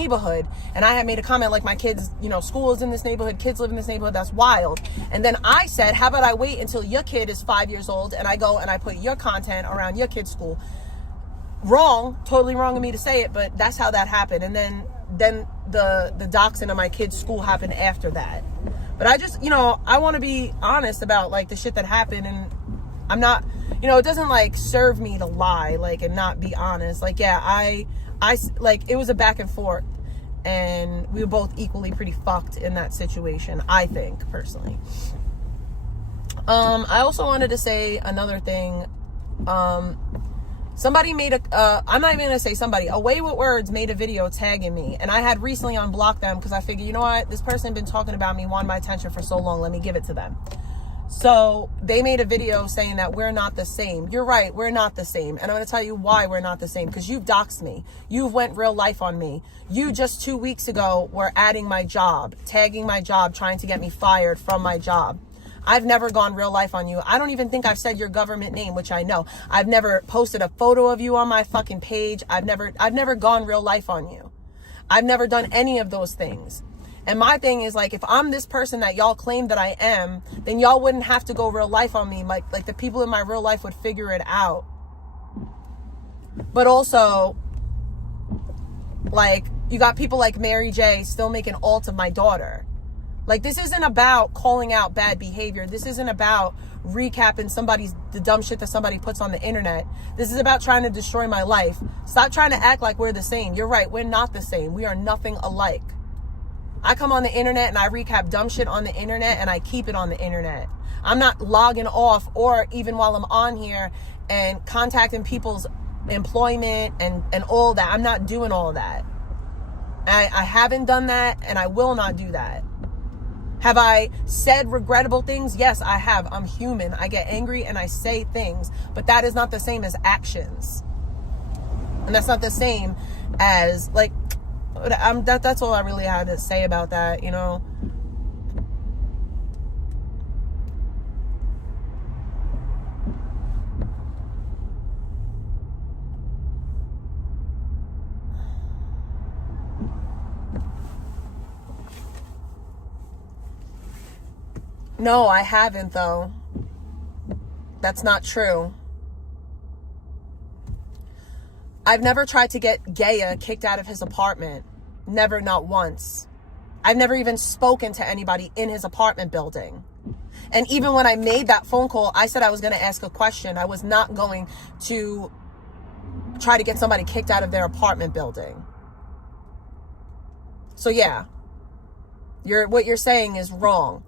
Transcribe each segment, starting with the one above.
neighborhood, and I had made a comment like, my kids, you know, school is in this neighborhood, kids live in this neighborhood, that's wild. And then I said, how about I wait until your kid is 5 years old and I go and I put your content around your kid's school. Wrong, totally wrong of me to say it, but that's how that happened. And then the doxing of my kid's school happened after that. But I just, you know, I want to be honest about like the shit that happened, and I'm not, you know, it doesn't like serve me to lie, like, and not be honest. Like, yeah, I like, it was a back and forth, and we were both equally pretty fucked in that situation, I think, personally. I also wanted to say another thing. Somebody made I'm not even going to say somebody, Away With Words made a video tagging me, and I had recently unblocked them because I figured, you know what, this person been talking about me, wanted my attention for so long, let me give it to them. So they made a video saying that we're not the same. You're right, we're not the same. And I'm going to tell you why we're not the same. Because you've doxed me. You've went real life on me. You just 2 weeks ago were adding my job, tagging my job, trying to get me fired from my job. I've never gone real life on you. I don't even think I've said your government name, which I know. I've never posted a photo of you on my fucking page. I've never gone real life on you. I've never done any of those things. And my thing is, like, if I'm this person that y'all claim that I am, then y'all wouldn't have to go real life on me. Like the people in my real life would figure it out. But also, like, you got people like Mary J still making alt of my daughter. Like, this isn't about calling out bad behavior. This isn't about recapping the dumb shit that somebody puts on the internet. This is about trying to destroy my life. Stop trying to act like we're the same. You're right, we're not the same. We are nothing alike. I come on the internet and I recap dumb shit on the internet, and I keep it on the internet. I'm not logging off, or even while I'm on here and contacting people's employment and all that. I'm not doing all that. I haven't done that, and I will not do that. Have I said regrettable things? Yes, I have. I'm human. I get angry and I say things, but that is not the same as actions. And that's not the same as, like, that's all I really had to say about that, you know. No, I haven't, though. That's not true. I've never tried to get Gaia kicked out of his apartment. Never, not once. I've never even spoken to anybody in his apartment building. And even when I made that phone call, I said I was going to ask a question. I was not going to try to get somebody kicked out of their apartment building. So yeah, what you're saying is wrong.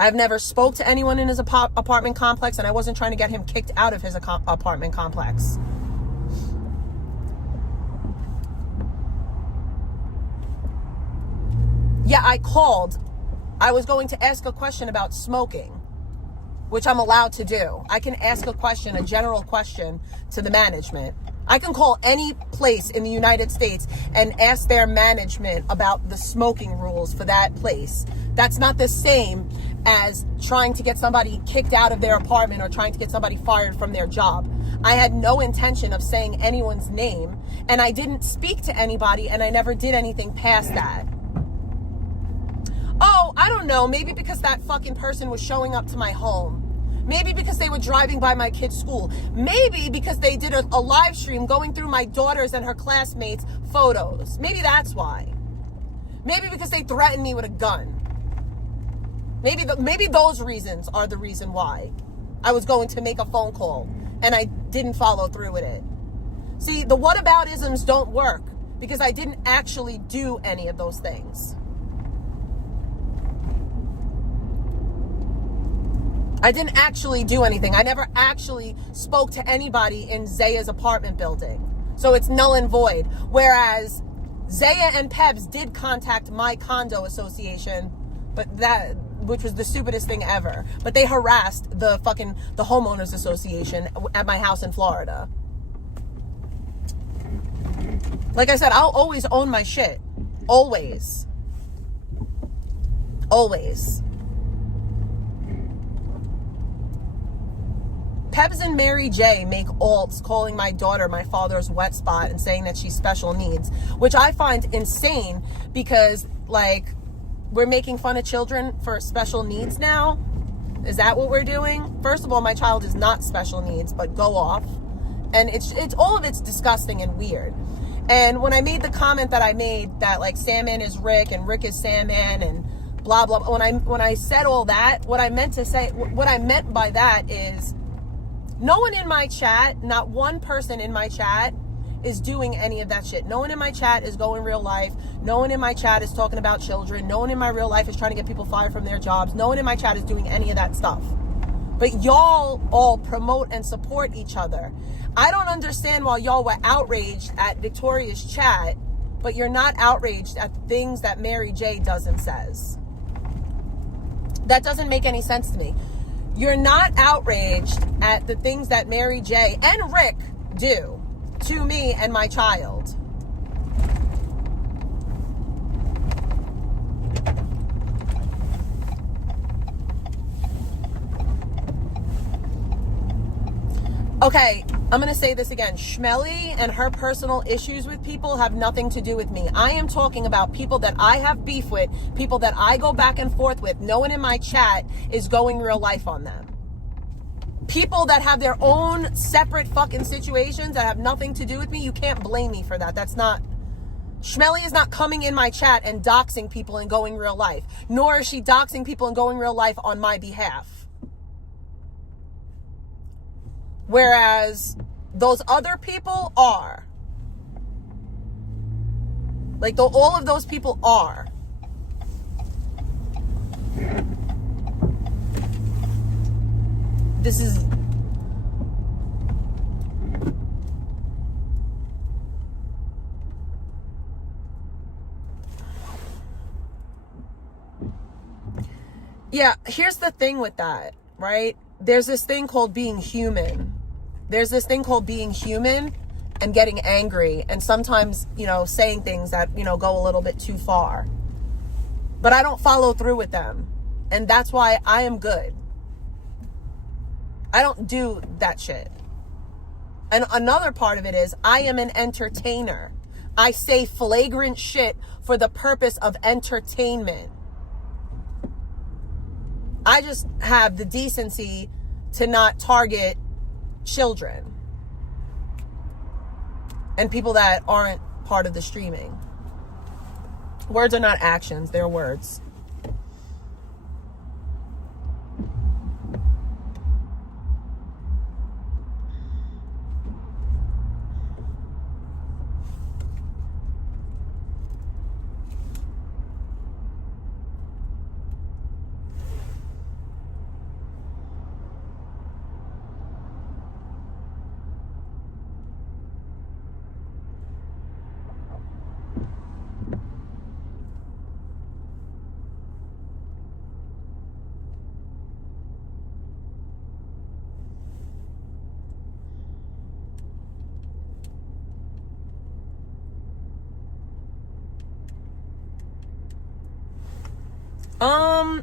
I've never spoke to anyone in his apartment complex, and I wasn't trying to get him kicked out of his apartment complex. Yeah, I called. I was going to ask a question about smoking, which I'm allowed to do. I can ask a question, a general question, to the management. I can call any place in the United States and ask their management about the smoking rules for that place. That's not the same as trying to get somebody kicked out of their apartment or trying to get somebody fired from their job. I had no intention of saying anyone's name, and I didn't speak to anybody, and I never did anything past that. Oh, I don't know. Maybe because that fucking person was showing up to my home. Maybe because they were driving by my kid's school. Maybe because they did a live stream going through my daughter's and her classmates' photos. Maybe that's why. Maybe because they threatened me with a gun. Maybe those reasons are the reason why I was going to make a phone call and I didn't follow through with it. See, the whataboutisms don't work because I didn't actually do any of those things. I didn't actually do anything. I never actually spoke to anybody in Zaya's apartment building. So it's null and void. Whereas Zaya and Pebs did contact my condo association, which was the stupidest thing ever. But they harassed the homeowners association at my house in Florida. Like I said, I'll always own my shit. Always. Always. Pebs and Mary J make alts calling my daughter my father's wet spot and saying that she's special needs, which I find insane because, like, we're making fun of children for special needs now. Is that what we're doing? First of all, my child is not special needs, but go off. And it's all of it's disgusting and weird. And when I made the comment that I made that, like, Sandman is Rick and Rick is Sandman and blah blah, when I said all that, what I meant by that is, no one in my chat, not one person in my chat is doing any of that shit. No one in my chat is going real life. No one in my chat is talking about children. No one in my real life is trying to get people fired from their jobs. No one in my chat is doing any of that stuff. But y'all all promote and support each other. I don't understand why y'all were outraged at Victoria's chat, but you're not outraged at the things that Mary J does and says. That doesn't make any sense to me. You're not outraged at the things that Mary J and Rick do to me and my child. Okay, I'm going to say this again. Schmelly and her personal issues with people have nothing to do with me. I am talking about people that I have beef with, people that I go back and forth with. No one in my chat is going real life on them. People that have their own separate fucking situations that have nothing to do with me, you can't blame me for that. That's not... Schmelly is not coming in my chat and doxing people and going real life. Nor is she doxing people and going real life on my behalf. Whereas those other people are. Like, all of those people are. This is... Yeah, here's the thing with that, right? There's this thing called being human. There's this thing called being human and getting angry and sometimes, saying things that, go a little bit too far. But I don't follow through with them. And that's why I am good. I don't do that shit. And another part of it is I am an entertainer. I say flagrant shit for the purpose of entertainment. I just have the decency to not target children and people that aren't part of the streaming. Words are not actions, they're words.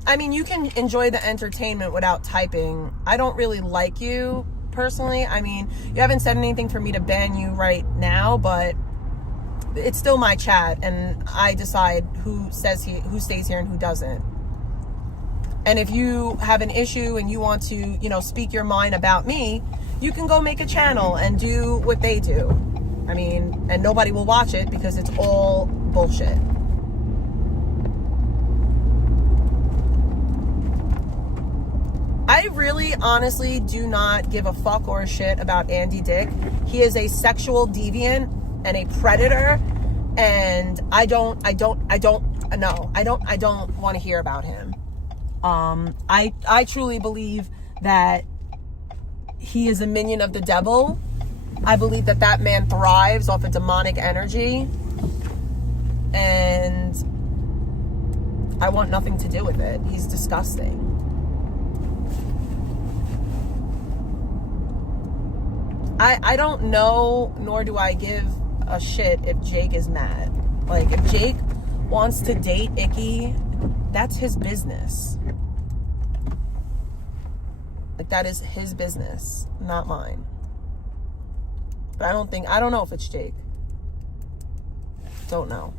I mean, you can enjoy the entertainment without typing. I don't really like you personally. I mean, you haven't said anything for me to ban you right now, but it's still my chat and I decide who stays here and who doesn't. And if you have an issue and you want to, speak your mind about me, you can go make a channel and do what they do. I mean, and nobody will watch it because it's all bullshit. I really honestly do not give a fuck or a shit about Andy Dick. He is a sexual deviant and a predator, and I don't want to hear about him. I truly believe that he is a minion of the devil. I believe that man thrives off of demonic energy, and I want nothing to do with it. He's disgusting. I don't know, nor do I give a shit if Jake is mad. Like, if Jake wants to date Icky, that's his business. Like, that is his business, not mine. But I don't know if it's Jake. Don't know.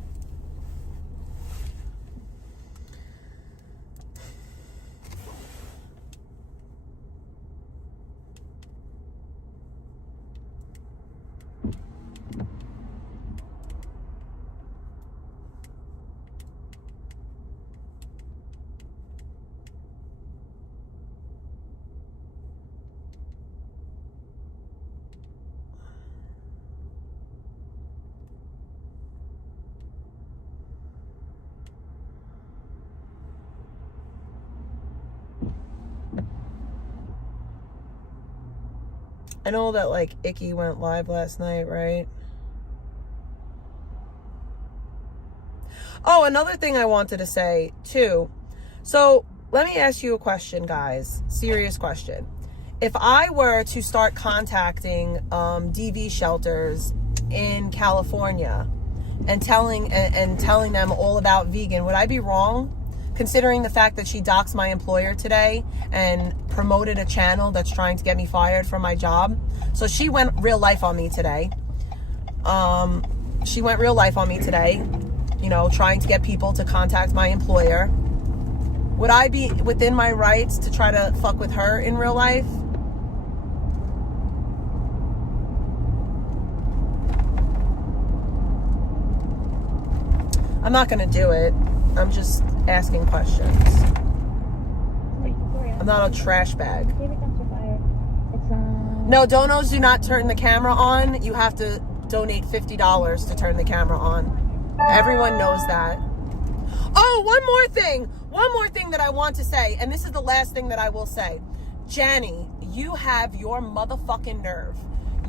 I know that, like, Icky went live last night, right? Oh, another thing I wanted to say, too. So, let me ask you a question, guys. Serious question. If I were to start contacting DV shelters in California and telling them all about vegan, would I be wrong? Considering the fact that she doxed my employer today and promoted a channel that's trying to get me fired from my job. So she went real life on me today. You know, trying to get people to contact my employer. Would I be within my rights to try to fuck with her in real life? I'm not gonna do it. I'm just asking questions. I'm not a trash bag. No, donos do not turn the camera on. You have to donate $50 to turn the camera on. Everyone knows that. Oh, one more thing that I want to say, and this is the last thing that I will say. Janny, you have your motherfucking nerve.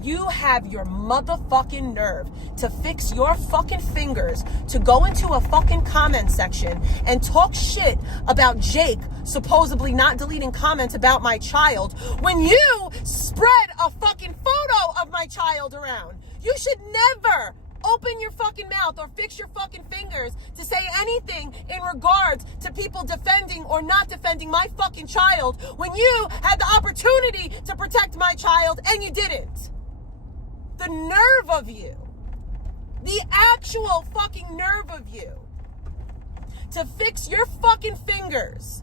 You have your motherfucking nerve to fix your fucking fingers to go into a fucking comment section and talk shit about Jake supposedly not deleting comments about my child when you spread a fucking photo of my child around. You should never open your fucking mouth or fix your fucking fingers to say anything in regards to people defending or not defending my fucking child when you had the opportunity to protect my child and you didn't. The nerve of you, the actual fucking nerve of you to fix your fucking fingers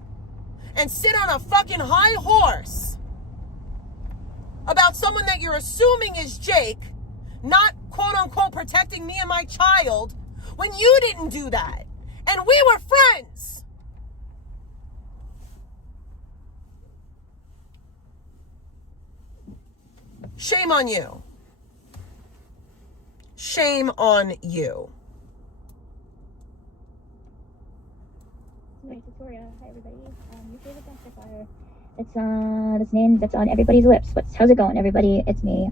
and sit on a fucking high horse about someone that you're assuming is Jake, not quote unquote protecting me and my child when you didn't do that. And we were friends. Shame on you. Shame on you. Hi, Victoria. Hi, everybody. Your favorite dumpster fire. It's this name that's on everybody's lips. How's it going, everybody? It's me.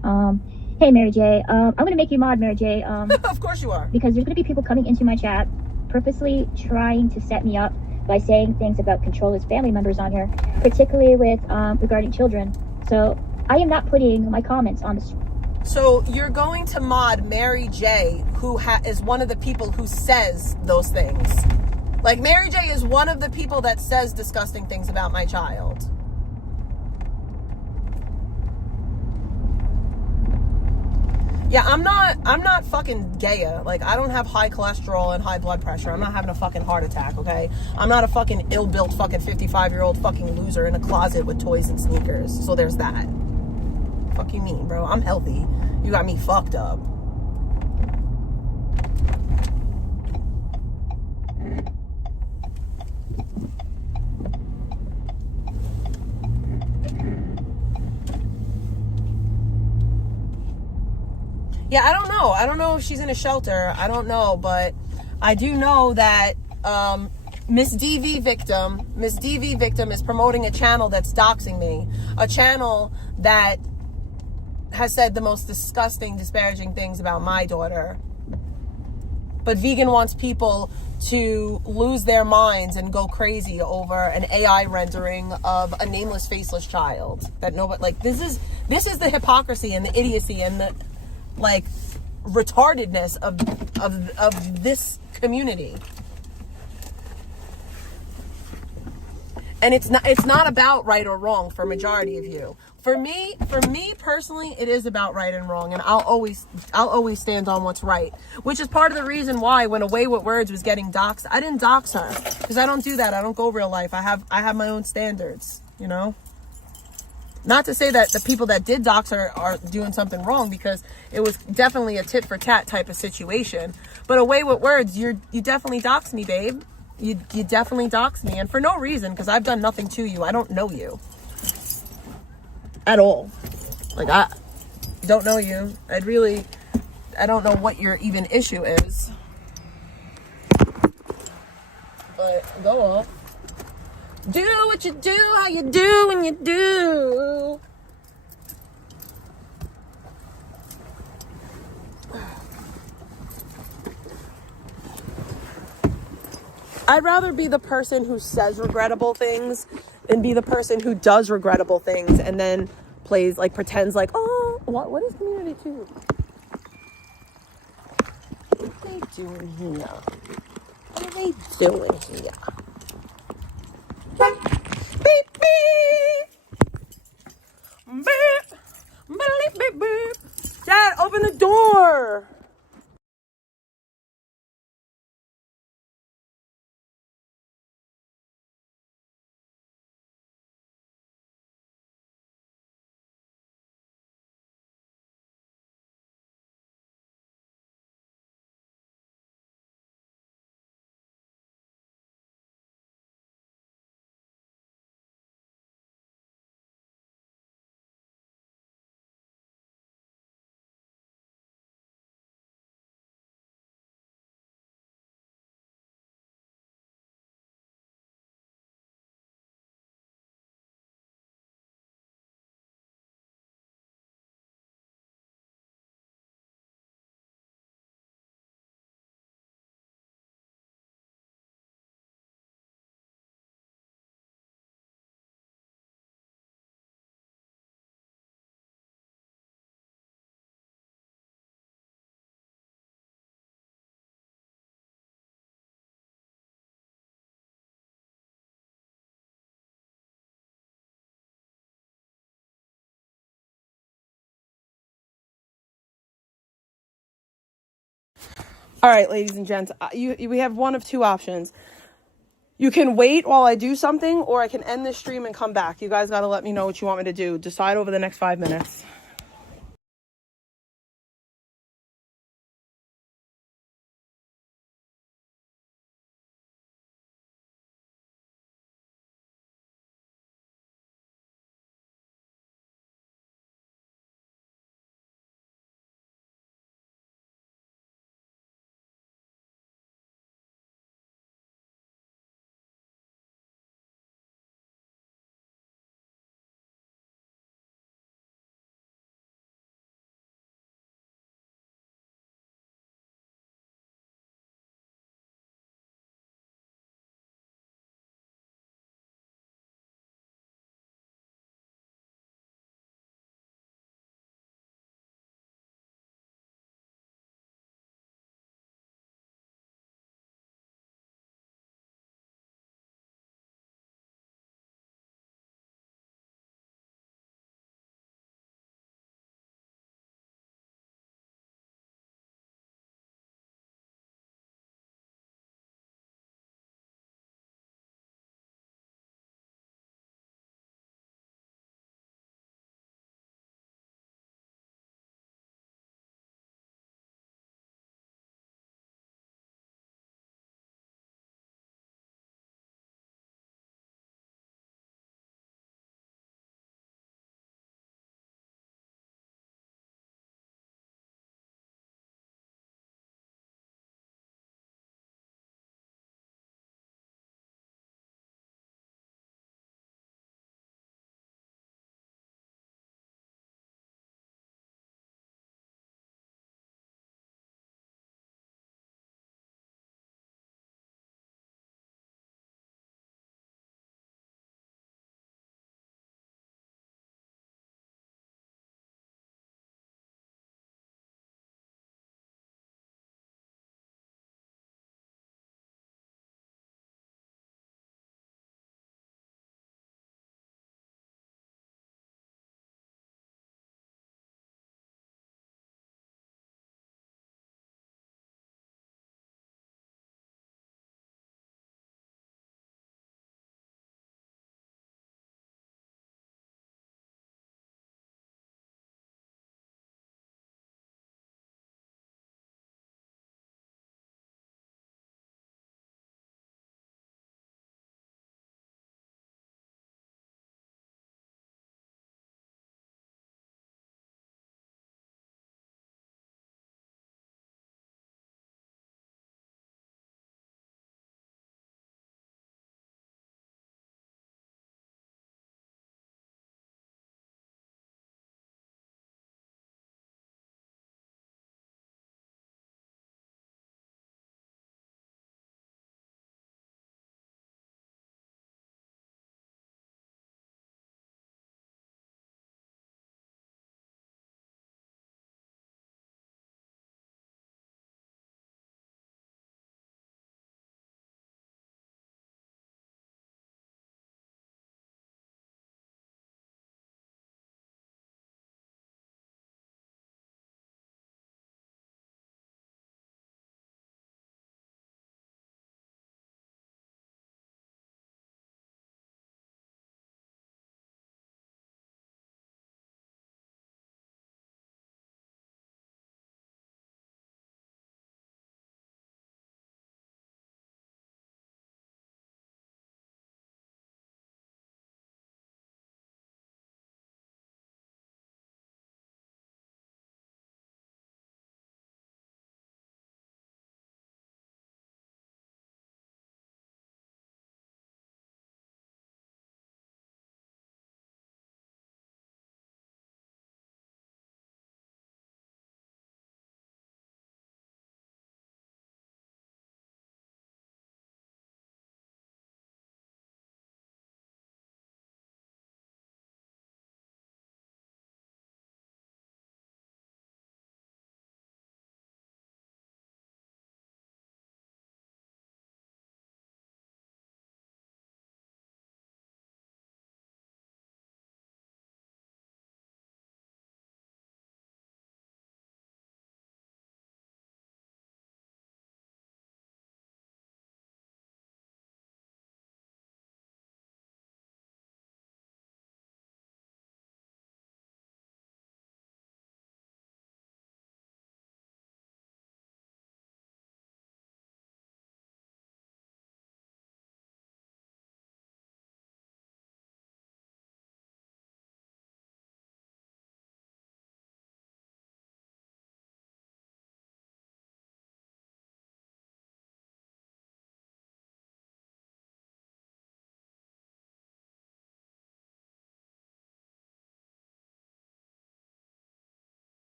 Hey, Mary J. I'm gonna make you mod, Mary J. Of course you are. Because there's gonna be people coming into my chat, purposely trying to set me up by saying things about Controlla's family members on here, particularly with regarding children. So I am not putting my comments on the. So you're going to mod Mary J, who is one of the people who says those things. Like, Mary J is one of the people that says disgusting things about my child. Yeah, I'm not fucking Gaia. Like, I don't have high cholesterol and high blood pressure. I'm not having a fucking heart attack, okay? I'm not a fucking ill-built fucking 55-year-old fucking loser in a closet with toys and sneakers. So there's that. Fuck you mean, bro? I'm healthy. You got me fucked up. Yeah, I don't know. I don't know if she's in a shelter. I don't know, but I do know that Miss DV Victim is promoting a channel that's doxing me. A channel that has said the most disgusting, disparaging things about my daughter. But Vegan wants people to lose their minds and go crazy over an AI rendering of a nameless, faceless child. That nobody, like, this is the hypocrisy and the idiocy and the, like, retardedness of this community. And it's not about right or wrong for majority of you. For me personally, it is about right and wrong, and I'll always stand on what's right, which is part of the reason why when Away with Words was getting doxxed, I didn't dox her, because I don't do that. I don't go real life. I have my own standards, you know? Not to say that the people that did dox her are doing something wrong, because it was definitely a tit for tat type of situation. But Away with Words, you definitely doxed me, babe. You definitely doxed me, and for no reason, because I've done nothing to you. I don't know you at all. Like, I don't know you. I don't know what your even issue is. But go off. Do what you do, how you do when you do. I'd rather be the person who says regrettable things than be the person who does regrettable things and then plays, like, pretends like, oh, what is community too? What are they doing here? What are they doing here? Beep, beep. Beep. Beep, beep, beep. Dad, open the door. All right, ladies and gents, we have one of two options. You can wait while I do something, or I can end this stream and come back. You guys got to let me know what you want me to do. Decide over the next 5 minutes.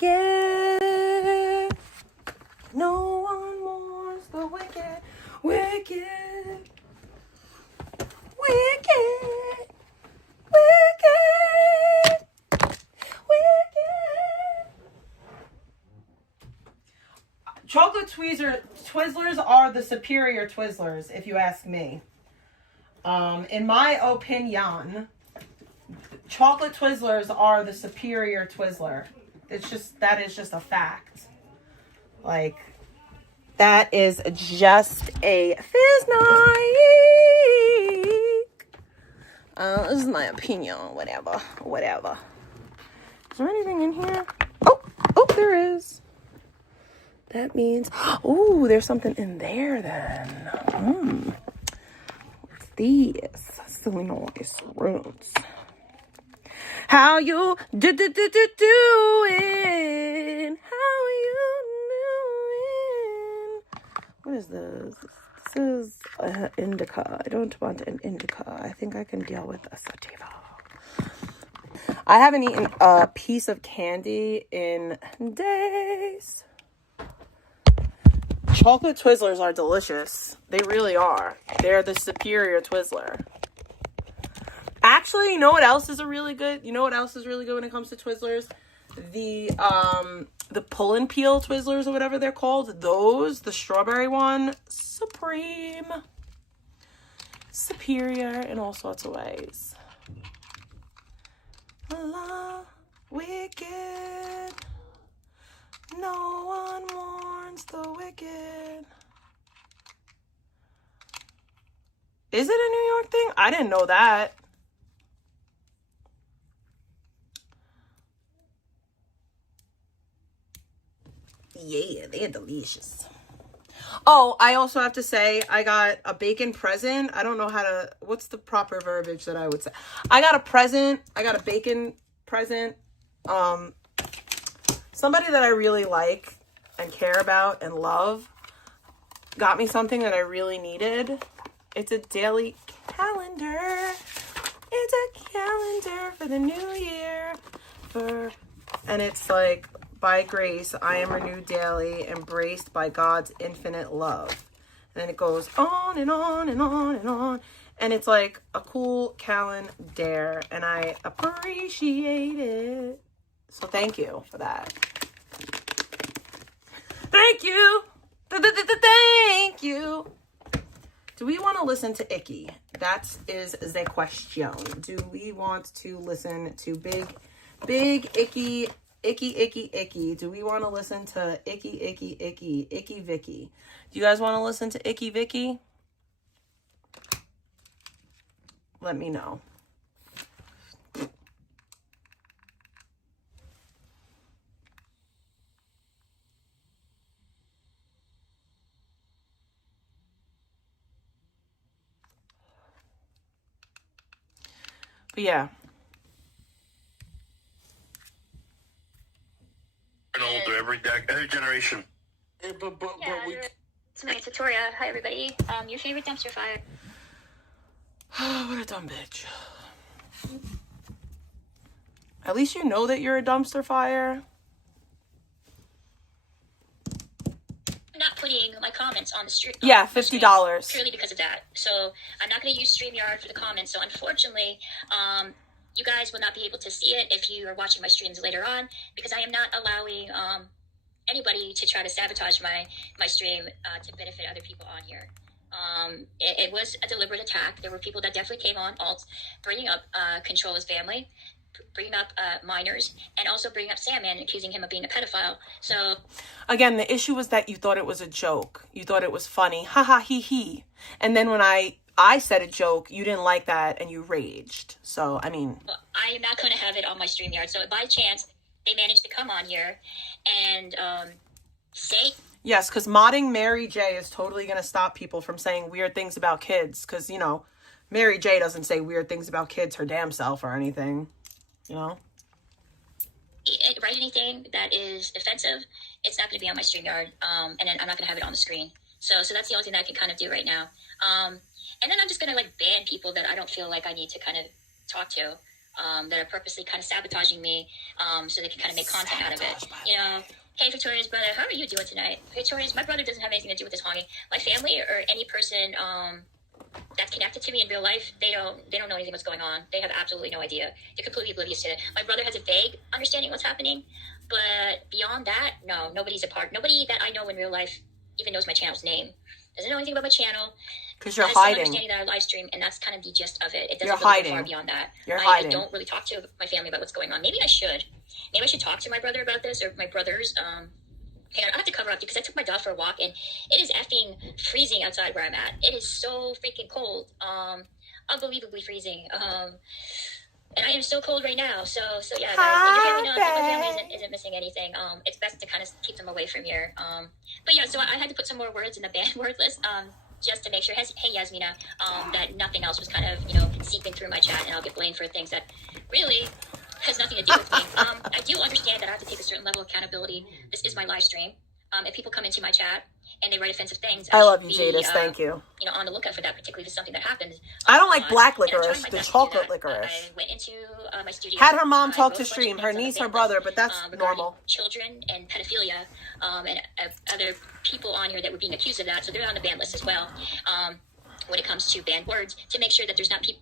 Wicked. No one mourns the wicked. Wicked. Wicked. Wicked. Wicked. Chocolate Twizzlers are the superior Twizzlers, if you ask me. In my opinion, chocolate Twizzlers are the superior Twizzler. That is just a fact. Like, that is just a Fiznike. This is my opinion. Whatever. Is there anything in here? Oh, there is. That means, oh, there's something in there then. What's these? Silly noise roots. How you doing? How you doing? What is this? This is indica. I don't want an indica. I think I can deal with a sativa. I haven't eaten a piece of candy in days. Chocolate Twizzlers are delicious. They really are. They're the superior Twizzler. Actually, you know what else is really good when it comes to Twizzlers? The pull and peel Twizzlers or whatever they're called. Those, the strawberry one, supreme. Superior in all sorts of ways. Allah, wicked. No one mourns the wicked. Is it a New York thing? I didn't know that. Yeah, they're delicious. Oh, I also have to say, I got a bacon present. I don't know what's the proper verbiage that I would say? I got a bacon present. Somebody that I really like and care about and love got me something that I really needed. It's a daily calendar. It's a calendar for the new year. And it's like, by grace, I am renewed daily, embraced by God's infinite love. And then it goes on and on and on and on. And it's like a cool calendar, and I appreciate it. So thank you for that. Thank you. Thank you. Do we want to listen to Icky? That is the question. Do we want to listen to big Icky? Icky. Do we want to listen to Icky Vicky? Do you guys want to listen to Icky Vicky? Let me know. But yeah. Older every generation. But it's my tutorial. Hi everybody. Your favorite dumpster fire. What a dumb bitch. At least you know that you're a dumpster fire. I'm not putting my comments on the street. Yeah, $50. Purely because of that. So I'm not going to use StreamYard for the comments. So unfortunately, you guys will not be able to see it if you are watching my streams later on, because I am not allowing anybody to try to sabotage my stream to benefit other people on here. It was a deliberate attack. There were people that definitely came on alt, bringing up Controlla's family, bringing up minors, and also bringing up Sandman, accusing him of being a pedophile. So again, the issue was that you thought it was a joke. You thought it was funny. Ha ha he he. And then when I said a joke, you didn't like that and you raged. So, I mean, I am not going to have it on my StreamYard. So by chance, they managed to come on here and say... Yes, because modding Mary J is totally going to stop people from saying weird things about kids. Because, you know, Mary J doesn't say weird things about kids her damn self or anything. You know? Write anything that is offensive, it's not going to be on my StreamYard. And then I'm not going to have it on the screen. So that's the only thing that I can kind of do right now. And then I'm just going to, like, ban people that I don't feel like I need to kind of talk to. that are purposely kind of sabotaging me, so they can kind of make content out of it. You know, hey, Victoria's brother, how are you doing tonight? Victoria's, my brother doesn't have anything to do with this honey. My family or any person that's connected to me in real life, they don't know anything what's going on. They have absolutely no idea. They're completely oblivious to it. My brother has a vague understanding of what's happening, but beyond that, no, nobody's a part. Nobody that I know in real life even knows my channel's name. Doesn't know anything about my channel. Because you're has some hiding. understanding that I live stream, and that's kind of the gist of it. It doesn't You're go hiding. far beyond that. You're I hiding. don't really talk to my family about what's going on. Maybe I should. Maybe I should talk to my brother about this, or my brothers. Hang on, I have to cover up because I took my dog for a walk, and it is effing freezing outside where I'm at. It is so freaking cold. Unbelievably freezing. And I am so cold right now. So yeah, guys, your family knows that my family isn't missing anything. It's best to kind of keep them away from here. But yeah, so I had to put some more words in the banned word list, just to make sure, hey Yasmina, that nothing else was kind of, you know, seeping through my chat, and I'll get blamed for things that really has nothing to do with me. I do understand that I have to take a certain level of accountability. This is my live stream. If people come into my chat and they write offensive things, I love you, should be, Jadis. Thank you. You know, on the lookout for that, particularly if it's something that happens. I don't like black And I'm trying licorice, my the best to do chocolate that. licorice. I went into my studio. Had her mom I talk wrote to a bunch of stream, things her on the niece, her ban brother, list, but that's regarding normal. Children and pedophilia, and other people on here that were being accused of that, so they're on the ban list as well. When it comes to banned words, to make sure that there's not people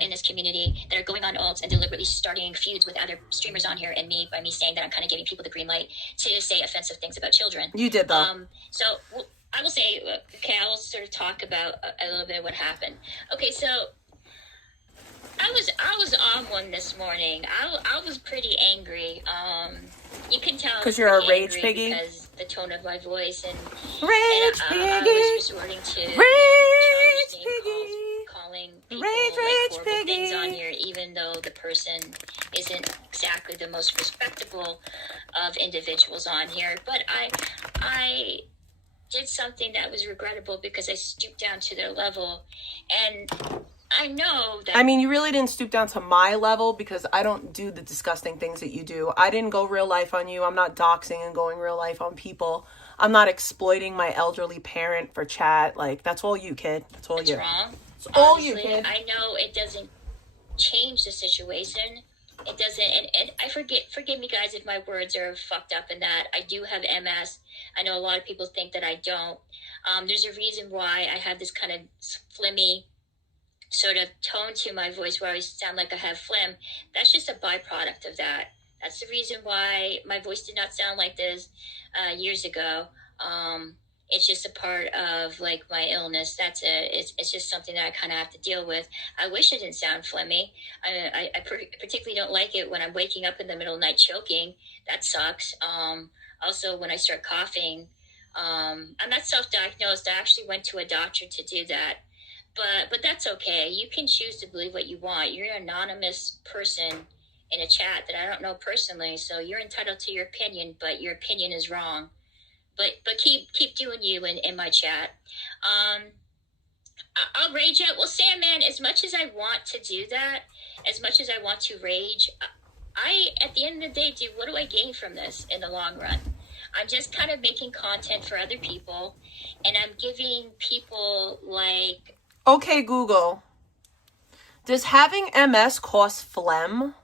in this community that are going on alts and deliberately starting feuds with other streamers on here, and me by me saying that I'm kind of giving people the green light to say offensive things about children. You did though. So I will say, okay, I'll sort of talk about a little bit of what happened. Okay, so I was on one this morning. I was pretty angry. You can tell Because you're a rage angry piggy? because the tone of my voice and Rage I piggy. was resorting to Rage piggy. calling people Rage horrible piggy. things on here, even though the person isn't exactly the most respectable of individuals on here. But I did something that was regrettable because I stooped down to their level, and I know that. I mean, you really didn't stoop down to my level because I don't do the disgusting things that you do. I didn't go real life on you. I'm not doxing and going real life on people. I'm not exploiting my elderly parent for chat. Like, that's all you, kid. That's all you. Wrong. It's all Honestly, you, kid. I know it doesn't change the situation. It doesn't, and I forgive me guys if my words are fucked up and that. I do have MS. I know a lot of people think that I don't. There's a reason why I have this kind of flimmy sort of tone to my voice where I sound like I have phlegm. That's just a byproduct of that. That's the reason why my voice did not sound like this years ago. It's just a part of like my illness. That's it. It's just something that I kind of have to deal with. I wish I didn't sound phlegmy. I particularly don't like it when I'm waking up in the middle of the night choking. That sucks. Also, when I start coughing, I'm not self-diagnosed. I actually went to a doctor to do that. But that's okay. You can choose to believe what you want. You're an anonymous person in a chat that I don't know personally, so you're entitled to your opinion, but your opinion is wrong. But keep doing you in my chat. I'll rage out. Well, Sam, man, as much as I want to do that, as much as I want to rage, I at the end of the day, dude, what do I gain from this in the long run? I'm just kind of making content for other people, and I'm giving people like. Okay, Google. Does having MS cause phlegm?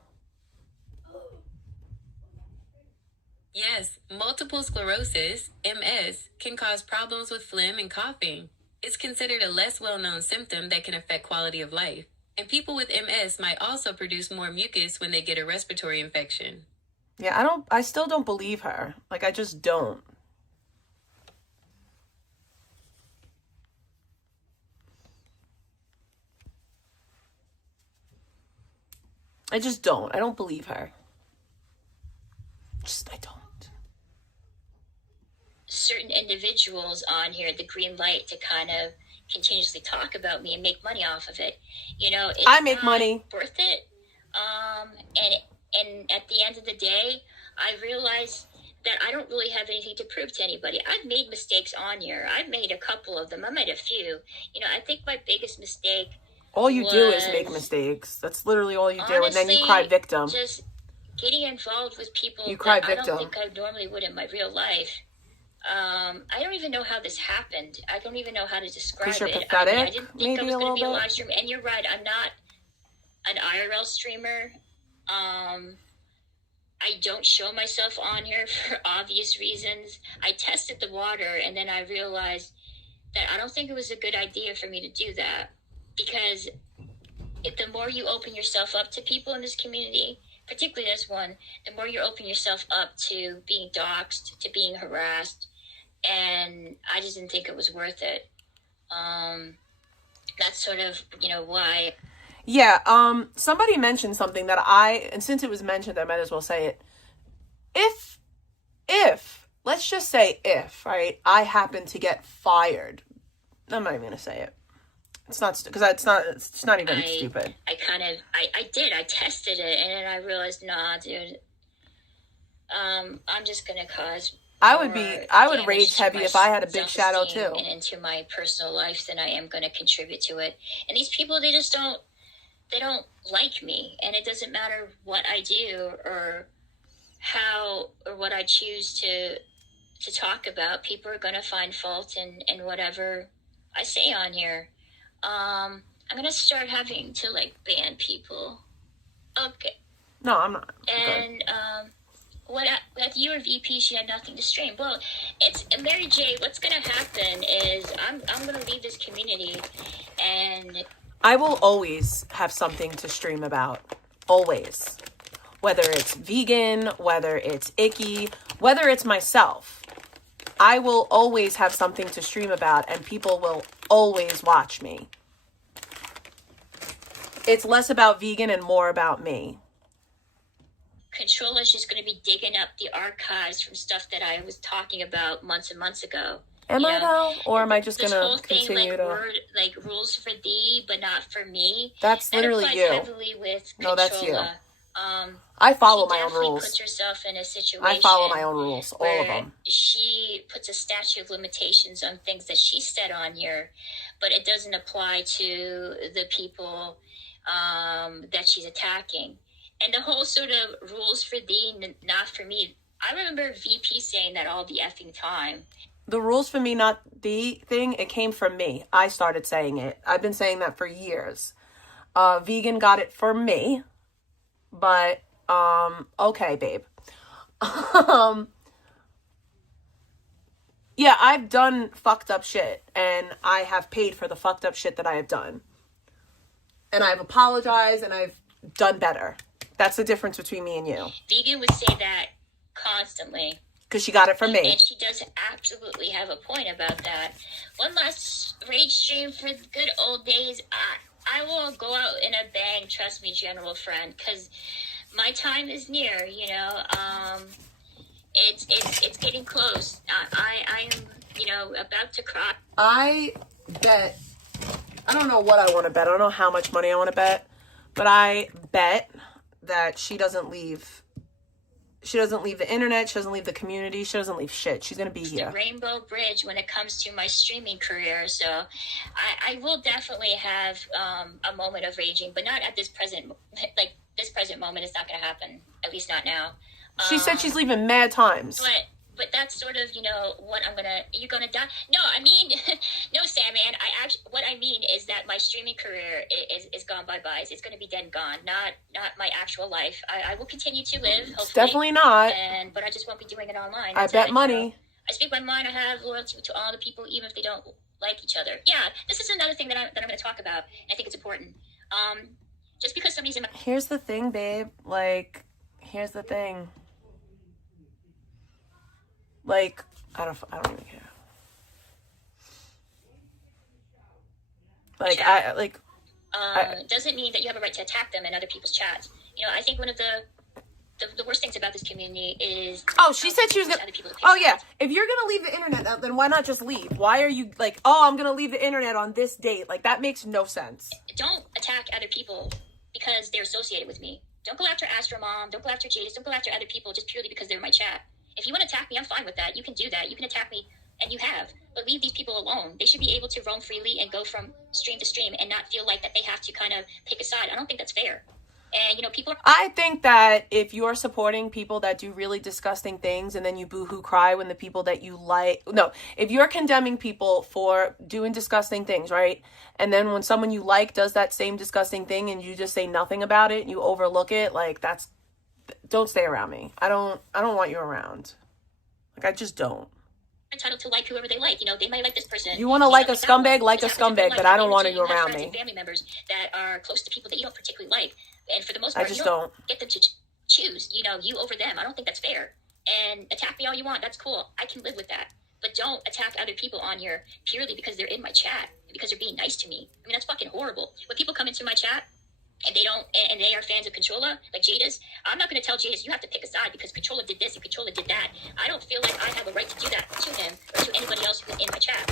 Yes, multiple sclerosis, MS, can cause problems with phlegm and coughing. It's considered a less well-known symptom that can affect quality of life. And people with MS might also produce more mucus when they get a respiratory infection. Yeah, I still don't believe her. Like, I just don't. I just don't. I don't believe her. I don't. Certain individuals on here the green light to kind of continuously talk about me and make money off of it. You know, it's I make not money. worth it. And at the end of the day, I realize that I don't really have anything to prove to anybody. I've made mistakes on here. I've made a couple of them. I made a few. You know, I think my biggest mistake. All you do is make mistakes. That's literally all you do, and then you cry victim. Just getting involved with people You cry that victim. I don't think I normally would in my real life. I don't even know how this happened. I don't even know how to describe 'Cause you're it. pathetic, I didn't think maybe I was a going to be a little bit? live stream. And you're right. I'm an IRL streamer. I don't show myself on here for obvious reasons. I tested the water, and then I realized that I don't think it was a good idea for me to do that, because the more you open yourself up to people in this community, particularly this one, the more you open yourself up to being doxxed, to being harassed, and I just didn't think it was worth it. That's sort of, why. Yeah, somebody mentioned something that and since it was mentioned, I might as well say it. If, let's just say if, right, I happen to get fired, I'm not even going to say it. It's not, because it's not even stupid. I tested it, and then I realized, nah, dude, I'm just going to cause I would rage heavy if I had a big shadow too. And into my personal life than I am going to contribute to it. And these people, they don't like me, and it doesn't matter what I do or how or what I choose to talk about. People are going to find fault in whatever I say on here. I'm going to start having to ban people. Okay. No, I'm not. And at you were VP, she had nothing to stream. Well, it's Mary J. What's going to happen is I'm going to leave this community, and I will always have something to stream about. Always. Whether it's vegan, whether it's icky, whether it's myself. I will always have something to stream about, and people will always watch me. It's less about vegan and more about me. Controlla's just going to be digging up the archives from stuff that I was talking about months and months ago. Am I though? Or am I just going to continue to... word, rules for thee, but not for me. That's literally that you. Heavily with no, that's you. I follow my own rules. Puts herself in a situation. I follow my own rules, all of them. She puts a statute of limitations on things that she said on here, but it doesn't apply to the people that she's attacking. And the whole sort of rules for thee, not for me. I remember VP saying that all the effing time. The rules for me, not the thing, it came from me. I started saying it. I've been saying that for years. Vegan got it for me. But, okay, babe. Yeah, I've done fucked up shit. And I have paid for the fucked up shit that I have done. And I've apologized and I've done better. That's the difference between me and you. Vegan would say that constantly. Because she got it from me. And she does absolutely have a point about that. One last rage stream for the good old days. I will go out in a bang, trust me, general friend, because my time is near, It's getting close. I am, about to cry. I bet, I don't know what I want to bet. I don't know how much money I want to bet. But I bet that she doesn't leave the internet, she doesn't leave the community, she doesn't leave shit. She's going to be here. The rainbow bridge when it comes to my streaming career. So I will definitely have a moment of raging, but not at this present moment. It's not going to happen, at least not now. She said she's leaving mad times. But that's sort of, what you're going to die. No, I mean, no, Sam, man. What I mean is that my streaming career is gone bye-bye. It's going to be dead and gone. Not my actual life. I will continue to live, hopefully. It's definitely not. But I just won't be doing it online. I bet money. I speak my mind. I have loyalty to all the people, even if they don't like each other. Yeah, this is another thing that I'm going to talk about. I think it's important. Just because somebody's in my... Here's the thing, babe. Here's the thing. I don't even care. Doesn't mean that you have a right to attack them in other people's chats. I think one of the worst things about this community is... Oh, she said she was going to... Oh, yeah. If you're going to leave the internet, then why not just leave? Why are you I'm going to leave the internet on this date? That makes no sense. Don't attack other people because they're associated with me. Don't go after Astro Mom. Don't go after Jadis. Don't go after other people just purely because they're in my chat. If you want to attack me, I'm fine with that. You can do that. You can attack me, and you have. But leave these people alone. They should be able to roam freely and go from stream to stream and not feel like that they have to kind of pick a side. I don't think that's fair. And, people are... I think that if you're supporting people that do really disgusting things and then you boohoo cry when the people that you like, no, if you're condemning people for doing disgusting things, right? And then when someone you like does that same disgusting thing and you just say nothing about it, you overlook it, like don't stay around me. I don't want you around. Like, I just don't. Entitled to like whoever they like. They might like this person. You want to like a scumbag, like a scumbag, but I don't want you around me. Family members that are close to people that you don't particularly like, and for the most I part, just you don't get them to choose. You over them. I don't think that's fair. And attack me all you want. That's cool. I can live with that. But don't attack other people on here purely because they're in my chat, because they're being nice to me. I mean, that's fucking horrible. When people come into my chat and they are fans of Controlla, like Jadis, I'm not going to tell Jadis, you have to pick a side because Controlla did this and Controlla did that. I don't feel like I have a right to do that to him or to anybody else who's in my chat.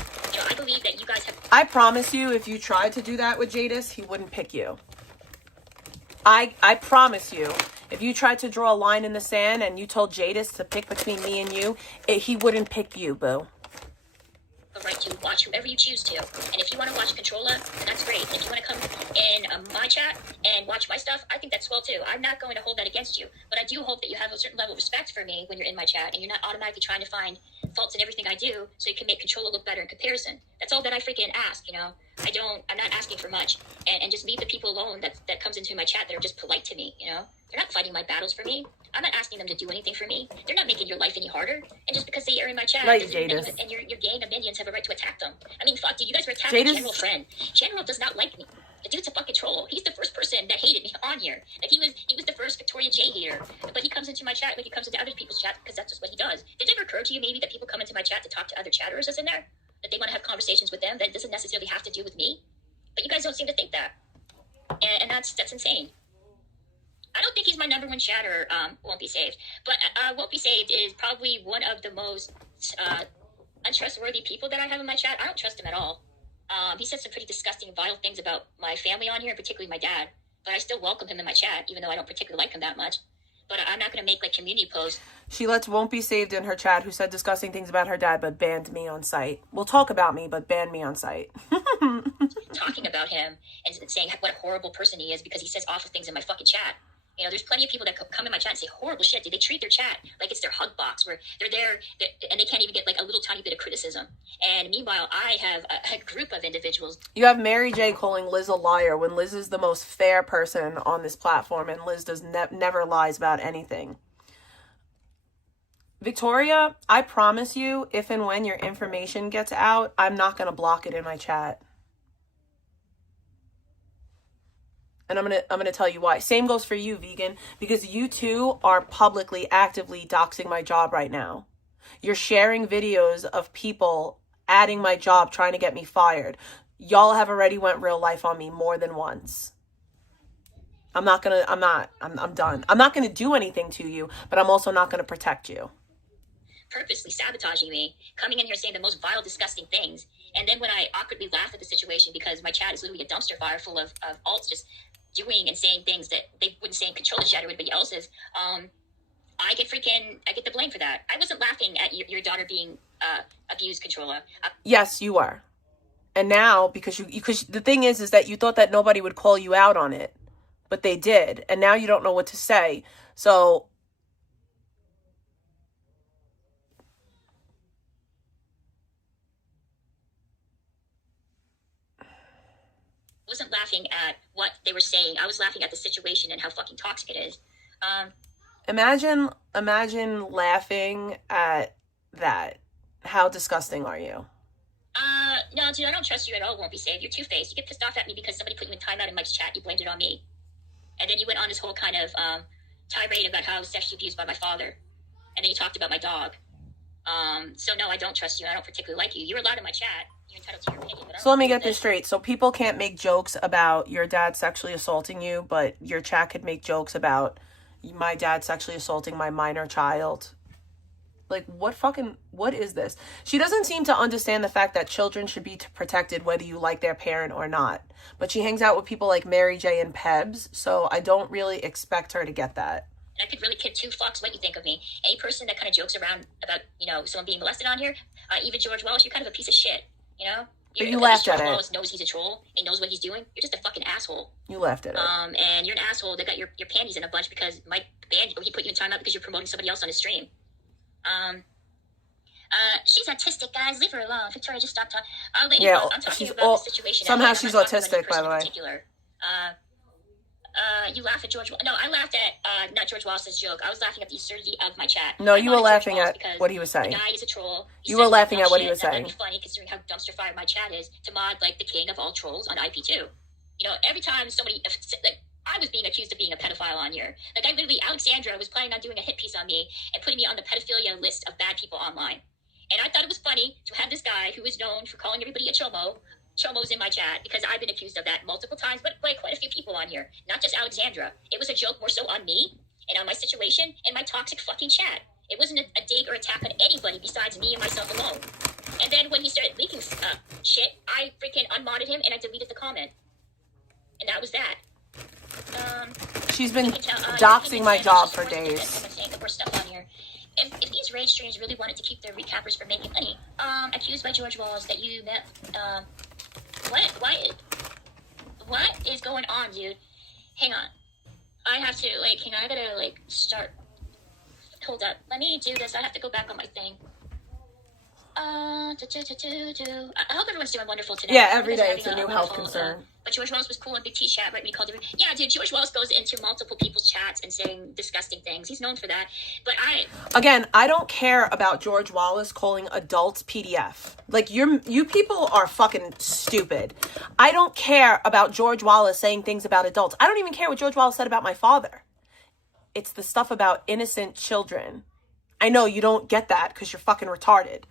I believe that you guys have... I promise you, if you tried to do that with Jadis, he wouldn't pick you. I promise you, if you tried to draw a line in the sand and you told Jadis to pick between me and you, he wouldn't pick you, boo. The right to watch whoever you choose to, and if you want to watch Controlla, then that's great. If you want to come in my chat and watch my stuff, I think that's swell too. I'm not going to hold that against you, but I do hope that you have a certain level of respect for me when you're in my chat, and you're not automatically trying to find faults in everything I do so you can make Controlla look better in comparison. That's all that I freaking ask. I'm not asking for much, and just leave the people alone that comes into my chat that are just polite to me. They're not fighting my battles for me. I'm not asking them to do anything for me. They're not making your life any harder. And just because they are in my chat, like and your gang of minions have a right to attack them. I mean, fuck, dude, you guys were attacking General Friend. General does not like me. The dude's a fucking troll. He's the first person that hated me on here. Like, he was the first Victoria J hater. But he comes into my chat like he comes into other people's chat because that's just what he does. Did it ever occur to you maybe that people come into my chat to talk to other chatters that's in there? That they want to have conversations with them that doesn't necessarily have to do with me? But you guys don't seem to think that. And that's insane. I don't think he's my number one chatter, Won't Be Saved. But Won't Be Saved is probably one of the most untrustworthy people that I have in my chat. I don't trust him at all. He said some pretty disgusting, vile things about my family on here, particularly my dad. But I still welcome him in my chat, even though I don't particularly like him that much. But I'm not going to make, community posts. She lets Won't Be Saved in her chat, who said disgusting things about her dad, but banned me on site. We'll talk about me, but banned me on site. Talking about him and saying what a horrible person he is because he says awful things in my fucking chat. There's plenty of people that come in my chat and say horrible shit. Dude, they treat their chat like it's their hug box where they're there and they can't even get a little tiny bit of criticism. And meanwhile, I have a group of individuals. You have Mary J calling Liz a liar when Liz is the most fair person on this platform and Liz does never lies about anything. Victoria, I promise you, if and when your information gets out, I'm not going to block it in my chat. And I'm gonna tell you why. Same goes for you, Vegan, because you two are publicly, actively doxing my job right now. You're sharing videos of people adding my job, trying to get me fired. Y'all have already went real life on me more than once. I'm done. I'm not gonna do anything to you, but I'm also not gonna protect you. Purposely sabotaging me, coming in here saying the most vile, disgusting things. And then when I awkwardly laugh at the situation because my chat is literally a dumpster fire full of alts just doing and saying things that they wouldn't say in Controlla chat or anybody else's, I get the blame for that. I wasn't laughing at your daughter being abused, Controlla. Yes, you are. And now, because the thing is that you thought that nobody would call you out on it, but they did. And now you don't know what to say. So wasn't laughing at what they were saying. I was laughing at the situation and how fucking toxic it is. Imagine laughing at that. How disgusting are you? No, dude, I don't trust you at all, Won't Be Saved. You're two-faced. You get pissed off at me because somebody put you in timeout in Mike's chat. You blamed it on me. And then you went on this whole kind of tirade about how I was sexually abused by my father. And then you talked about my dog. So no, I don't trust you. I don't particularly like you. You're allowed in my chat. You're entitled to your opinion. So let me get this straight. So people can't make jokes about your dad sexually assaulting you, but your chat could make jokes about my dad sexually assaulting my minor child. Like, what is this? She doesn't seem to understand the fact that children should be protected whether you like their parent or not. But she hangs out with people like Mary J and Pebs, so I don't really expect her to get that. And I could really give two fucks what you think of me. Any person that kind of jokes around about, someone being molested on here, even George Welsh, you're kind of a piece of shit, But you laughed at George it. Wallace knows he's a troll and knows what he's doing. You're just a fucking asshole. You laughed at it. And you're an asshole that got your panties in a bunch because Mike banned you. He put you in timeout because you're promoting somebody else on his stream. She's autistic, guys. Leave her alone. Victoria, just stop talking. Yeah, I'm talking she's about the situation. somehow I'm she's not talking about autistic, by the way. particular. You laugh at George. No, I laughed at not George Wallace's joke. I was laughing at the absurdity of my chat. No, you were laughed laughing at what he was saying. The guy is a troll. You were laughing at what he was saying. That'd be funny considering how dumpster fire my chat is to mod like the king of all trolls on IP2. You know, every time somebody like I was being accused of being a pedophile on here. Like I literally, Alexandra was planning on doing a hit piece on me and putting me on the pedophilia list of bad people online. And I thought it was funny to have this guy who is known for calling everybody a chomo. Chomo's in my chat because I've been accused of that multiple times, but by quite a few people on here, not just Alexandra. It was a joke more so on me and on my situation and my toxic fucking chat. It wasn't a dig or attack on anybody besides me and myself alone. And then when he started leaking shit, I freaking unmodded him and I deleted the comment. And that was that. She's been doxing my job for days. Saying the worst stuff on here. If these rage streams really wanted to keep their recappers from making money, accused by George Wallace that you met, what is going on, dude? Hang on. I have to, hang on, I gotta, start. Hold up. Let me do this. I have to go back on my thing. I hope everyone's doing wonderful today. Yeah, every day it's a new health concern. But George Wallace was cool in Big T's chat, right? When he called it. Yeah, dude, George Wallace goes into multiple people's chats and saying disgusting things. He's known for that. But Again, I don't care about George Wallace calling adults PDF. Like, you people are fucking stupid. I don't care about George Wallace saying things about adults. I don't even care what George Wallace said about my father. It's the stuff about innocent children. I know you don't get that because you're fucking retarded.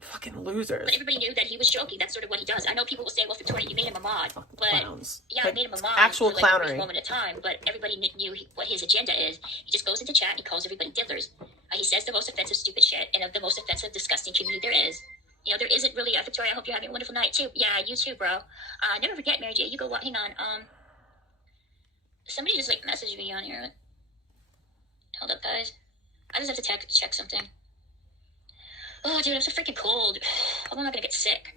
Fucking losers. But everybody knew that he was joking. That's sort of what he does. I know people will say, well, Victoria, you made him a mod. But clowns. Yeah, like, I made him a mod. Actual for, clownery. A moment at a time, but everybody knew what his agenda is. He just goes into chat and he calls everybody diddlers. He says the most offensive, stupid shit and of the most offensive, disgusting community there is. You know, there isn't really, Victoria, I hope you're having a wonderful night too. Yeah, you too, bro. Never forget, Mary J. You go, hang on. Somebody just messaged me on here. Hold up, guys. I just have to check something. Oh, dude, I'm so freaking cold. I'm not gonna get sick.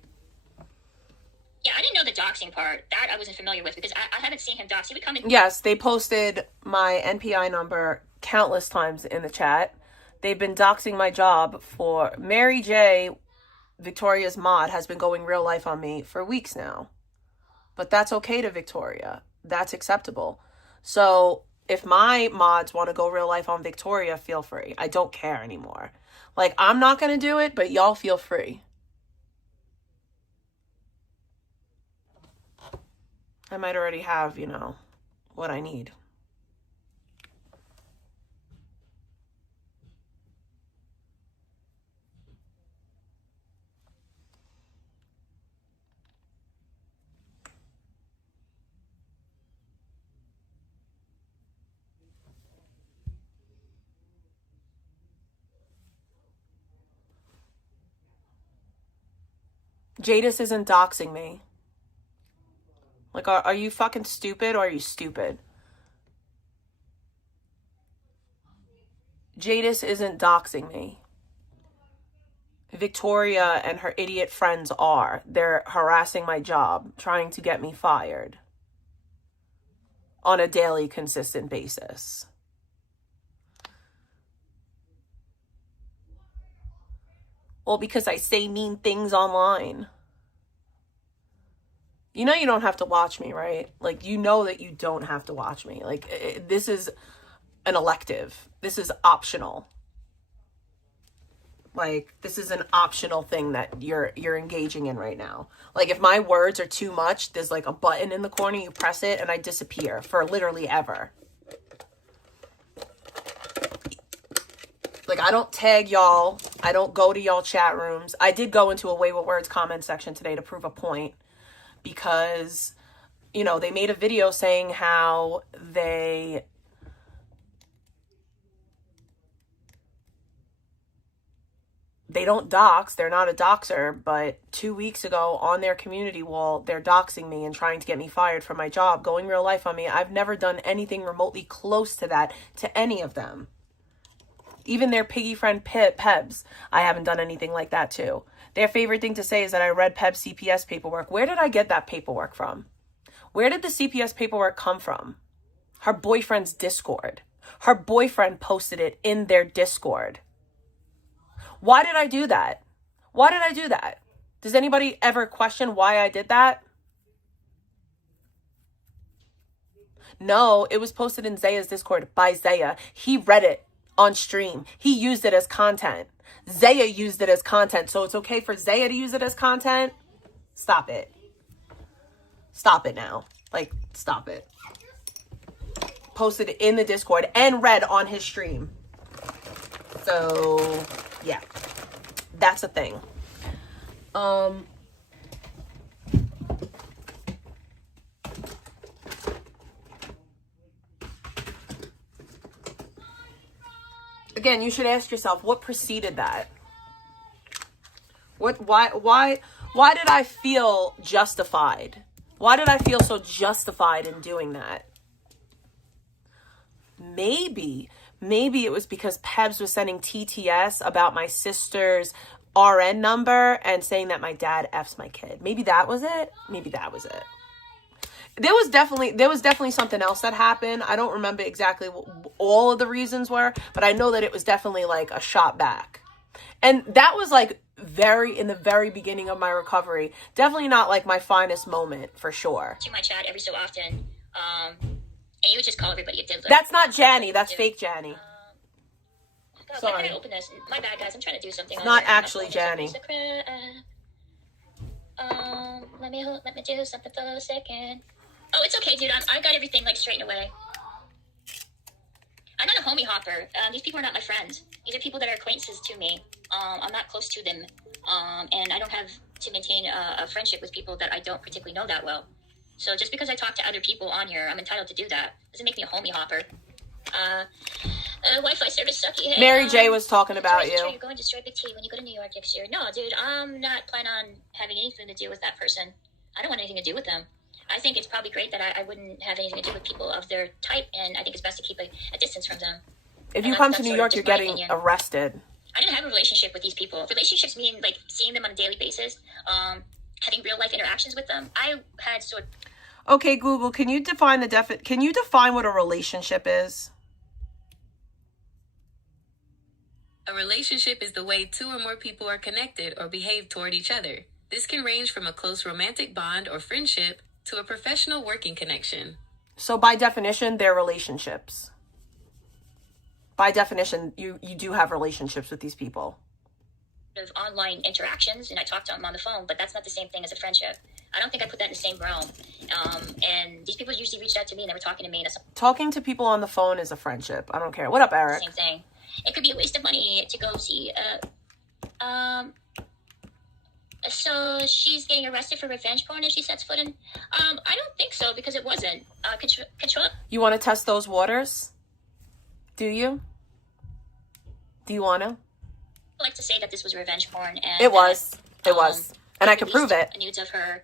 Yeah, I didn't know the doxing part. That I wasn't familiar with because I haven't seen him dox. He would come in. Yes, they posted my NPI number countless times in the chat. They've been doxing my job for Mary J. Victoria's mod has been going real life on me for weeks now. But that's okay to Victoria. That's acceptable. So if my mods want to go real life on Victoria, feel free. I don't care anymore. I'm not going to do it, but y'all feel free. I might already have, what I need. Jadis isn't doxing me. Are you fucking stupid or are you stupid? Jadis isn't doxing me. Victoria and her idiot friends are. They're harassing my job, trying to get me fired on a daily, consistent basis. Well, because I say mean things online. You know you don't have to watch me, right? You know that you don't have to watch me. This is an elective. This is optional. This is an optional thing that you're engaging in right now. If my words are too much, there's a button in the corner, you press it, and I disappear for literally ever. I don't tag y'all. I don't go to y'all chat rooms. I did go into a Way With Words comment section today to prove a point because, they made a video saying how they don't dox. They're not a doxer, but 2 weeks ago on their community wall, they're doxing me and trying to get me fired from my job, going real life on me. I've never done anything remotely close to that to any of them. Even their piggy friend Pebs, I haven't done anything like that too. Their favorite thing to say is that I read Peb's CPS paperwork. Where did I get that paperwork from? Where did the CPS paperwork come from? Her boyfriend's Discord. Her boyfriend posted it in their Discord. Why did I do that? Why did I do that? Does anybody ever question why I did that? No, it was posted in Zaya's Discord by Zaya. He read it on stream. He used it as content. Zaya used it as content. So it's okay for Zaya to use it as content? Stop it. Stop it now. Like, stop it. Posted it in the Discord and read on his stream. So, yeah. That's a thing. Again, you should ask yourself, what preceded that? Why did I feel justified? Why did I feel so justified in doing that? Maybe it was because Pebs was sending TTS about my sister's RN number and saying that my dad F's my kid. Maybe that was it. There was definitely something else that happened. I don't remember exactly what all of the reasons were, but I know that it was definitely like a shot back. And that was like in the very beginning of my recovery. Definitely not like my finest moment, for sure. To my chat every so often, and you would just call everybody a diddler. That's not Janny. That's fake Janny. God, Sorry. why can't I open this? My bad, guys. I'm trying to do something. It's not actually Janny. Let me do something for a second. Oh, it's okay, dude. I got everything like straightened away. I'm not a homie hopper. These people are not my friends. These are people that are acquaintances to me. I'm not close to them. And I don't have to maintain a friendship with people that I don't particularly know that well. So just because I talk to other people on here, I'm entitled to do that. Doesn't make me a homie hopper. Wi-Fi service sucky. Hey, Mary J was talking about you. You're going to Destroy Big T when you go to New York next year. No, dude, I'm not planning on having anything to do with that person. I don't want anything to do with them. I think it's probably great that I wouldn't have anything to do with people of their type, and I think it's best to keep a distance from them. If you come to New York, you're getting arrested. I didn't have a relationship with these people. Relationships mean like seeing them on a daily basis, having real life interactions with them. I had sort of... Okay, Google, can you define what a relationship is? A relationship is the way two or more people are connected or behave toward each other. This can range from a close romantic bond or friendship to a professional working connection. So by definition, they're relationships. By definition, you do have relationships with these people. Of online interactions, and I talk to them on the phone, but that's not the same thing as a friendship. I don't think I put that in the same realm. And these people usually reached out to me and they were talking to me. Talking to people on the phone is a friendship. I don't care. What up, Eric? Same thing. It could be a waste of money to go see. So she's getting arrested for revenge porn if she sets foot in. I don't think so, because it wasn't. Control. You want to test those waters? Do you? Do you want to? I like to say that this was revenge porn, and it was, and I can prove it. Nudes of her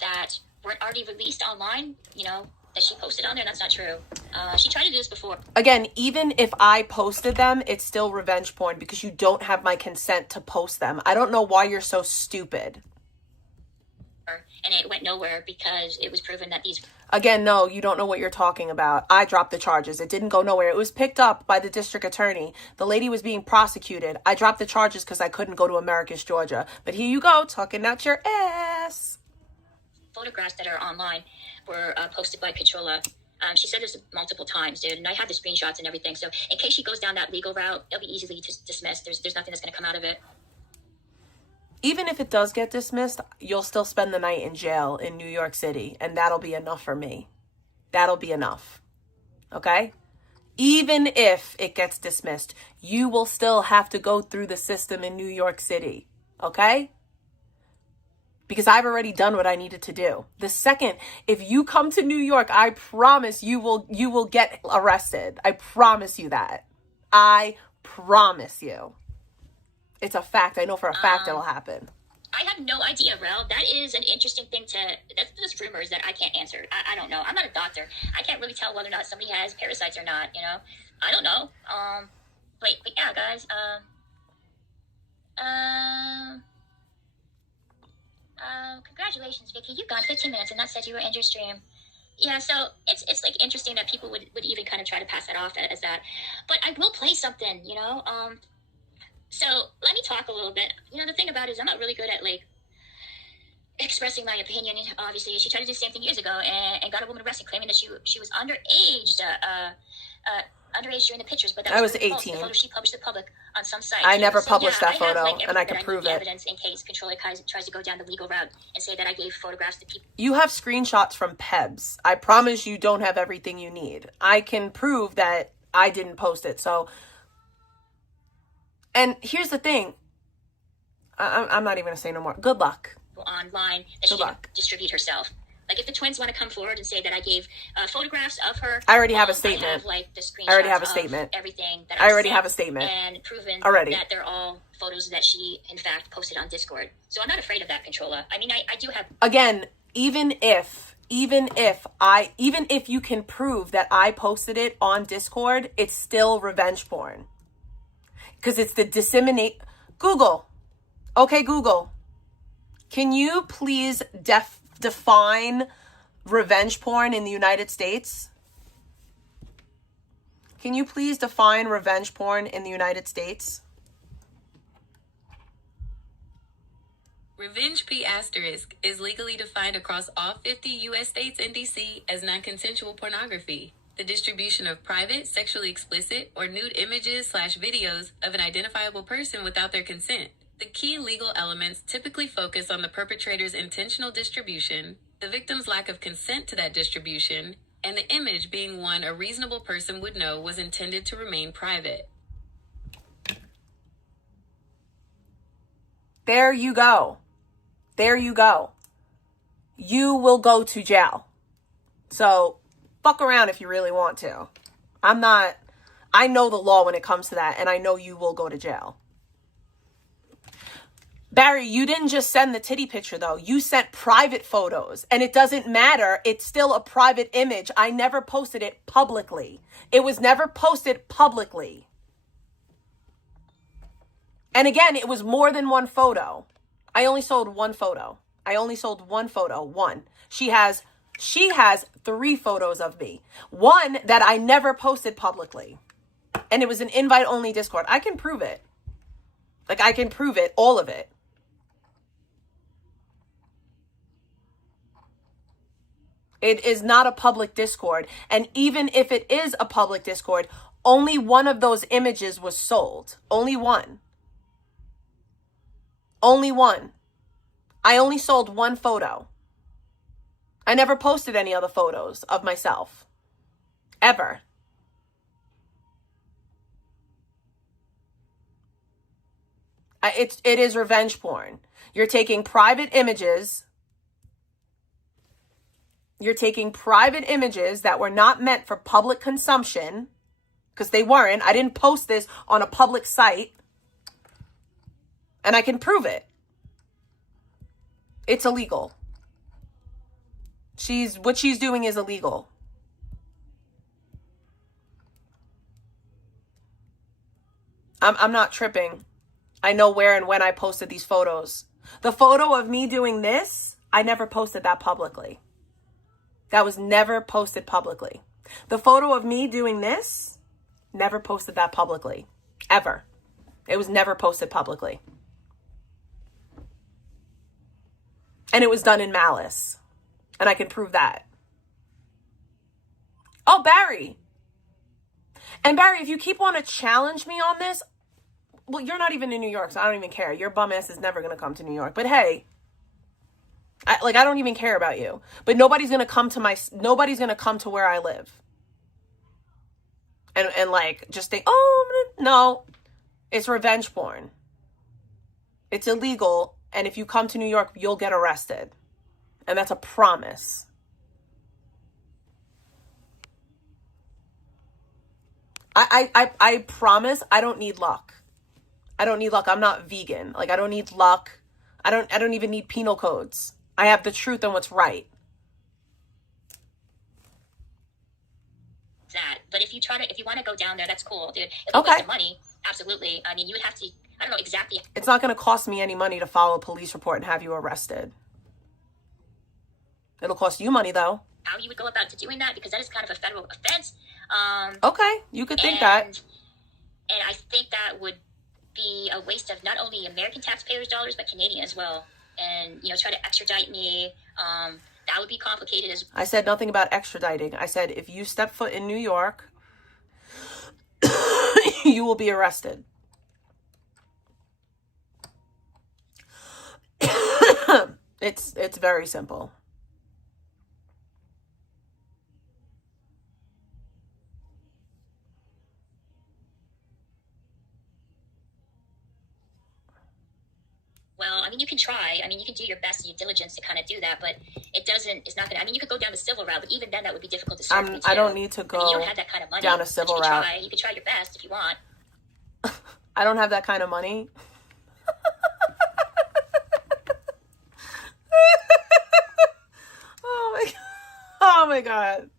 that weren't already released online. That she posted on there. That's not true. She tried to do this before. Again, even if I posted them, it's still revenge porn because you don't have my consent to post them. I don't know why you're so stupid. And it went nowhere because it was proven that these... Again, no, you don't know what you're talking about. I dropped the charges. It didn't go nowhere. It was picked up by the district attorney. The lady was being prosecuted. I dropped the charges because I couldn't go to Americus, Georgia. But here you go, talking out your ass. Photographs that are online were posted by Controlla. She said this multiple times, dude, and I have the screenshots and everything. So in case she goes down that legal route, it'll be easily dismissed. There's nothing that's going to come out of it. Even if it does get dismissed, you'll still spend the night in jail in New York City, and that'll be enough for me. That'll be enough. Okay? Even if it gets dismissed, you will still have to go through the system in New York City. Okay? Because I've already done what I needed to do. The second, if you come to New York, I promise you will get arrested. I promise you that. I promise you. It's a fact. I know for a fact it'll happen. I have no idea, Rel. That is an interesting thing that's just rumors that I can't answer. I don't know. I'm not a doctor. I can't really tell whether or not somebody has parasites or not, I don't know. but yeah, guys. Congratulations, Vicky. You've gone 15 minutes, and that said you were in your stream. Yeah, so it's like interesting that people would even kind of try to pass that off as that. But I will play something, you know. So let me talk a little bit. You know, the thing about it is I'm not really good at like expressing my opinion. Obviously, she tried to do the same thing years ago and got a woman arrested claiming that she was underage. Underage during the pictures, but that I was really false. 18. The photo she published to the public on some sites. I never So, published yeah, that photo, I have, and I can prove it. Evidence in case Controller tries to go down the legal route and say that I gave photographs to people. You have screenshots from Pebs. I promise you don't have everything you need. I can prove that I didn't post it. So, and here's the thing. I'm not even going to say no more. Good luck. Online that she didn't distribute herself. Like if the twins want to come forward and say that I gave photographs of her, I already have a statement. I have like the screenshots. I already have a statement. Everything that I already have a statement. And proven already that they're all photos that she in fact posted on Discord. So I'm not afraid of that, Controlla. I mean, I do have. Again, even if you can prove that I posted it on Discord, it's still revenge porn. Because it's the disseminate. Google. Okay, Google. Can you please define revenge porn in the United States? Can you please define revenge porn in the United States? Revenge P** is legally defined across all 50 U.S. states and D.C. as non-consensual pornography. The distribution of private, sexually explicit, or nude images/videos of an identifiable person without their consent. The key legal elements typically focus on the perpetrator's intentional distribution, the victim's lack of consent to that distribution, and the image being one a reasonable person would know was intended to remain private. There you go. There you go. You will go to jail. So fuck around if you really want to. I know the law when it comes to that, and I know you will go to jail. Barry, you didn't just send the titty picture, though. You sent private photos, and it doesn't matter. It's still a private image. I never posted it publicly. It was never posted publicly. And again, it was more than one photo. I only sold one photo. One. She has 3 photos of me. One that I never posted publicly. And it was an invite-only Discord. I can prove it. Like, I can prove it, all of it. It is not a public Discord. And even if it is a public Discord, only one of those images was sold. Only one. Only one. I only sold one photo. I never posted any other photos of myself. Ever. It is revenge porn. You're taking private images. You're taking private images that were not meant for public consumption, because they weren't. I didn't post this on a public site. And I can prove it. It's illegal. What she's doing is illegal. I'm not tripping. I know where and when I posted these photos. The photo of me doing this, I never posted that publicly. That was never posted publicly. The photo of me doing this, never posted that publicly. Ever. It was never posted publicly. And it was done in malice. And I can prove that. Oh, Barry. And Barry, if you keep wanting to challenge me on this, well, you're not even in New York, so I don't even care. Your bum ass is never going to come to New York. But hey, I don't even care about you. But nobody's going to come to where I live. And like, just think, no. It's revenge porn. It's illegal. And if you come to New York, you'll get arrested. And that's a promise. I promise I don't need luck. I don't need luck. I'm not vegan. Like, I don't need luck. I don't even need penal codes. I have the truth and what's right. That, but if you want to go down there, that's cool, dude. It's a waste of money. absolutely. I mean, you would have to, I don't know exactly. It's not going to cost me any money to file a police report and have you arrested. It'll cost you money, though. How you would go about doing that, because that is kind of a federal offense. Okay, you could think that. And I think that would be a waste of not only American taxpayers' dollars, but Canadian as well. And, you know, try to extradite me. That would be complicated as well. I said nothing about extraditing. I said if you step foot in New York, you will be arrested. It's very simple. Well, I mean, you can try. I mean, you can do your best and your diligence to kind of do that, but it's not going to, I mean, you could go down the civil route, but even then that would be difficult to serve me too. I don't need to go you don't have that kind of money, down a civil but route. You could try your best if you want. I don't have that kind of money. Oh my God.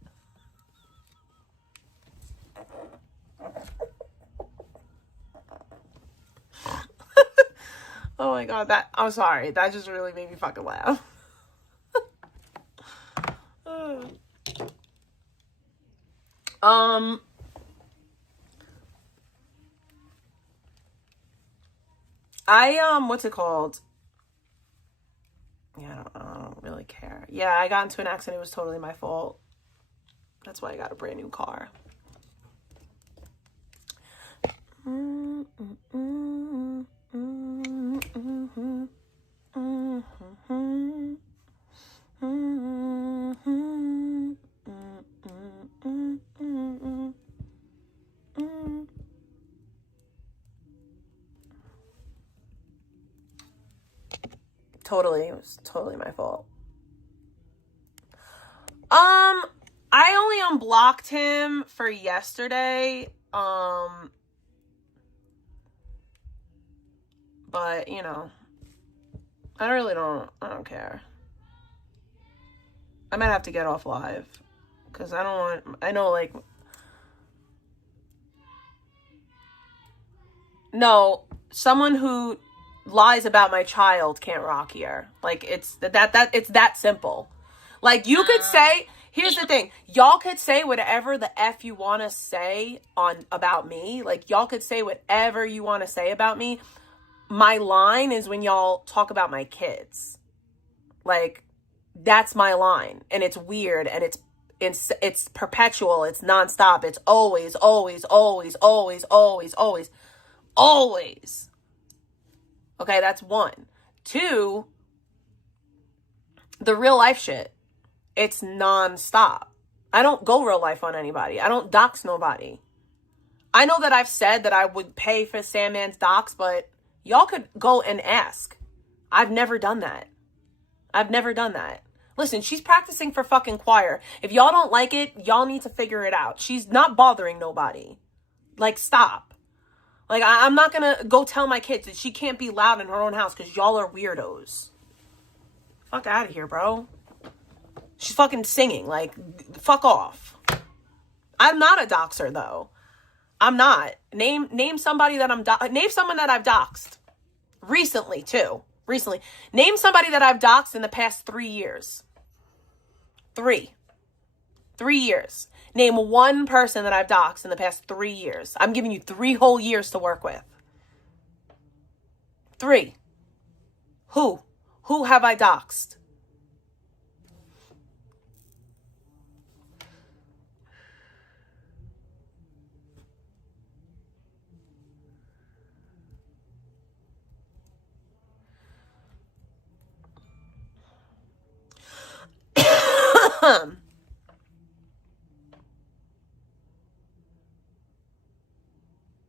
Oh my God, I'm sorry. That just really made me fucking laugh. What's it called? Yeah, I don't really care. Yeah, I got into an accident. It was totally my fault. That's why I got a brand new car. Totally, it was totally my fault. I only unblocked him for yesterday. But you know, I don't care. I might have to get off live because I know like, no, someone who lies about my child can't rock here. Like it's it's that simple. Like you could say, here's the thing, y'all could say whatever the F you want to say about me. Like y'all could say whatever you want to say about me. My line is when y'all talk about my kids. Like that's my line, and it's weird, and it's perpetual, it's nonstop, it's always. Okay, that's one. Two, the real life shit. It's nonstop. I don't go real life on anybody. I don't dox nobody. I know that I've said that I would pay for Sandman's dox, but y'all could go and ask. I've never done that. Listen, she's practicing for fucking choir. If y'all don't like it, y'all need to figure it out. She's not bothering nobody. Like, stop. Like, I'm not gonna go tell my kids that she can't be loud in her own house because y'all are weirdos. Fuck out of here, bro. She's fucking singing. Like, fuck off. I'm not a doxer, though. I'm not. Name somebody that name someone that I've doxed. Recently, too. Name somebody that I've doxed in the past 3 years. 3 years. Name one person that I've doxed in the past 3 years. I'm giving you 3 whole years to work with. 3. Who have I doxed?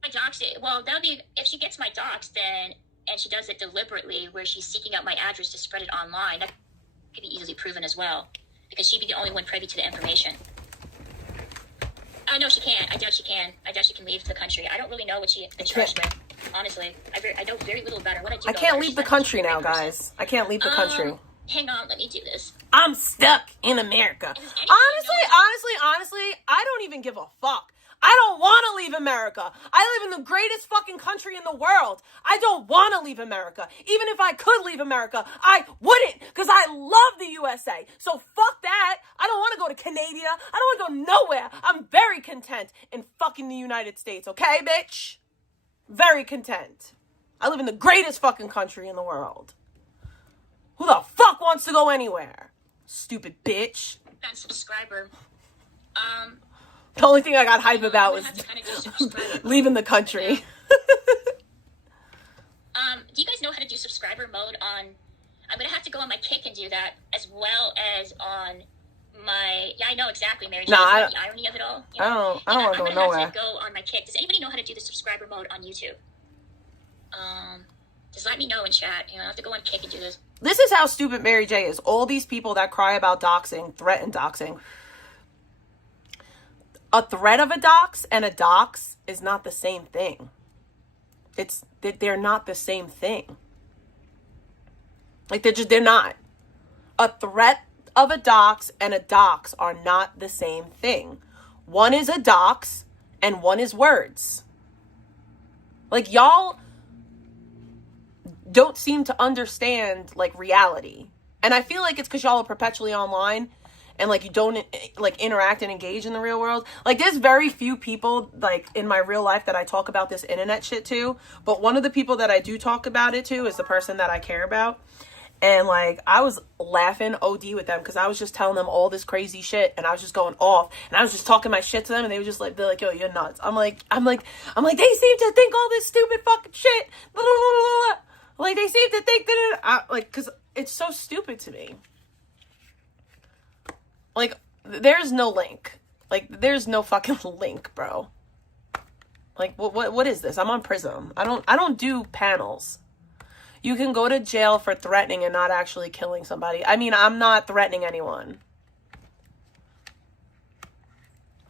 My dox it. Well, that'll be if she gets my dox, then and she does it deliberately, where she's seeking out my address to spread it online. That could be easily proven as well, because she'd be the only one privy to the information. No, she can't. I doubt she can. I doubt she can leave the country. I don't really know what she's been charged with. Honestly, I know very little about her. What I do. I can't leave the country now, guys. I can't leave the country. Hang on, let me do this. I'm stuck in America. Honestly, I don't even give a fuck. I don't want to leave America. I live in the greatest fucking country in the world. I don't want to leave America. Even if I could leave America, I wouldn't, because I love the USA. So fuck that. I don't want to go to Canada. I don't want to go nowhere. I'm very content in fucking the United States, okay, bitch? Very content. I live in the greatest fucking country in the world. Who the fuck wants to go anywhere? Stupid bitch. That subscriber. The only thing I got hype about was leaving the country. Do you guys know how to do subscriber mode on... I'm going to have to go on my Kick and do that, as well as on my... Yeah, I know exactly, Mary Jane. Nah, the irony of it all. I don't want to go nowhere. I'm going to have to go on my Kick. Does anybody know how to do the subscriber mode on YouTube? Just let me know in chat. I have to go on Kick and do this. This is how stupid Mary J is. All these people that cry about doxing, threaten doxing. A threat of a dox and a dox is not the same thing. They're not the same thing. Like, they're not. A threat of a dox and a dox are not the same thing. One is a dox and one is words. Like, y'all don't seem to understand, like, reality. And I feel like it's because y'all are perpetually online and, like, you don't, like, interact and engage in the real world. Like, there's very few people, like, in my real life that I talk about this internet shit to. But one of the people that I do talk about it to is the person that I care about. And, like, I was laughing OD with them because I was just telling them all this crazy shit and I was just going off and I was just talking my shit to them and they were just like, they're like, yo, you're nuts. I'm like, they seem to think all this stupid fucking shit. Blah, blah, blah, blah. Like, they seem to think that, because it's so stupid to me. Like, there's no link. Like, there's no fucking link, bro. Like, what is this? I'm on Prism. I don't do panels. You can go to jail for threatening and not actually killing somebody. I mean, I'm not threatening anyone.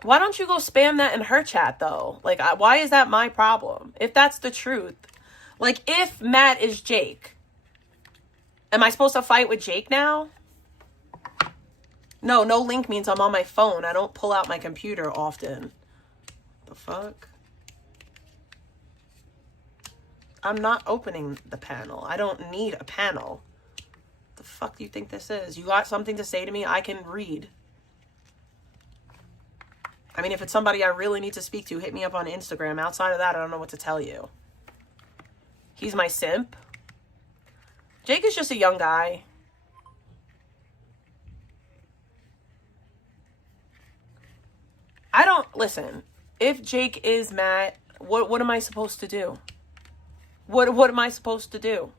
Why don't you go spam that in her chat, though? Like, why is that my problem? If that's the truth. Like, if Matt is Jake, am I supposed to fight with Jake now? No link means I'm on my phone. I don't pull out my computer often. The fuck? I'm not opening the panel. I don't need a panel. The fuck do you think this is? You got something to say to me? I can read. I mean, if it's somebody I really need to speak to, hit me up on Instagram. Outside of that, I don't know what to tell you. He's my simp. Jake is just a young guy. Listen, if Jake is Matt, what am I supposed to do? What am I supposed to do?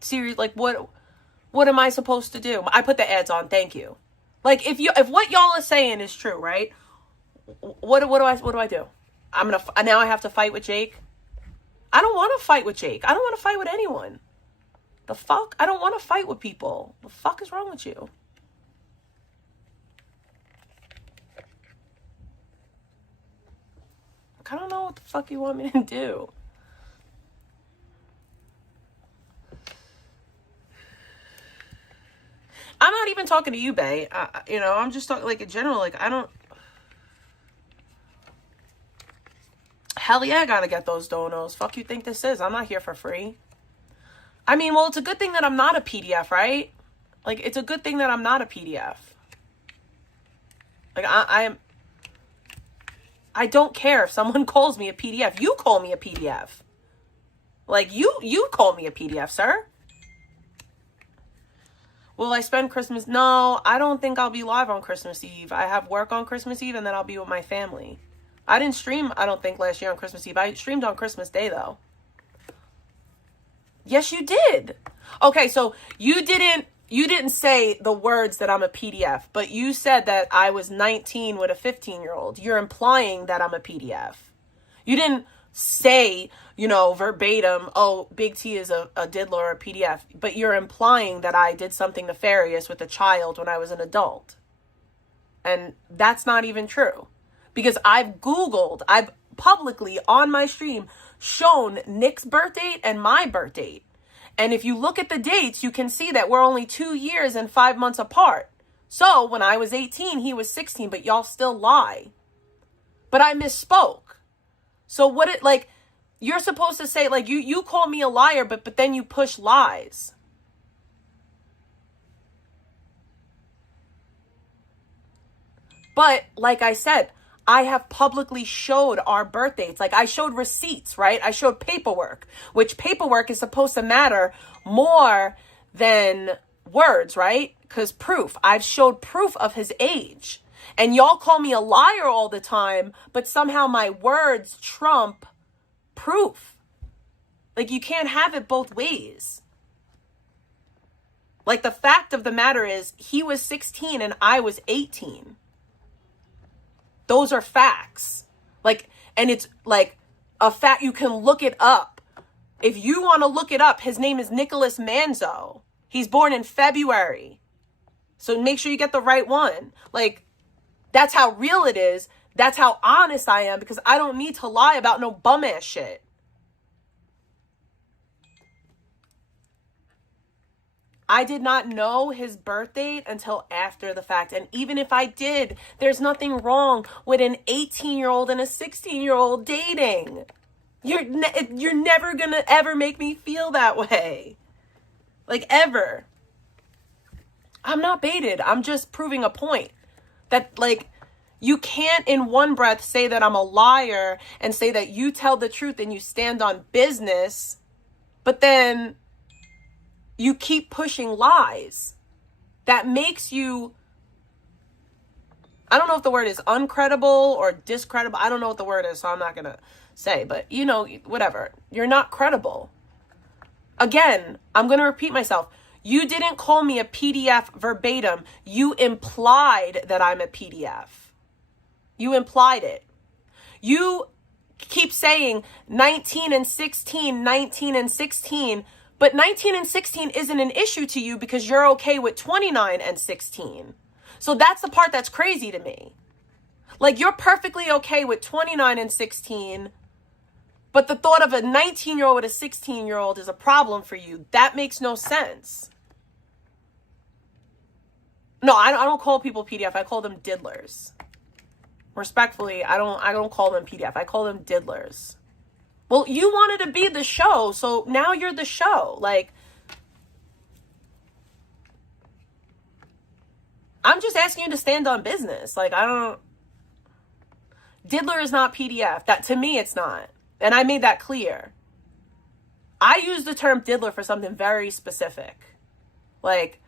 Seriously, like, what am I supposed to do? I put the ads on, thank you. Like, if what y'all are saying is true, right? What do I do? Now I have to fight with Jake? I don't want to fight with Jake. I don't want to fight with anyone. The fuck? I don't want to fight with people. The fuck is wrong with you? I don't know what the fuck you want me to do. I'm not even talking to you, bae. I'm just talking, like, in general. Like, I don't... Hell yeah, I gotta get those donos. Fuck you think this is? I'm not here for free. I mean, well, it's a good thing that I'm not a PDF, right? Like, it's a good thing that I'm not a PDF. Like, I don't care if someone calls me a PDF. You call me a PDF. Like, you call me a PDF, sir. Will I spend Christmas? No, I don't think I'll be live on Christmas Eve. I have work on Christmas Eve, and then I'll be with my family. I didn't stream, I don't think, last year on Christmas Eve. I streamed on Christmas Day, though. Yes, you did. Okay, so you didn't say the words that I'm a PDF, but you said that I was 19 with a 15-year-old. You're implying that I'm a PDF. You didn't say, verbatim, oh, Big T is a diddler or a PDF, but you're implying that I did something nefarious with a child when I was an adult. And that's not even true. Because I've publicly on my stream shown Nick's birth date and my birth date. And if you look at the dates, you can see that we're only 2 years and 5 months apart. So when I was 18, he was 16, but y'all still lie. but I misspoke. So what it, like, you're supposed to say, like, you call me a liar, but then you push lies. But like I said, I have publicly showed our birth dates. Like, I showed receipts, right? I showed paperwork, which paperwork is supposed to matter more than words, right? Because proof. I've showed proof of his age. And y'all call me a liar all the time, but somehow my words trump proof. Like, you can't have it both ways. Like, the fact of the matter is, he was 16 and I was 18. Those are facts. Like, and it's like a fact. You can look it up. If you want to look it up, his name is Nicholas Manzo. He's born in February. So make sure you get the right one. Like, that's how real it is. That's how honest I am, because I don't need to lie about no bum ass shit. I did not know his birth date until after the fact. And even if I did, there's nothing wrong with an 18-year-old and a 16-year-old dating. You're never going to ever make me feel that way. Like, ever. I'm not baited. I'm just proving a point. That, like, you can't in one breath say that I'm a liar and say that you tell the truth and you stand on business, but then you keep pushing lies. That makes you, I don't know if the word is uncredible or discredible. I don't know what the word is, so I'm not going to say, but you know, whatever. You're not credible. Again, I'm going to repeat myself. You didn't call me a PDF verbatim. You implied that I'm a PDF. You implied it. You keep saying 19 and 16, 19 and 16, but 19 and 16 isn't an issue to you because you're okay with 29 and 16. So that's the part that's crazy to me. Like, you're perfectly okay with 29 and 16, but the thought of a 19-year-old with a 16-year-old is a problem for you. That makes no sense. No, I don't call people PDF. I call them diddlers. Respectfully, I don't call them PDF. I call them diddlers. Well, you wanted to be the show, so now you're the show. Like, I'm just asking you to stand on business. Like, diddler is not PDF. That, to me, it's not. And I made that clear. I use the term diddler for something very specific. Like,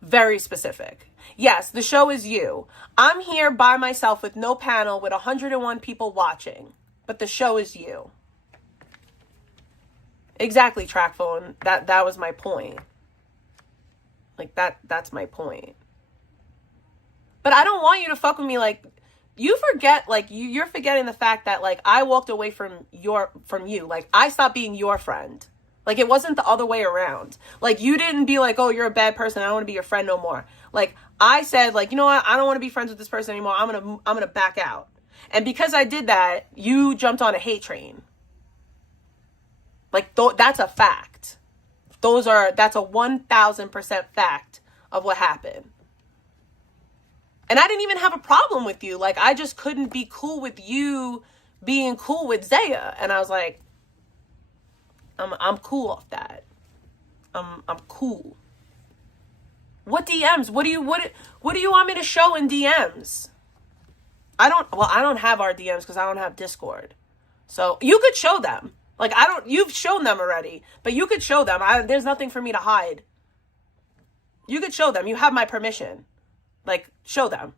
very specific. Yes, the show is you. I'm here by myself with no panel with 101 people watching. But the show is you. Exactly, track phone. That was my point. Like, that's my point. But I don't want you to fuck with me. Like, you forget, like, you're forgetting the fact that, like, I walked away from you. Like, I stopped being your friend. Like, it wasn't the other way around. Like, you didn't be like, oh, you're a bad person, I don't want to be your friend no more. Like, I said, like, you know what, I don't want to be friends with this person anymore. I'm gonna back out. And because I did that, you jumped on a hate train. Like, that's a fact. That's a 1,000% fact of what happened. And I didn't even have a problem with you. Like, I just couldn't be cool with you being cool with Zaya. And I was like, I'm cool off that. I'm cool. What DMs? What do you want me to show in DMs? I don't have our DMs because I don't have Discord. So you could show them. Like, you've shown them already, but you could show them. There's nothing for me to hide. You could show them. You have my permission. Like, show them.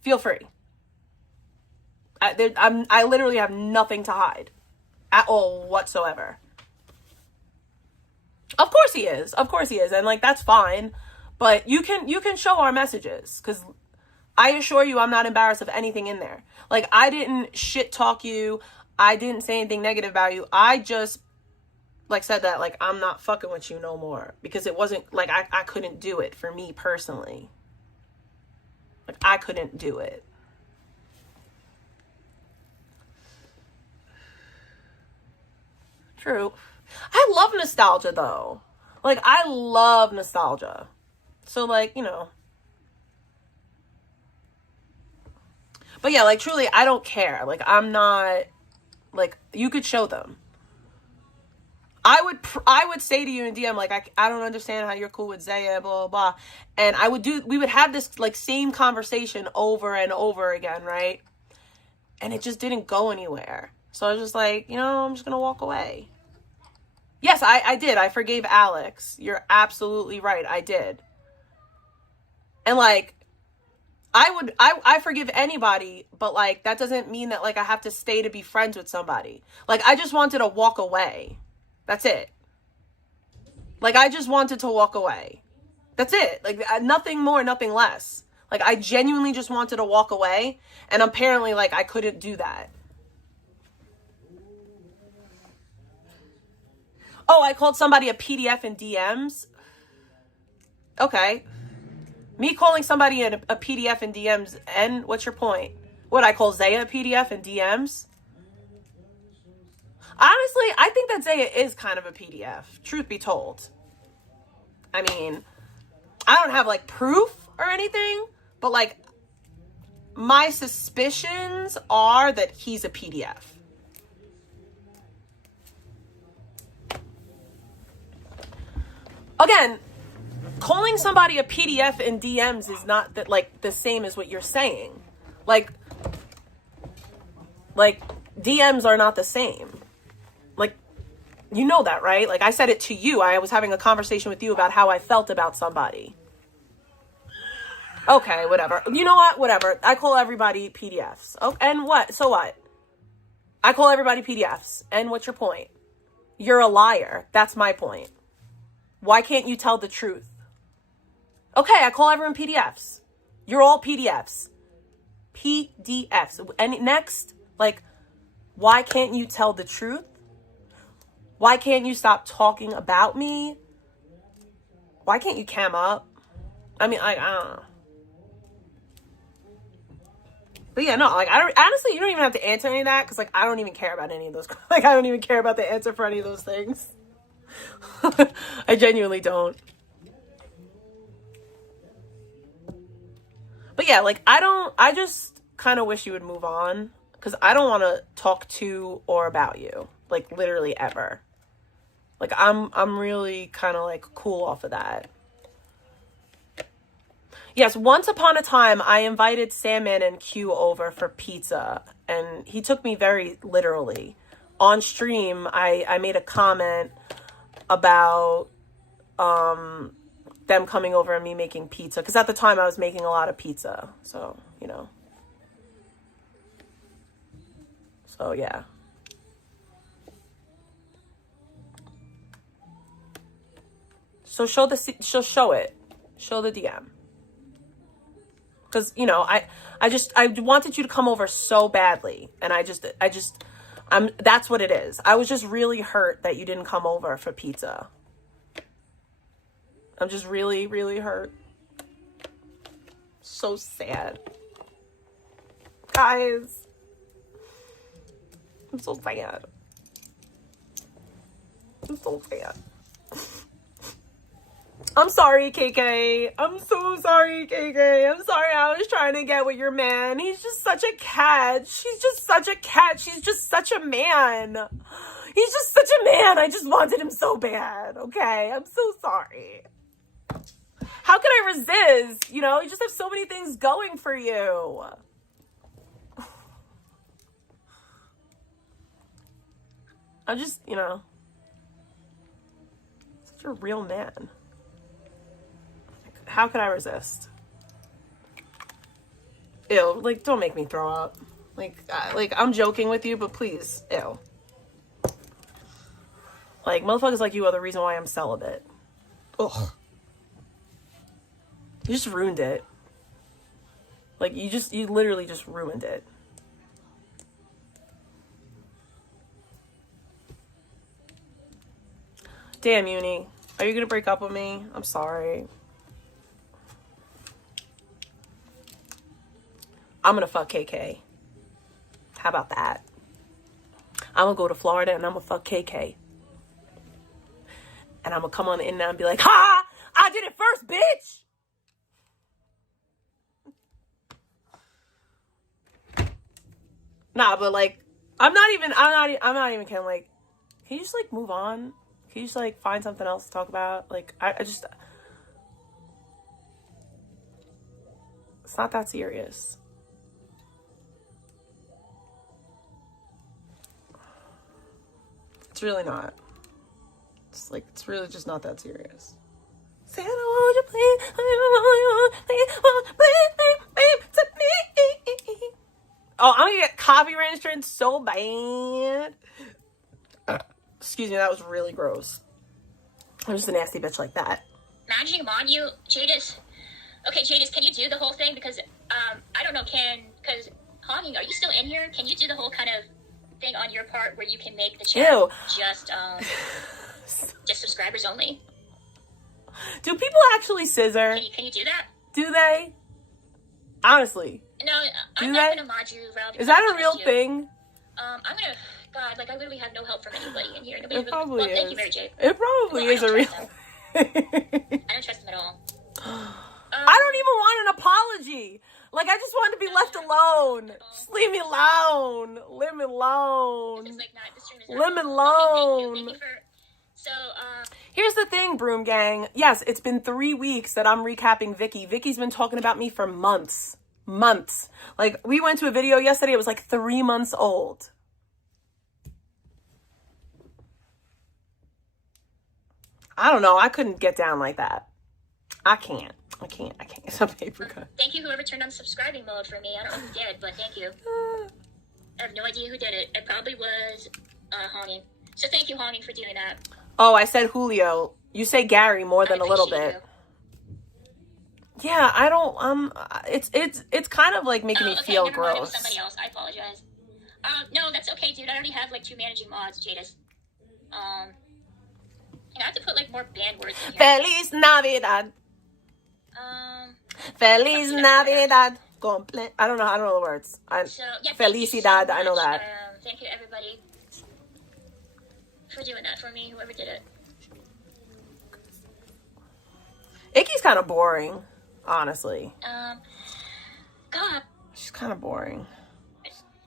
Feel free. I literally have nothing to hide at all whatsoever. Of course he is. Of course he is. And, like, that's fine. But you can show our messages, because I assure you I'm not embarrassed of anything in there. Like, I didn't shit talk you. I didn't say anything negative about you. I just, like, said that, like, I'm not fucking with you no more. Because it wasn't, like, I couldn't do it for me personally. Like, I couldn't do it. True. I love nostalgia, though. Like, I love nostalgia. So, like, you know. But yeah, like, truly, I don't care. Like, I'm not, like, you could show them. I would say to you in DM, like, I don't understand how you're cool with Zaya, blah, blah, blah. And we would have this, like, same conversation over and over again, right? And it just didn't go anywhere. So I was just like, you know, I'm just going to walk away. Yes, I did. I forgave Alex. You're absolutely right. I did. And, like, I forgive anybody, but, like, that doesn't mean that, like, I have to stay to be friends with somebody. Like, I just wanted to walk away. That's it. Like, I just wanted to walk away. That's it. Like, nothing more, nothing less. Like, I genuinely just wanted to walk away, and apparently, like, I couldn't do that. Oh, I called somebody a PDF in DMs? Okay. Me calling somebody a PDF in DMs, and what's your point? What, I call Zaya a PDF in DMs? Honestly, I think that Zaya is kind of a PDF, truth be told. I mean, I don't have, like, proof or anything, but, like, my suspicions are that he's a PDF. Again, calling somebody a PDF in DMs is not that, like, the same as what you're saying. Like DMs are not the same. Like, you know that, right? Like, I said it to you. I was having a conversation with you about how I felt about somebody. Okay, whatever. You know what? Whatever. I call everybody PDFs. Oh, and what? So what? I call everybody PDFs. And what's your point? You're a liar. That's my point. Why can't you tell the truth? Okay, I call everyone PDFs. You're all PDFs. PDFs. And next, like, why can't you tell the truth? Why can't you stop talking about me? Why can't you cam up? I mean, I don't know. But yeah, no, like, honestly, you don't even have to answer any of that, because, like, I don't even care about any of those. Like, I don't even care about the answer for any of those things. I genuinely don't. But yeah, like, I just kind of wish you would move on, because I don't want to talk to or about you, like, literally ever. Like, I'm really kind of, like, cool off of that. Yes, once upon a time, I invited Salmon and Q over for pizza, and he took me very literally. On stream, I made a comment about them coming over and me making pizza, because at the time I was making a lot of pizza, so, you know. So, yeah. So show it. Show the DM. Because, you know, I wanted you to come over so badly. And that's what it is. I was just really hurt that you didn't come over for pizza. I'm just really, really hurt. So sad. Guys. I'm so sad. I'm so sad. I'm sorry, KK. I'm so sorry, KK. I'm sorry I was trying to get with your man. He's just such a cat. She's just such a cat. She's just such a man. He's just such a man. I just wanted him so bad. Okay? I'm so sorry. How could I resist? You know, you just have so many things going for you. I'm just, you know, such a real man. How could I resist? Ew, like, don't make me throw up. Like, I'm joking with you, but please, ew. Like, motherfuckers like you are the reason why I'm celibate. Ugh. You just ruined it. Like, you literally just ruined it. Damn, Uni. Are you gonna break up with me? I'm sorry. I'm gonna fuck KK. How about that? I'm gonna go to Florida and I'm gonna fuck KK. And I'm gonna come on the internet and be like, ha! I did it first, bitch! Nah, but like, I'm not even kidding. Like, can you just like move on? Can you just like find something else to talk about? Like, I just, it's not that serious. It's really not. It's like, it's really just not that serious. Santa, won't you please, to me? Oh, I'm gonna get copyright insurance so bad. Excuse me, that was really gross. I'm just a nasty bitch like that. Managing on you, Jadis. Okay, Jadis, can you do the whole thing? Because, I don't know, because, Hogging, are you still in here? Can you do the whole kind of thing on your part where you can make the channel just subscribers only? Do people actually scissor? Can you do that? Do they? Honestly. No, I'm not gonna mod you, Ralph. Is that a real thing? I'm gonna, God, like I literally have no help from anybody in here. It probably is. Thank you, Mary J. It probably is a real thing. I don't trust them at all. I don't even want an apology. Like, I just want to be left alone. Just leave me alone. Leave me alone. It's like not, this stream is Leave me Okay, alone. thank you for, so, Here's the thing, Broom Gang. Yes, it's been 3 weeks that I'm recapping Vicky. Vicky's been talking about me for months. Months. Like, we went to a video yesterday. It was like 3 months old. I don't know. I couldn't get down like that. I can't. It's a paper cut. Thank you whoever turned on subscribing mode for me. I don't know who did, but thank you. I have no idea who did it. It probably was Hogging. So thank you, Hogging, for doing that. Oh, I said Julio. You say Gary more than a little bit. You. Yeah, I don't. It's kind of like making me feel never mind, it gross. was somebody else. I apologize. No, that's okay, dude. I already have like 2 managing mods, Jadis. I have to put like more band words in here. Feliz Navidad. Feliz Navidad. I don't know the words. Felicidad. So I know that. Thank you, everybody, for doing that for me. Whoever did it. Icky's kind of boring, honestly. God. She's kind of boring.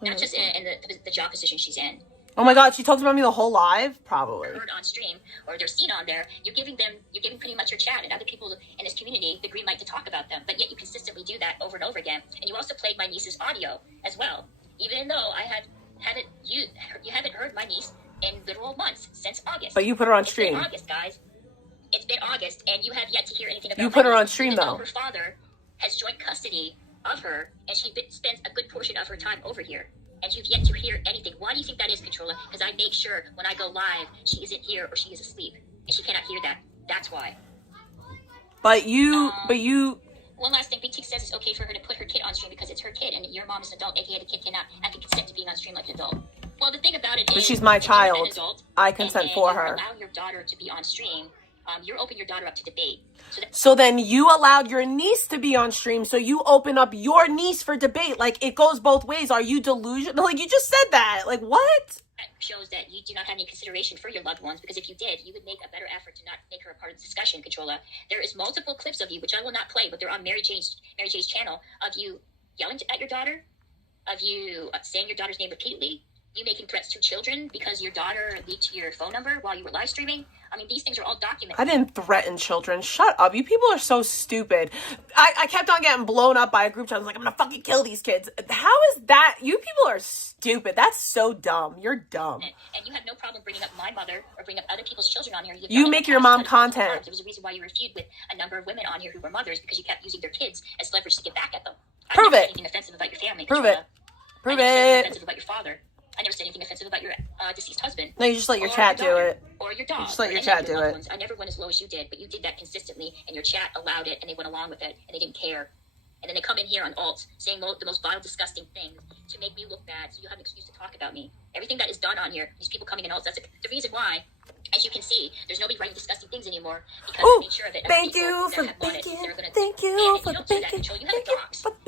Not just in the job position she's in. Oh my God, she talks about me the whole live? Probably. Heard on stream, or they're seen on there, you're giving pretty much your chat and other people in this community the green light to talk about them, but yet you consistently do that over and over again. And you also played my niece's audio as well, even though you haven't heard my niece in literal months since August. But you put her on stream. It's been August, guys. It's been August, and you have yet to hear anything about you put her niece, on stream, though. Her father has joint custody of her, and she spends a good portion of her time over here. And you've yet to hear anything. Why do you think that is, Controlla? Because I make sure when I go live, she isn't here or she is asleep. And she cannot hear that. That's why. But you... One last thing. Big T says it's okay for her to put her kid on stream because it's her kid and your mom is an adult, aka the kid cannot have to consent to being on stream like an adult. Well, the thing about it is... But she's my child. Adult, I consent for her. Allow your daughter to be on stream. You're opening your daughter up to debate. So then you allowed your niece to be on stream, so you open up your niece for debate. Like, it goes both ways. Are you delusional? Like, you just said that. Like, what? That shows that you do not have any consideration for your loved ones, because if you did, you would make a better effort to not make her a part of the discussion, Controlla. There is multiple clips of you, which I will not play, but they're on Mary J's channel, of you yelling at your daughter, of you saying your daughter's name repeatedly, you making threats to children because your daughter leaked your phone number while you were live streaming. I mean, these things are all documented. I didn't threaten children. Shut up. You people are so stupid. I kept on getting blown up by a group chat. I was like, I'm gonna fucking kill these kids. How is that? You people are stupid. That's so dumb. You're dumb. And you have no problem bringing up my mother or bringing up other people's children on here. You make your mom content. There was a reason why you were feud with a number of women on here who were mothers, because you kept using their kids as leverage to get back at them. Prove it. I never said anything offensive about your family. Prove it. Prove it. I never said anything offensive about your father. I never said anything offensive about your deceased husband. No, you just let your chat do it. Or your dog. You just let your chat do it. I never went as low as you did, but you did that consistently, and your chat allowed it, and they went along with it, and they didn't care. And then they come in here on alt saying the most vile, disgusting things to make me look bad, so you have an excuse to talk about me. Everything that is done on here, these people coming in alt, that's the reason why, as you can see, there's nobody writing disgusting things anymore, because I made sure of it. Thank you for the bacon. Thank you for the bacon.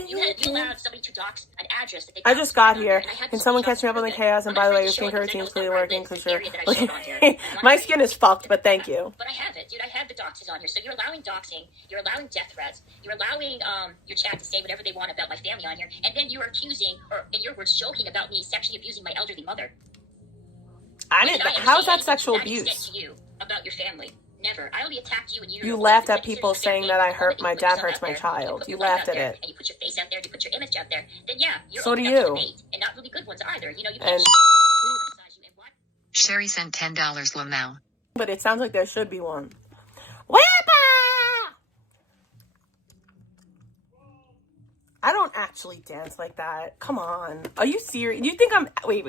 You allowed somebody to dox an address that they I found just got on here. there, and I had Can to someone screenshot catch me up on the it. chaos? And I'm by the not way, your afraid to show it skincare because I know routine's it's clearly not right, working this because you're area that I showed on here. my skin is fucked, but thank you. But I have it, dude. I have the doxes on here. So you're allowing doxing. You're allowing death threats. You're allowing your chat to say whatever they want about my family on here. And then you're accusing, or in your words, joking about me sexually abusing my elderly mother. I When didn't. did I ever How's say that anything sexual to that extent abuse? to you about your family? Never. I only attacked you and you. You laughed at people saying that I hurt my dad hurts my child. You laughed at it. And you put your face out there. You put your image out there. Then yeah, you're So do open up to you. debate, and not really good ones either. You know, you And can't criticize you and what. Sherry sent $10 Lamau. but it sounds like there should be one. Whippa! I don't actually dance like that. Come on. Are you serious? You think I'm... Wait.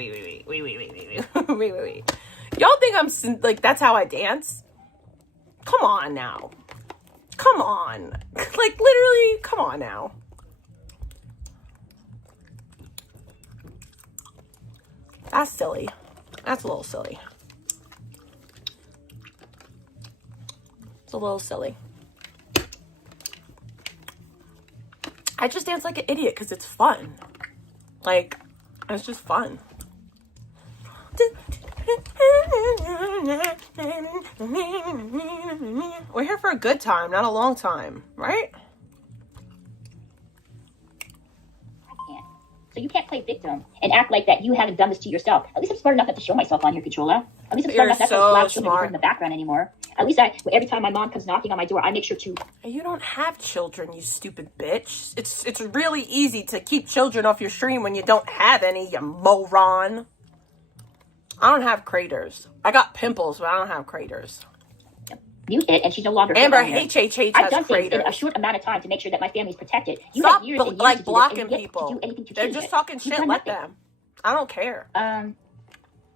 Y'all think I'm... Like, that's how I dance? Come on now. Come on. Like, literally, come on now. That's silly. That's a little silly. It's a little silly. I just dance like an idiot because it's fun. Like, it's just fun. We're here for a good time, not a long time, right? So you can't play victim and act like that you haven't done this to yourself. At least I'm smart enough not to show myself on here, Controlla. At least I'm smart enough not to allow children to be in the background anymore. At least every time my mom comes knocking on my door, I make sure to... You don't have children, you stupid bitch. It's really easy to keep children off your stream when you don't have any, you moron. I don't have craters. I got pimples, but I don't have craters. Mute it, and she's no longer... Amber HHH I've has done things craters. in a short amount of time to make sure that my family's protected. You Stop have years and years like to do this, blocking and you get people. to do anything to They're change just it. talking You've shit. done Let nothing. them. I don't care.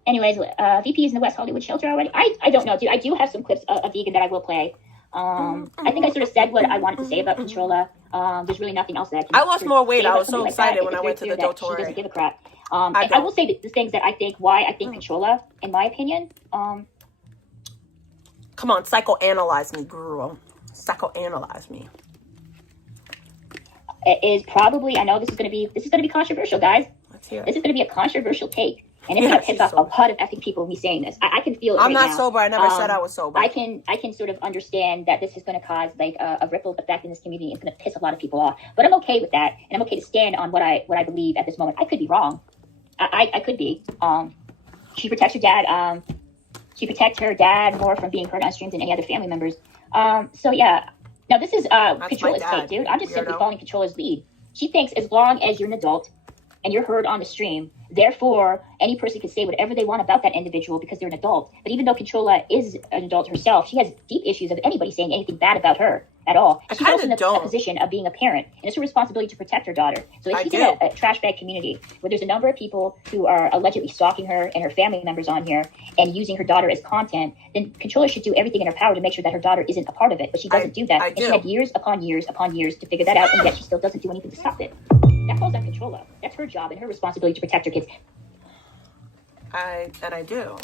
Anyways, VP is in the West Hollywood shelter already. I don't know, dude. I do have some clips of vegan that I will play. I think I sort of said what I wanted to say about Controlla. There's really nothing else that I can I lost sort of more weight. say I about was so somebody like excited that. when It's I very went to the clear that she Dotori. doesn't give a crap. I will say the things that I think, why I think Controlla, in my opinion, Come on, psychoanalyze me, girl. Psychoanalyze me. is probably, I know this is gonna be controversial, guys. Let's hear This it. is gonna be a controversial take. And it's gonna piss off a lot of effing people me saying this. I can feel it. I'm right not now. sober. I never said I was sober. I can sort of understand that this is going to cause like a ripple effect in this community. It's going to piss a lot of people off, but I'm okay with that, and I'm okay to stand on what I believe at this moment. I could be wrong. I could be. She protects her dad. She protects her dad more from being hurt on streams than any other family members. So yeah. Now this is Controlla's take, dude. I'm just simply following Controlla's lead. She thinks as long as you're an adult and you're heard on the stream, therefore any person can say whatever they want about that individual because they're an adult. But even though Controlla is an adult herself, she has deep issues of anybody saying anything bad about her at all. She's also in a position of being a parent, and it's her responsibility to protect her daughter. So if she's in a trash bag community where there's a number of people who are allegedly stalking her and her family members on here and using her daughter as content, then Controlla should do everything in her power to make sure that her daughter isn't a part of it. But she doesn't do that. And she had years upon years upon years to figure that out, and yet she still doesn't do anything to stop it. That falls on Controlla. That's her job and her responsibility to protect her kids. I do.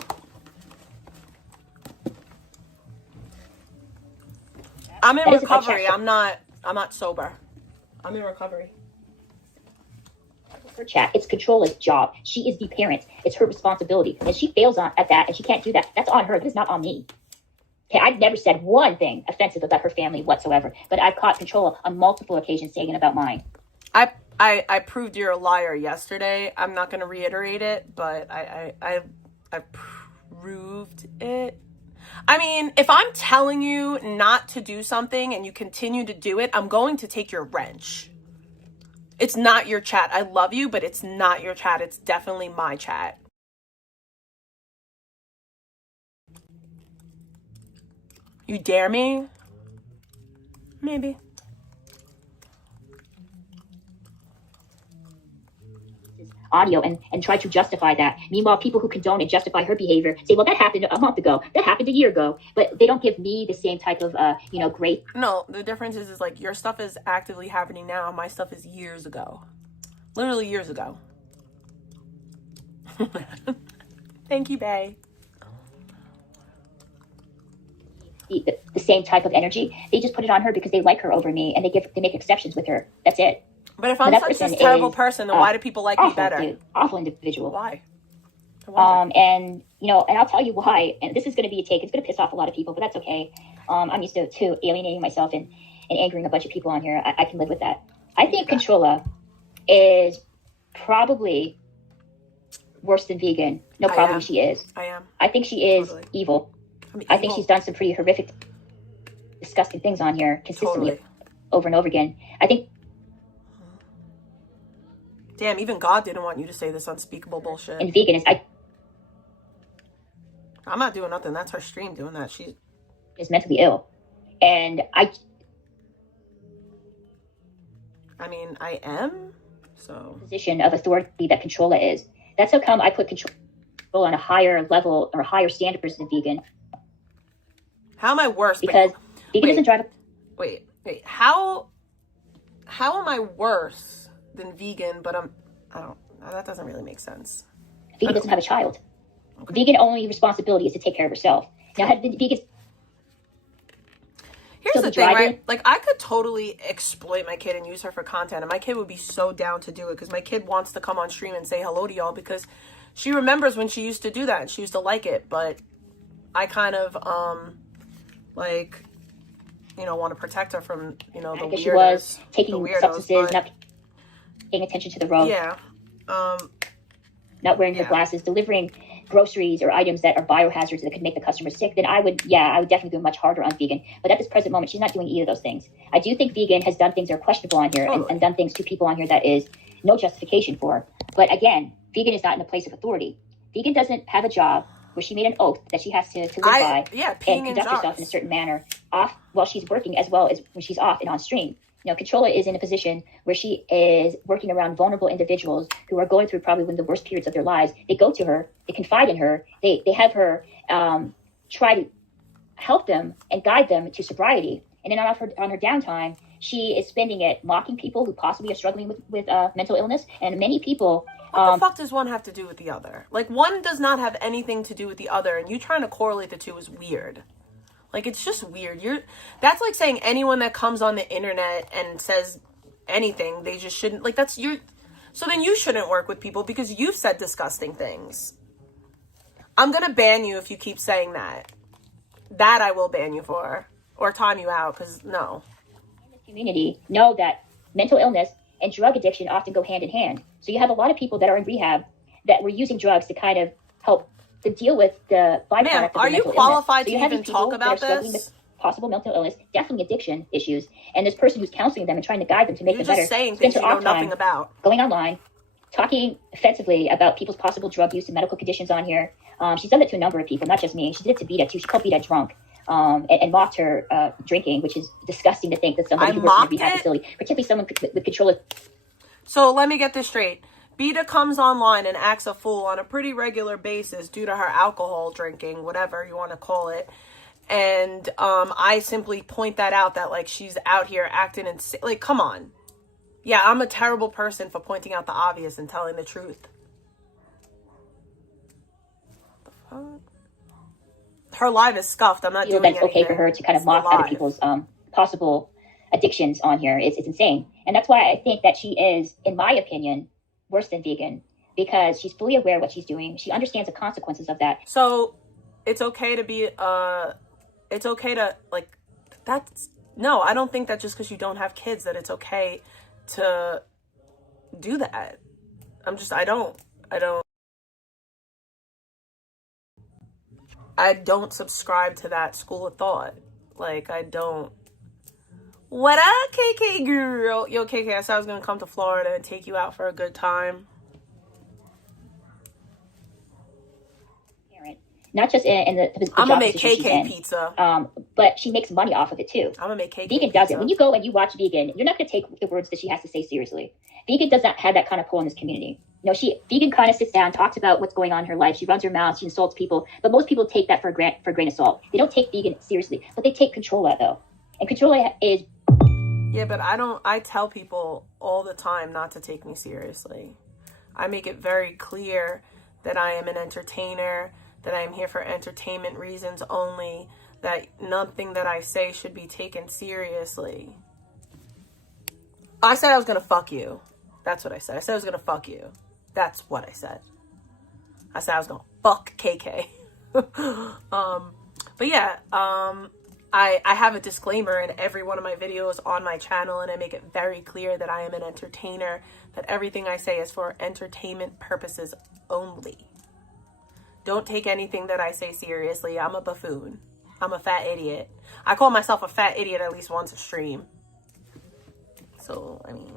I'm in recovery. I'm not sober. I'm in recovery. Her chat. It's Controlla's job. She is the parent. It's her responsibility. And she fails at that and she can't do that. That's on her. That is not on me. Okay, I've never said one thing offensive about her family whatsoever, but I've caught Controlla on multiple occasions saying it about mine. I proved you're a liar yesterday. I'm not going to reiterate it, but I proved it. I mean, if I'm telling you not to do something and you continue to do it, I'm going to take your wrench. It's not your chat. I love you, but it's not your chat. It's definitely my chat. You dare me? Maybe. Audio and try to justify that. Meanwhile, people who condone and justify her behavior say, well, that happened a month ago. That happened a year ago. But they don't give me the same type of, great. No, the difference is like your stuff is actively happening now. My stuff is years ago. Literally years ago. Thank you, bae. The same type of energy. They just put it on her because they like her over me and they make exceptions with her. That's it. But if I'm that such person this terrible is person, then why do people like me awful, better? dude. Awful individual. Why? I wonder. And you know, and I'll tell you why. And this is going to be a take. It's going to piss off a lot of people, but that's okay. I'm used to alienating myself and angering a bunch of people on here. I can live with that. I think Controlla is probably worse than vegan. No, probably she is. I am. I think she is evil. I think she's done some pretty horrific, disgusting things on here consistently over and over again. I think. Damn, even God didn't want you to say this unspeakable bullshit. And vegan is I'm not doing nothing. That's her stream doing that. She's mentally ill, and I mean, I am. So position of authority that Controlla is. That's how come I put Controlla on a higher level or higher standards than vegan. How am I worse? Because vegan doesn't drive. Wait. How am I worse than vegan? But I don't. That doesn't really make sense. Vegan doesn't have a child. Okay. Vegan only responsibility is to take care of herself. Now, had vegan. Here's the thing, right? Like, I could totally exploit my kid and use her for content, and my kid would be so down to do it because my kid wants to come on stream and say hello to y'all because she remembers when she used to do that and she used to like it. But I kind of like, you know, want to protect her from, you know, the weirdos. She was taking substances, but not paying attention to the road. Yeah. Not wearing her glasses, delivering groceries or items that are biohazards that could make the customer sick, then I would definitely go much harder on vegan. But at this present moment, she's not doing either of those things. I do think vegan has done things that are questionable on here and done things to people on here that is no justification for. But again, vegan is not in a place of authority. Vegan doesn't have a job where she made an oath that she has to live by and conduct herself in a certain manner off while she's working as well as when she's off and on stream. You know, Controlla is in a position where she is working around vulnerable individuals who are going through probably one of the worst periods of their lives. They go to her, they confide in her, they have her try to help them and guide them to sobriety. And then on her downtime, she is spending it mocking people who possibly are struggling with mental illness. And many people... What the fuck does one have to do with the other? Like, one does not have anything to do with the other, and you trying to correlate the two is weird. Like, it's just weird. That's like saying anyone that comes on the internet and says anything, they just shouldn't, like, so then you shouldn't work with people because you've said disgusting things. I'm gonna ban you if you keep saying that. That I will ban you for, or time you out, because no. Community know that mental illness and drug addiction often go hand in hand. So you have a lot of people that are in rehab that were using drugs to kind of help to deal with the byproduct of the mental illness. Are you qualified to even talk about this? Possible mental illness, definitely addiction issues, and this person who's counseling them and trying to guide them to make them better. You're just saying things you know nothing about. Going online, talking offensively about people's possible drug use and medical conditions on here. She's done that to a number of people, not just me. She did it to Beta too. She called Beta drunk and mocked her drinking, which is disgusting to think that somebody who works in a rehab facility, particularly someone with Controlla. So let me get this straight. Beta comes online and acts a fool on a pretty regular basis due to her alcohol drinking, whatever you want to call it. And I simply point that out, that like she's out here acting insane. Like, come on. Yeah, I'm a terrible person for pointing out the obvious and telling the truth. The fuck? Her live is scuffed. I'm not doing anything. It's okay for her to kind of mock other people's possible addictions on here. It's insane. And that's why I think that she is, in my opinion, worse than vegan, because she's fully aware of what she's doing. She understands the consequences of that. So it's okay to be it's okay to, like, that's, no, I don't think that just because you don't have kids that it's okay to do that. I don't subscribe to that school of thought. Like, I don't. What up, KK girl? Yo, KK, I said I was gonna come to Florida and take you out for a good time. Not just in the I'm gonna make KK pizza. But she makes money off of it too. I'm gonna make KK Vegan does it. When you go and you watch Vegan, you're not gonna take the words that she has to say seriously. Vegan does not have that kind of pull in this community. You know, Vegan kind of sits down, talks about what's going on in her life. She runs her mouth, she insults people, but most people take that for a grain of salt. They don't take Vegan seriously, but they take Controlla though. And Controlla is. Yeah, but I tell people all the time not to take me seriously. I make it very clear that I am an entertainer, that I am here for entertainment reasons only, that nothing that I say should be taken seriously. I said I was gonna fuck you. That's what I said. I said I was gonna fuck you. That's what I said. I said I was gonna fuck KK. But yeah, I have a disclaimer in every one of my videos on my channel, and I make it very clear that I am an entertainer, that everything I say is for entertainment purposes only. Don't take anything that I say seriously. I'm a buffoon. I'm a fat idiot. I call myself a fat idiot at least once a stream. So, I mean...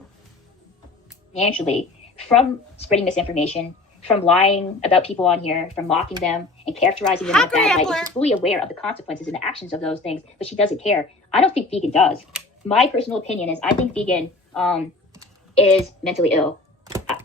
financially from spreading misinformation, from lying about people on here, from mocking them and characterizing them in a bad light. And she's fully aware of the consequences and the actions of those things, but she doesn't care. I don't think Vegan does. My personal opinion is I think Vegan is mentally ill.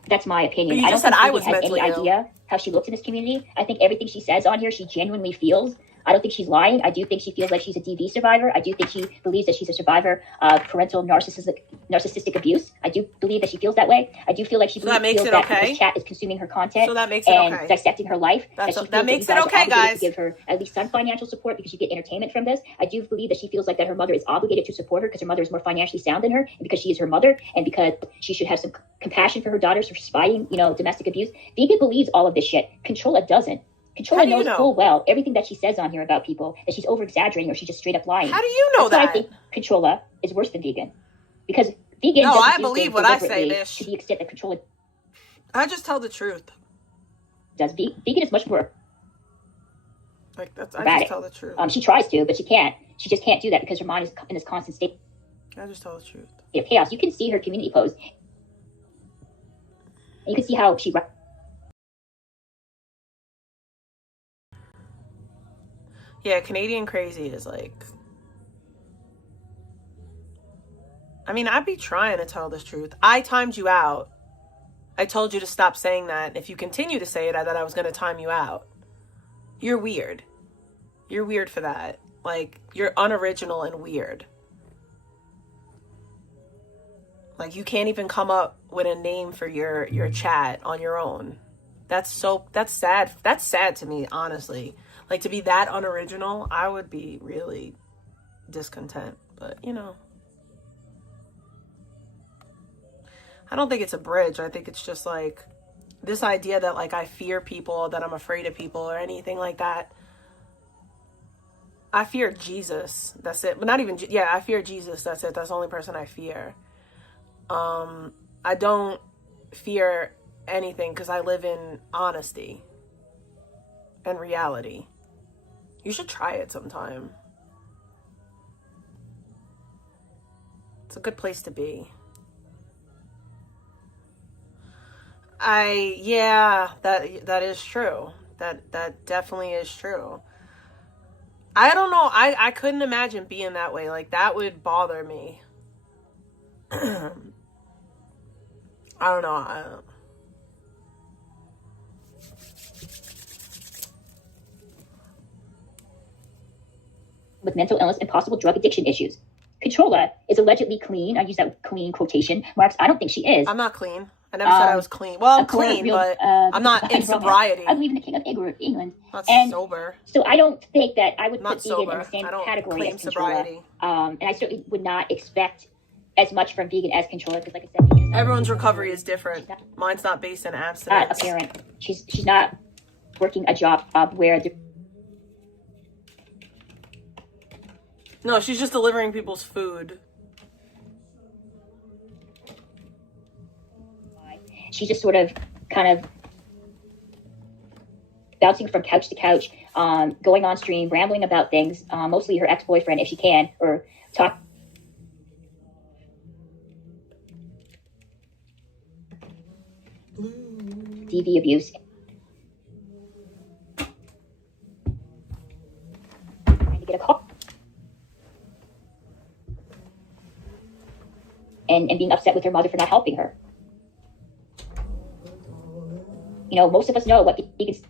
That's my opinion. I don't think Vegan has any idea how she looks in this community. I think everything she says on here, she genuinely feels. I don't think she's lying. I do think she feels like she's a DV survivor. I do think she believes that she's a survivor of parental narcissistic abuse. I do believe that she feels that way. I do feel like she feels that this chat is consuming her content and dissecting her life. That makes it okay, guys. To give her at least some financial support because you get entertainment from this. I do believe that she feels like that her mother is obligated to support her because her mother is more financially sound than her, and because she is her mother, and because she should have some compassion for her daughters for spying, domestic abuse. Vegan believes all of this shit. Controlla doesn't. Controlla knows full well everything that she says on here about people, that she's over-exaggerating or she's just straight up lying. How do you know that? I think Controlla is worse than Vegan. Because Vegan No, I believe what I say, bitch. To the extent that Controlla... I just tell the truth. Does. Vegan is much more... I just tell the truth. She tries to, but she can't. She just can't do that because her mind is in this constant state I just tell the truth. of chaos. You can see her community post. And you can see how she... Yeah, Canadian crazy is like... I mean, I'd be trying to tell the truth. I timed you out. I told you to stop saying that. If you continue to say it, I thought I was going to time you out. You're weird. You're weird for that. Like, you're unoriginal and weird. Like, you can't even come up with a name for your chat on your own. That's sad. That's sad to me, honestly. Like, to be that unoriginal, I would be really discontent. But, I don't think it's a bridge. I think it's just, like, this idea that, like, I fear people, that I'm afraid of people or anything like that. I fear Jesus. That's it. But not even... Yeah, I fear Jesus. That's it. That's the only person I fear. I don't fear anything because I live in honesty and reality. You should try it sometime. It's a good place to be. Yeah, that is true. That definitely is true. I don't know. I couldn't imagine being that way. Like, that would bother me. I don't know. With mental illness and possible drug addiction issues. Controlla is allegedly clean. I use that clean quotation marks. I don't think she is. I'm not clean. I never said I was clean. Well, I'm clean, but I'm not in sobriety. I believe in the King of England. Not sober. So I don't think that I would not put Vegan sober. in the same I don't category claim as Controlla. sobriety. And I certainly would not expect as much from Vegan as Controlla, because, like I said, Vegan is everyone's recovery is different. Mine's not based in abstinence. Not a parent. She's not working a job where. No, she's just delivering people's food. She's just sort of kind of bouncing from couch to couch, going on stream, rambling about things, mostly her ex-boyfriend, if she can, or talk. DV abuse. Trying to get a call. And being upset with her mother for not helping her. Most of us know what vegans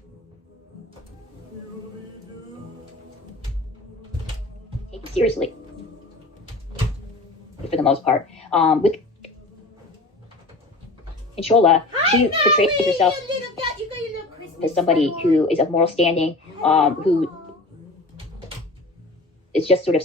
take it seriously, for the most part. With Controlla, she portrays herself as somebody who is of moral standing, who is just sort of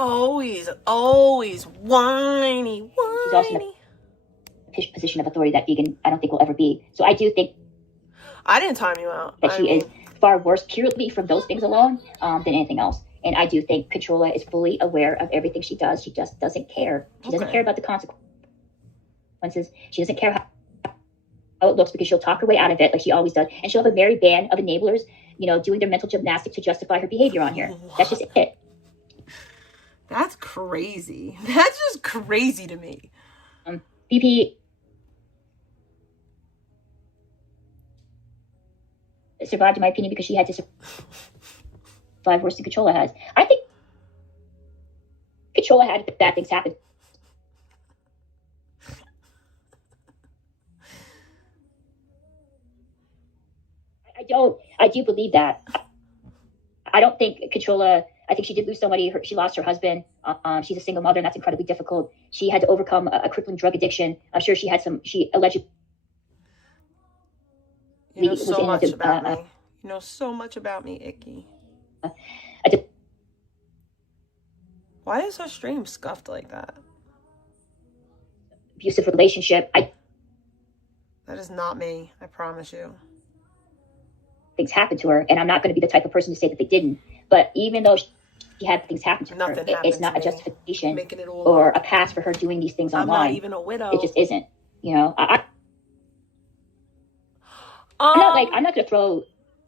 always whiny. She's also in a position of authority that vegan, I don't think, will ever be. So I do think I didn't time you out. that she is far worse purely from those things alone than anything else. And I do think Controlla is fully aware of everything she does. She just doesn't care. She doesn't care about the consequences. She doesn't care how it looks, because she'll talk her way out of it like she always does. And she'll have a merry band of enablers, doing their mental gymnastics to justify her behavior on here. What? That's just it. That's crazy. That's just crazy to me. VP survived, in my opinion, because she had to survive worse than Controlla has. I think Controlla had bad things happen. I do believe that. I don't think Controlla, I think she did lose somebody. She lost her husband. She's a single mother, and that's incredibly difficult. She had to overcome a crippling drug addiction. I'm sure she allegedly. You know so much about me. You know so much about me, Icky. Why is her stream scuffed like that? Abusive relationship. That is not me. I promise you. Things happened to her, and I'm not going to be the type of person to say that they didn't. But even though she had things happen to her, it's not a justification or a pass for her doing these things online. I'm not even a widow. It just isn't. I'm not going to throw.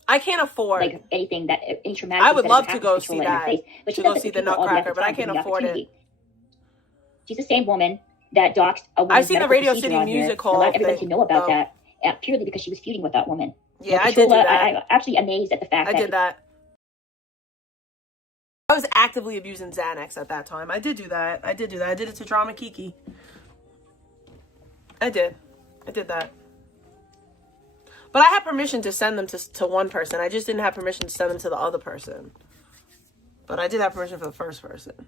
I can't afford anything that any traumatic. I would love to go see that. To go see the Nutcracker, but I can't afford it. She's the same woman that doxed a woman. I've seen the Radio City Music Hall. Not everybody can know about that, purely because she was feuding with that woman. Yeah, I did do that. I'm actually amazed at the fact that I did that. I was actively abusing Xanax at that time. I did do that. I did it to Drama Kiki. I did that. But I had permission to send them to one person. I just didn't have permission to send them to the other person. But I did have permission for the first person.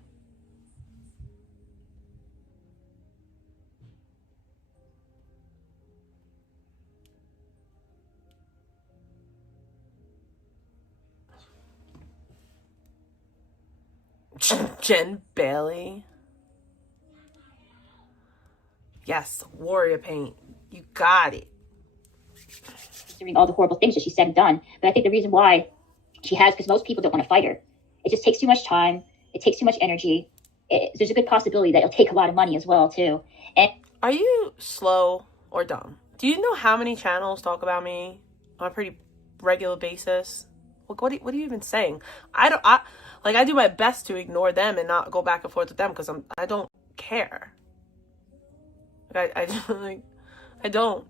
Jen Bailey. Yes, warrior paint. You got it. Considering all the horrible things that she said and done. But I think the reason why she has, because most people don't want to fight her. It just takes too much time. It takes too much energy. There's a good possibility that it'll take a lot of money as well, too. And are you slow or dumb? Do you know how many channels talk about me on a pretty regular basis? Like, what are you even saying? I do my best to ignore them and not go back and forth with them because I don't care. I don't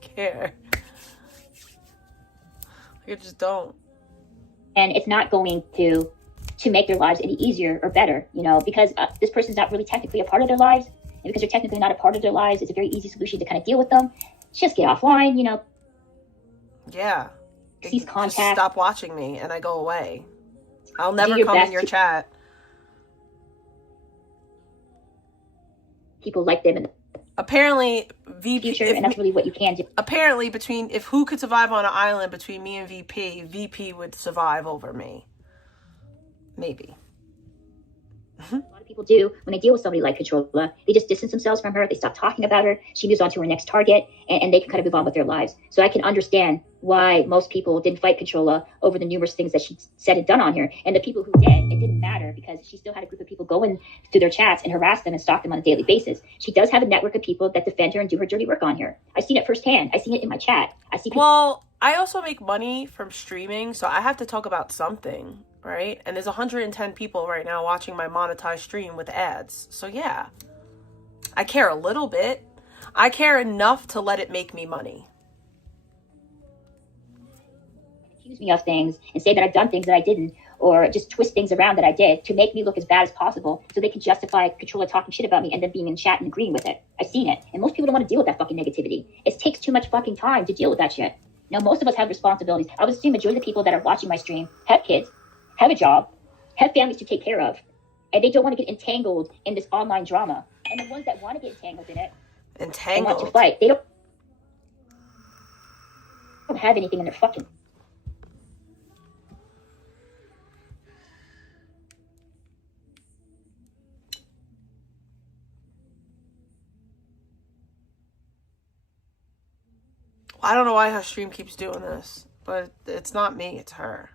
care. I just don't. And it's not going to make their lives any easier or better, because this person's not really technically a part of their lives. And because they're technically not a part of their lives, it's a very easy solution to kind of deal with them. Just get offline, Yeah. Cease contact. Just stop watching me and I go away. I'll never come in your chat. People like them in the apparently future, and that's really what you can do. Apparently, if who could survive on an island between me and VP would survive over me. Maybe. A lot of people do when they deal with somebody like Controlla. They just distance themselves from her. They stop talking about her. She moves on to her next target, and they can kind of move on with their lives. So I can understand why most people didn't fight Controlla over the numerous things that she said and done on here. And the people who did, it didn't matter because she still had a group of people go in through their chats and harass them and stalk them on a daily basis. She does have a network of people that defend her and do her dirty work on here. I've seen it firsthand. I've seen it in my chat. I see people. Well, I also make money from streaming, so I have to talk about something. Right? And there's 110 people right now watching my monetized stream with ads. So yeah, I care a little bit. I care enough to let it make me money. Accuse me of things and say that I've done things that I didn't, or just twist things around that I did to make me look as bad as possible so they can justify Controlla talking shit about me and then being in chat and agreeing with it. I've seen it. And most people don't want to deal with that fucking negativity. It takes too much fucking time to deal with that shit. Now, most of us have responsibilities. I would assume majority of the people that are watching my stream have kids, have a job, have families to take care of, and they don't want to get entangled in this online drama. And the ones that want to get entangled in it, and want to fight, they don't have anything in their fucking. I don't know why her stream keeps doing this, but it's not me, it's her.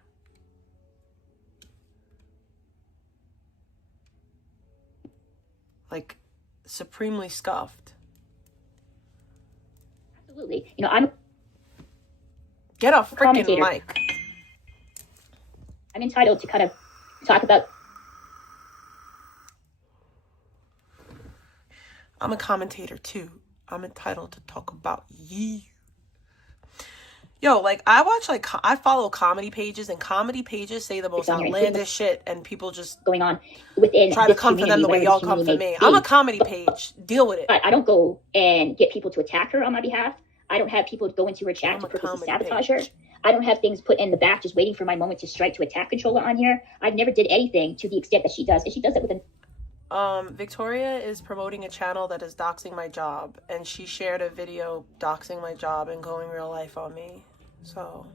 Like, supremely scuffed. Absolutely. You know, I'm Get a freaking commentator. mic. I'm entitled to kind of talk about. I'm a commentator too. I'm entitled to talk about you. Yo, like, I follow comedy pages, and comedy pages say the most outlandish shit, and people just going on within try to come for them the way y'all come for me. I'm a comedy page. Deal with it. But I don't go and get people to attack her on my behalf. I don't have people go into her chat to purposely sabotage her. I don't have things put in the back just waiting for my moment to strike to attack Controlla on here. I've never did anything to the extent that she does, and she does it with a... Victoria is promoting a channel that is doxing my job, and she shared a video doxing my job and going real life on me. So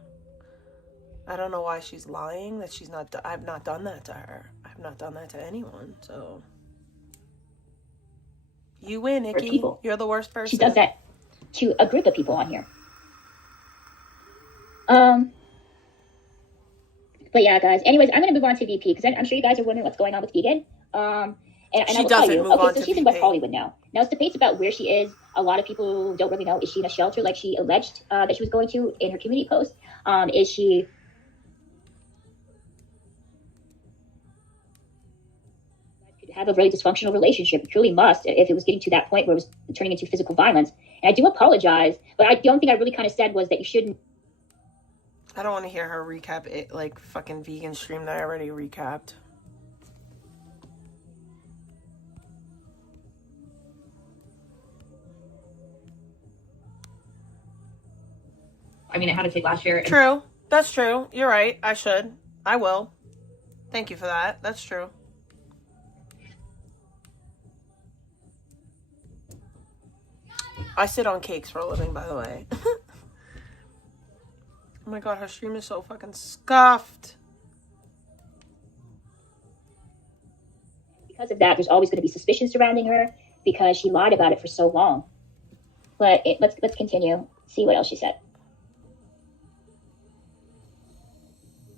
I don't know why she's lying that she's not. I've not done that to her. I've not done that to anyone. So you win, Nikki. You're the worst person. She does that to a group of people on here. But yeah, guys. Anyways, I'm gonna move on to VP because I'm sure you guys are wondering what's going on with Vegan. And I will tell you. Okay, so she's in West Hollywood now. Now it's debates about where she is. A lot of people don't really know. Is she in a shelter like she alleged that she was going to in her community post? Is she... could have a really dysfunctional relationship. It truly must, if it was getting to that point where it was turning into physical violence. And I do apologize, but the only thing I really kind of said was that you shouldn't... I don't want to hear her recap it like fucking vegan stream that I already recapped. I mean, it had to take last year. True. That's true. You're right. I should. I will. Thank you for that. That's true. I sit on cakes for a living, by the way. Oh my god, her stream is so fucking scuffed. Because of that, there's always going to be suspicion surrounding her because she lied about it for so long. But let's continue. See what else she said.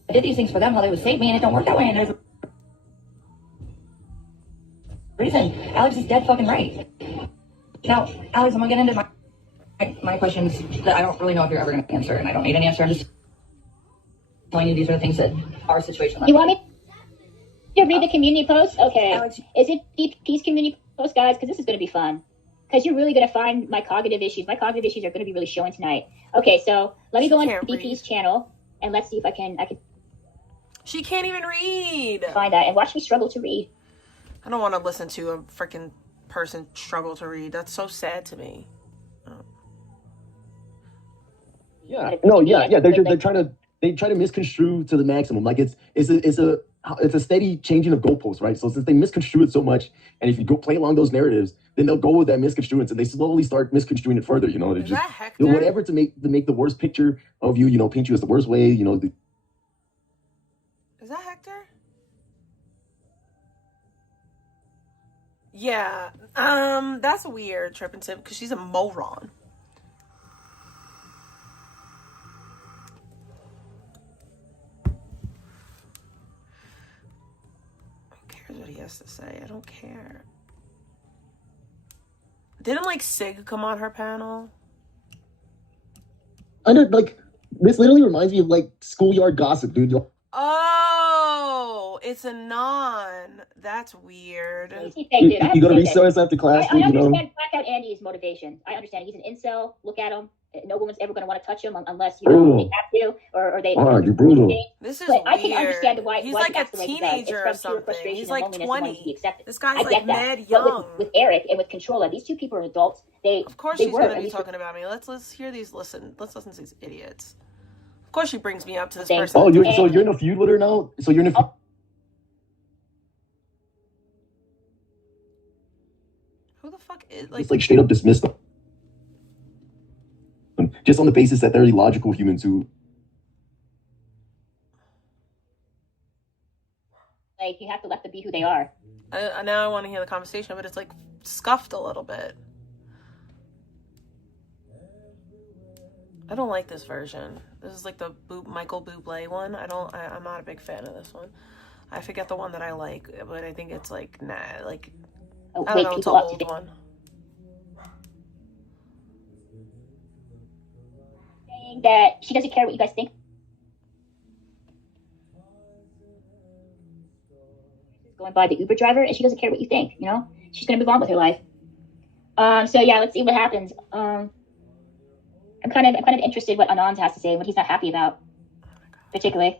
I did these things for them while they would save me, and it don't work that way. And there's a reason. Alex is dead fucking right. Now, Alex, I'm gonna get into my questions that I don't really know if you're ever gonna answer, and I don't need an answer. I'm just telling you these are the things that our situation. You want me to read the community post? Okay. Alex, is it DP's community post, guys? Because this is gonna be fun. Because you're really gonna find my cognitive issues. My cognitive issues are gonna be really showing tonight. Okay, so let me go on DP's channel and let's see if I can. She can't even read. Find that and watch me struggle to read. I don't want to listen to a freaking person struggle to read. That's so sad to me. Oh. Yeah. No. Yeah. Yeah. They're trying to misconstrue to the maximum. Like it's a steady changing of goalposts, right? So since they misconstrue it so much, and if you go play along those narratives, then they'll go with that misconstruence, and they slowly start misconstruing it further. You know, they just whatever to make the worst picture of you. You know, paint you as the worst way. You know. Is that Hector? Yeah. That's weird, Trippin' Tip, because she's a moron. Who cares what he has to say? I don't care. Didn't like Sig come on her panel? I know, like, this literally reminds me of like schoolyard gossip, dude. Oh, it's a non. That's weird. You go to recess after class. I understand Black Out Andy's motivation. I understand he's an incel. Look at him. No woman's ever going to want to touch him unless they have to, or they. Oh, you're brutal. This is weird. I can understand why he's why like a teenager or something. He's like 20. This guy's like mad young. With Eric and with Controlla, these two people are adults. Of course she's going to be talking about me. Let's hear these. Let's listen to these idiots. Of course she brings me up to this person. Oh, so you're in a feud with her now? So you're in a feud? Who the fuck is like? It's like straight up dismissed them. Just on the basis that they're illogical humans who. Like, you have to let them be who they are. Now I want to hear the conversation, but it's like scuffed a little bit. I don't like this version. This is like the Michael Bublé one. I'm not a big fan of this one. I forget the one that I like, but I think it's like, nah, like, I don't know, it's an old one. Saying that she doesn't care what you guys think. She's going by the Uber driver, and she doesn't care what you think, you know? She's going to move on with her life. So yeah, let's see what happens. I'm kind of interested what Anand has to say, what he's not happy about, particularly.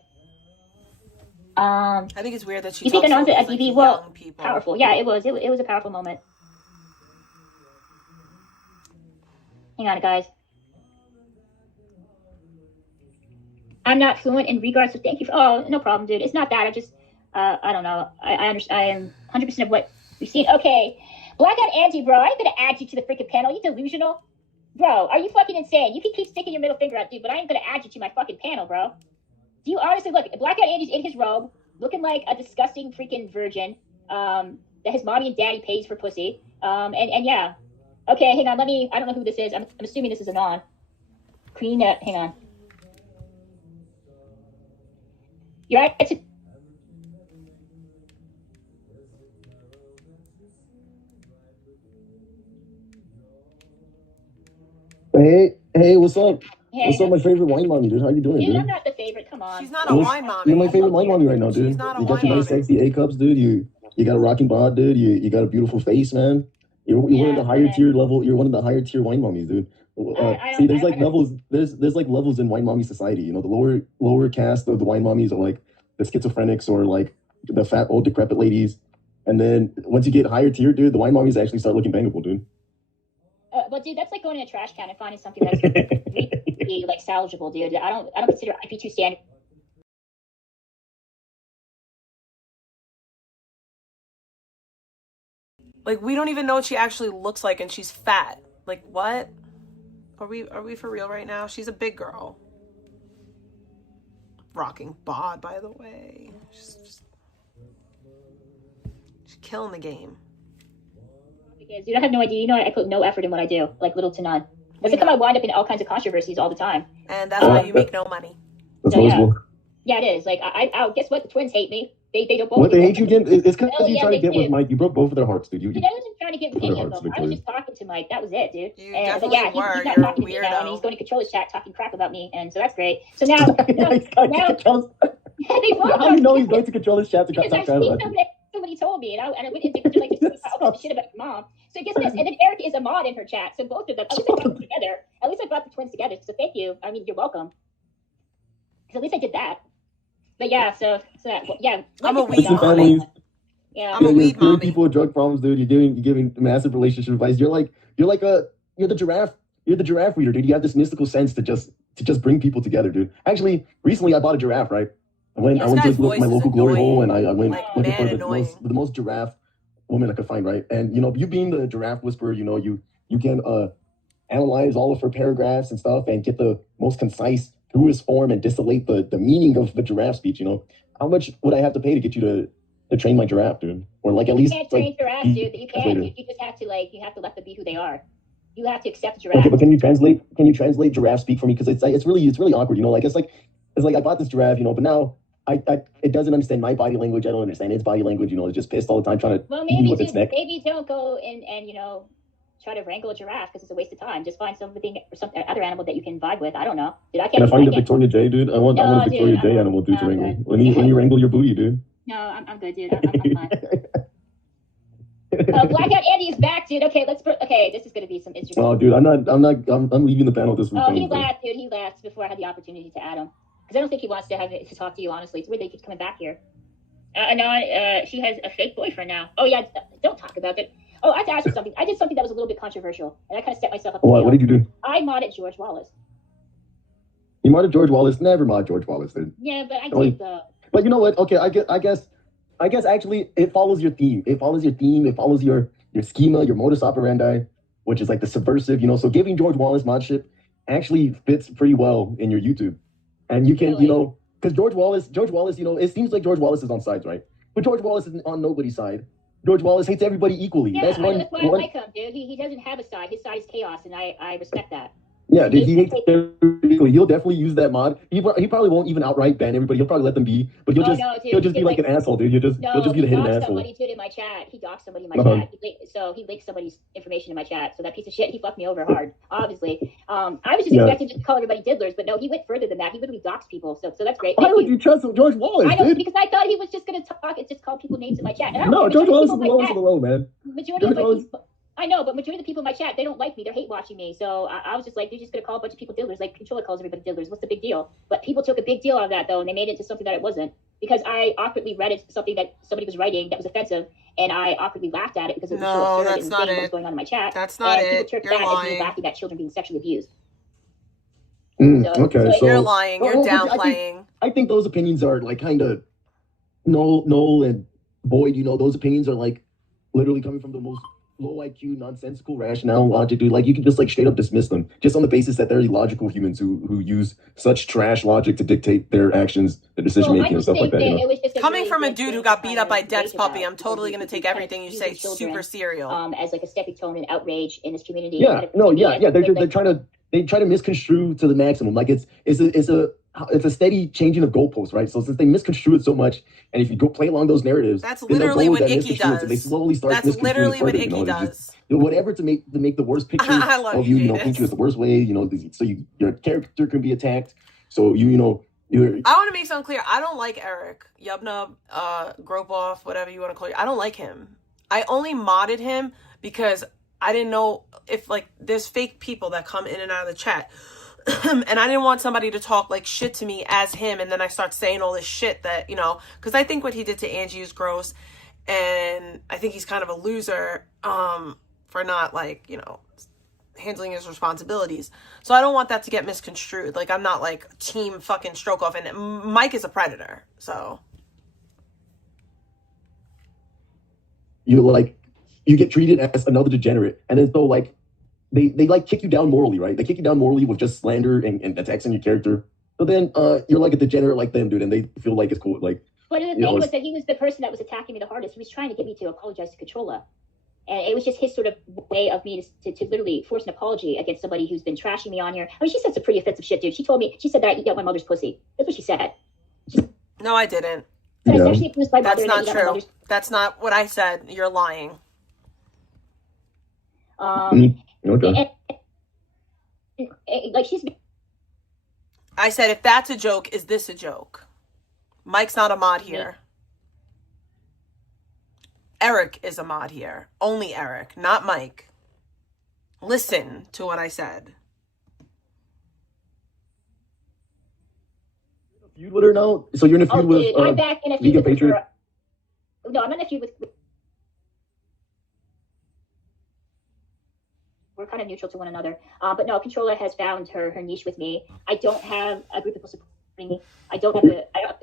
I think it's weird that she. You think Anand's a DV? Well, people. Powerful. Yeah, it was. It was a powerful moment. Hang on, guys. I'm not fluent in regards to thank you for. Oh, no problem, dude. It's not that. I just, I don't know. I understand. I am 100% of what we've seen. Okay, Blackout Angie, bro. I ain't gonna add you to the freaking panel. You delusional, bro. Are you fucking insane? You can keep sticking your middle finger out, dude, but I ain't gonna add you to my fucking panel, bro. Do you honestly look? Blackout Andy's in his robe, looking like a disgusting freaking virgin. That his mommy and daddy pays for pussy. And yeah. Okay, hang on. I don't know who this is. I'm assuming this is Anon. Queen. Hang on. You're right. Hey, what's up? Hey, what's up, my favorite wine mommy, dude? How you doing, dude? I'm not the favorite. Come on. She's not a wine mommy. You're my favorite wine mommy right now, dude. She's not a you got wine your nice, mommy. sexy A cups, dude. You got a rocking bod, dude. You got a beautiful face, man. You're one of the higher tier level. You're one of the higher tier wine mommies, dude. See, there's like levels. There's like levels in wine mommy society. You know, the lower caste of the wine mommies are like the schizophrenics or like the fat old decrepit ladies, and then once you get higher tier, dude, the wine mommies actually start looking bangable, dude. But dude, that's like going in a trash can and finding something that's really like salvageable, dude. I don't consider IP2 standard. Like, we don't even know what she actually looks like, and she's fat. Like, what? Are we for real right now? She's a big girl. Rocking bod, by the way. She's killing the game. Because dude, I have no idea. You know, I put no effort in what I do, like little to none. That's how I wind up in all kinds of controversies all the time. And that's why you make no money. That's so, yeah, it is. Like, I guess what? The twins hate me. They don't both. What, they hate you again? It's because you trying to get with Mike. You broke both of their hearts, dude. I wasn't trying to get with any of them. I was just talking to Mike. That was it, dude. You but definitely yeah, were. he's not You're talking to me now, and he's going to control his chat, talking crap about me, and so that's great. So now, How do you know he's going to control his chat to talk crap about you? Somebody told me, and I went into like shit about your mom. So guess this, and then Eric is a mod in her chat. So both of them, at least I brought them together. At least I brought the twins together. So thank you. I mean, you're welcome. Because at least I did that. But yeah, so yeah. I'm a weed mommy. Yeah, I'm a weed mommy. People with drug problems, dude. You're giving massive relationship advice. You're the giraffe. You're the giraffe reader, dude. You have this mystical sense to just bring people together, dude. Actually, recently I bought a giraffe, right? I went to my local glory hole, and I went looking for the most giraffe woman I could find, right? And you know, you being the giraffe whisperer, you know, you can analyze all of her paragraphs and stuff, and get the most concise, truest form, and distillate the meaning of the giraffe speech. You know, how much would I have to pay to get you to train my giraffe, dude? Or like at least you can't train giraffes, dude. You can't. You just have to let them be who they are. You have to accept giraffe. Okay, but can you translate giraffe speak for me? Because it's really awkward, you know. Like it's like I bought this giraffe, you know, but now it doesn't understand my body language. I don't understand its body language. You know, it's just pissed all the time trying to maybe with its neck. Maybe don't go and you know, try to wrangle a giraffe because it's a waste of time. Just find something or some other animal that you can vibe with. I don't know, dude. Can I find a Victoria J, dude? I want a Victoria J animal, dude, to wrangle. When you wrangle your booty, dude. No, I'm good, dude. I'm fine. Blackout Andy is back, dude. Okay, this is gonna be some interesting. Oh, dude, I'm leaving the panel this week. Oh, he left, dude. He left before I had the opportunity to add him. Because I don't think he wants to talk to you, honestly. It's weird that he keeps coming back here. She has a fake boyfriend now. Oh, yeah, don't talk about it. Oh, I have to ask you something. I did something that was a little bit controversial, and I kind of set myself up. What did you do? I modded George Wallace. You modded George Wallace? Never mod George Wallace, dude. Yeah, but I did, though. But you know what? Okay, I guess actually it follows your theme. It follows your schema, your modus operandi, which is like the subversive, you know. So giving George Wallace modship actually fits pretty well in your YouTube. And you can, really? You know, because George Wallace, you know, it seems like George Wallace is on sides, right? But George Wallace is on nobody's side. George Wallace hates everybody equally. Yeah, that's why I like him, dude. He doesn't have a side. His side is chaos, and I respect that. Yeah, dude, he He hates everybody. He'll definitely use that mod. He probably won't even outright ban everybody. He'll probably let them be, but Oh no, he'll dude, he just be did like like an asshole, dude. He'll no, just be he the hidden doxed asshole. somebody dude in my chat. He doxed somebody in my Uh-huh. chat. So he leaked somebody's information in my chat. So that piece of shit, he fucked me over hard. Obviously, I was just Yeah. expecting to call everybody diddlers, but no, he went further than that. He literally doxed people. So that's great. Why Thank would you. you trust George Wallace, I know dude? because I thought he was just gonna talk and just call people names in my chat. And I don't No, care. George Majority Wallace of is people in my Wallace chat, alone, man. majority George of my Wallace. people, I know, but majority of the people in my chat, they don't like me. They're hate watching me. So I was just like, they're just gonna call a bunch of people diddlers, like Controller calls everybody diddlers. What's the big deal? But people took a big deal out of that though, and they made it into something that it wasn't. Because I awkwardly read it, something that somebody was writing that was offensive, and I awkwardly laughed at it because it was so No, absurd that's and not insane what was it. going on in my chat. That's not and people it. took You're that as me lying. laughing at children being sexually abused. Okay, so so You're lying. You're well, downplaying. I think those opinions are like kind of null and void. You know, those opinions are like literally coming from the most low IQ, nonsensical rationale logic, dude. Like you can just like straight up dismiss them just on the basis that they're illogical humans who use such trash logic to dictate their actions, their decision Well, I making, and just stuff like think that. You that know? it was just Coming really from a good dude thing who to got kind beat up by of Dex rage Puppy, about I'm because totally gonna he take kind of everything you uses say children, super serial. as like a stepping stone and outrage in this community. Yeah, Kind of no, see me yeah, as yeah. a good, They're trying to they try to misconstrue to the maximum. Like it's a steady changing of goalposts, right? So since they misconstrue it so much, and if you go play along those narratives, That's then they'll literally go with what that Icky misconstruence, and they does. slowly start That's misconstruing literally it what further. Icky They just does. whatever to make the worst picture I love of you, you, paint you Venus. as the worst way, so your character can be attacked. So you're I want to make something clear. I don't like Eric Yubnub, Grope Off, whatever you want to call it. I don't like him. I only modded him because I didn't know if like there's fake people that come in and out of the chat. And I didn't want somebody to talk like shit to me as him, and then I start saying all this shit that, because I think what he did to Angie is gross, and I think he's kind of a loser for not like, handling his responsibilities. So I don't want that to get misconstrued. Like I'm not like team fucking stroke off, and Mike is a predator. So you get treated as another degenerate, and then so like they like kick you down morally, right? They kick you down morally with just slander and attacks on your character. So then you're like a degenerate like them, dude, and they feel like it's cool. Like, but the thing was that he was the person that was attacking me the hardest. He was trying to get me to apologize to Controlla. And it was just his sort of way of me to literally force an apology against somebody who's been trashing me on here. I mean, she said some pretty offensive shit, dude. She said that I eat out my mother's pussy. That's what she said. no, I didn't. So yeah. Sexually abused my mother. That's not true. That's not what I said. You're lying. Okay. Like she's. I said, if that's a joke, is this a joke? Mike's not a mod here. Eric is a mod here. Only Eric, not Mike. Listen to what I said. Feud with her now? So you're in a feud with I'm back in a feud with her. No, I'm not in a feud with. We're kind of neutral to one another. But no, Controlla has found her niche with me. I don't have a group of people supporting me. I don't have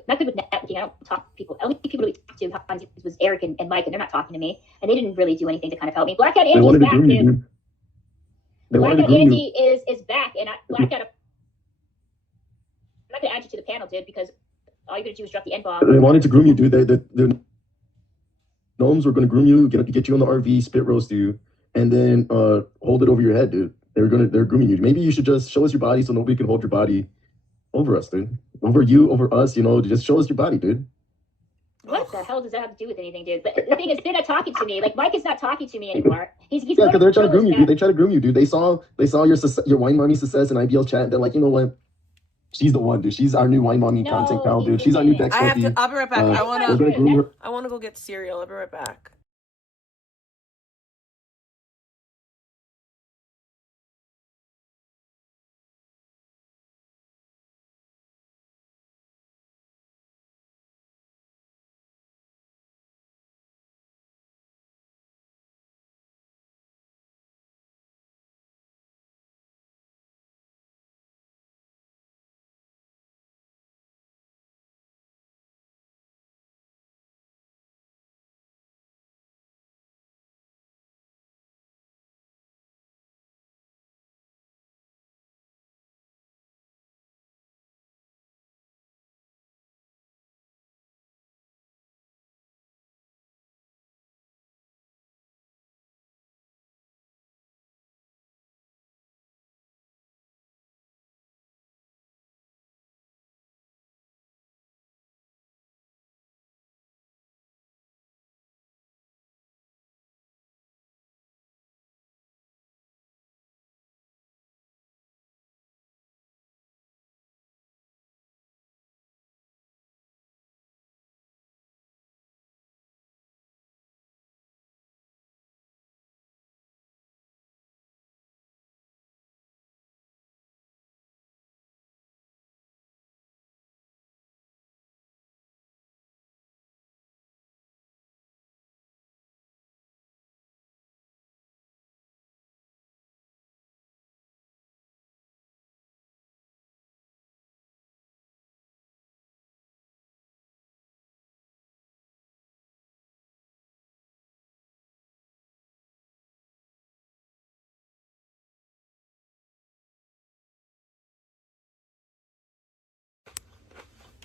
not good with networking. I don't talk to people. Only people really talk to was Eric and Mike, and they're not talking to me. And they didn't really do anything to kind of help me. Blackout Angie is back, dude. Blackout Angie is back, and Blackout. I'm not gonna add you to the panel, dude, because all you're gonna do is drop the N-bomb. They wanted to groom you, dude. The gnomes were gonna groom you, get you on the RV, spit roast you, and then hold it over your head, dude. They're grooming you. Maybe you should just show us your body so nobody can hold your body over us, dude. Over us, just show us your body, dude. What the hell does that have to do with anything, dude? But the thing is, they're not talking to me. Like Mike is not talking to me anymore. He's yeah, because they're trying to groom you, dude. They try to groom you, dude. They saw your wine mommy success in IBL chat. And they're like, you know what? She's the one, dude. She's our new wine mommy content pal, dude. She's our new Dex Puppy. I'll be right back. I wanna go get cereal. I'll be right back.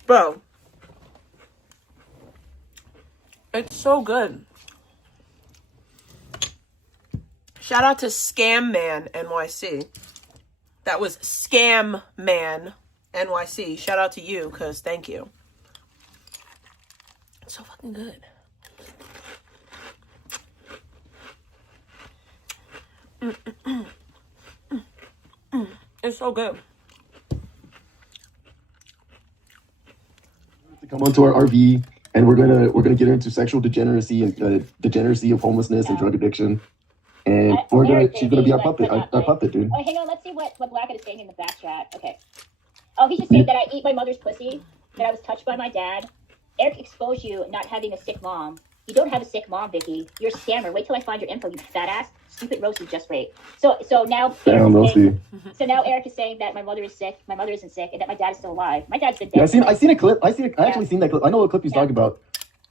Bro. It's so good. Shout out to Scam Man NYC. That was Scam Man NYC. Shout out to you, because thank you. It's so fucking good. It's so good. To come onto our RV, and we're gonna get into sexual degeneracy and degeneracy of homelessness and drug addiction. And she's gonna be our puppet, dude. Oh, hang on, let's see what Blackhead is saying in the back chat. Okay. Oh, he's just saying that I eat my mother's pussy, that I was touched by my dad. Eric exposed you not having a sick mom. You don't have a sick mom, Vicky. You're a scammer. Wait till I find your info, you fat ass. Stupid Rosie, just wait. So now Eric is saying that my mother is sick, my mother isn't sick, and that my dad is still alive. My dad's been dead. Yeah, I seen a clip. I actually seen that clip. I know what clip he's talking about.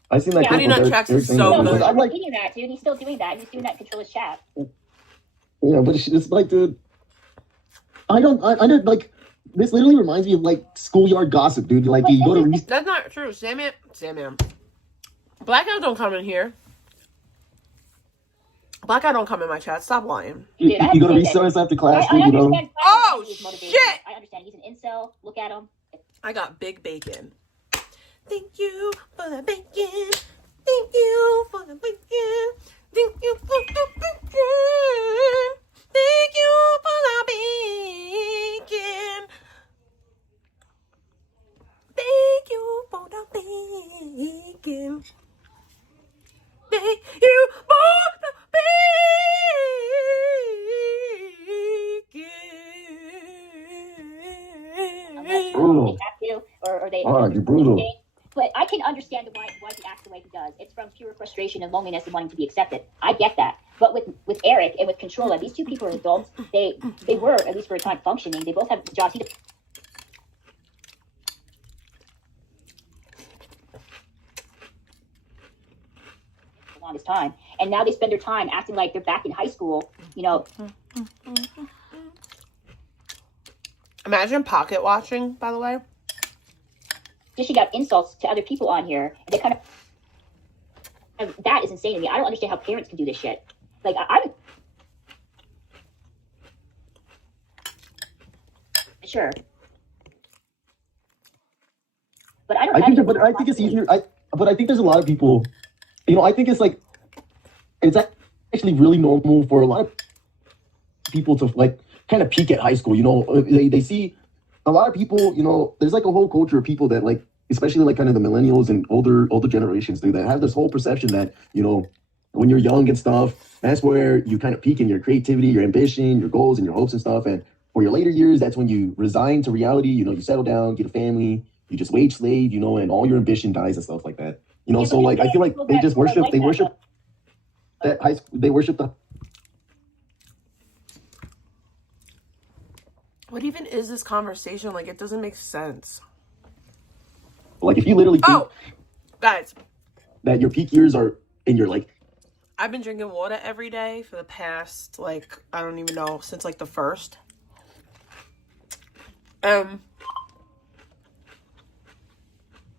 I seen that clip. Honey Nut Tracks is so good. I'm like, eating that, dude. He's still doing that. He's doing that in Control His Chat. Yeah, but it's like, dude, I don't like. This literally reminds me of like schoolyard gossip, dude. Like you go to. That's not true, Sam. Blackout don't come in here. Blackout don't come in my chat. Stop lying. Dude, you go to recess after class, dude. You know. Oh shit! I understand. He's an incel. Look at him. I got big bacon. Thank you for the bacon. Thank you for the bacon. Thank you for the bacon. Thank you for the bacon. Thank you for the bacon. Thank you for the bacon. Brutal. Or they. You're brutal. But I can understand why he acts the way he does. It's from pure frustration and loneliness and wanting to be accepted. I get that. But with Eric and with Controlla, these two people are adults. They were, at least for a time, functioning. They both have jobs. The longest time. And now they spend their time acting like they're back in high school, you know. Imagine pocket watching, by the way. Dishing out insults to other people on here. And they kind of, that is insane to me. I don't understand how parents can do this shit. Like, I'm sure. But I don't I think it's easier. But I think there's a lot of people, you know, I think it's like, it's actually really normal for a lot of people to like kind of peak at high school. You know, they see a lot of people, you know, there's like a whole culture of people that like, especially like kind of the millennials and older generations do, that have this whole perception that, you know, when you're young and stuff, that's where you kind of peak in your creativity, your ambition, your goals and your hopes and stuff. And for your later years, that's when you resign to reality. You know, you settle down, get a family, you just wage slave, you know, and all your ambition dies and stuff like that. You know, so like, I feel like they just worship that high school, they worship the. What even is this conversation? Like, it doesn't make sense. Like, if you literally think guys, that your peak years are in your like. I've been drinking water every day for the past, like, I don't even know, since like the 1st. I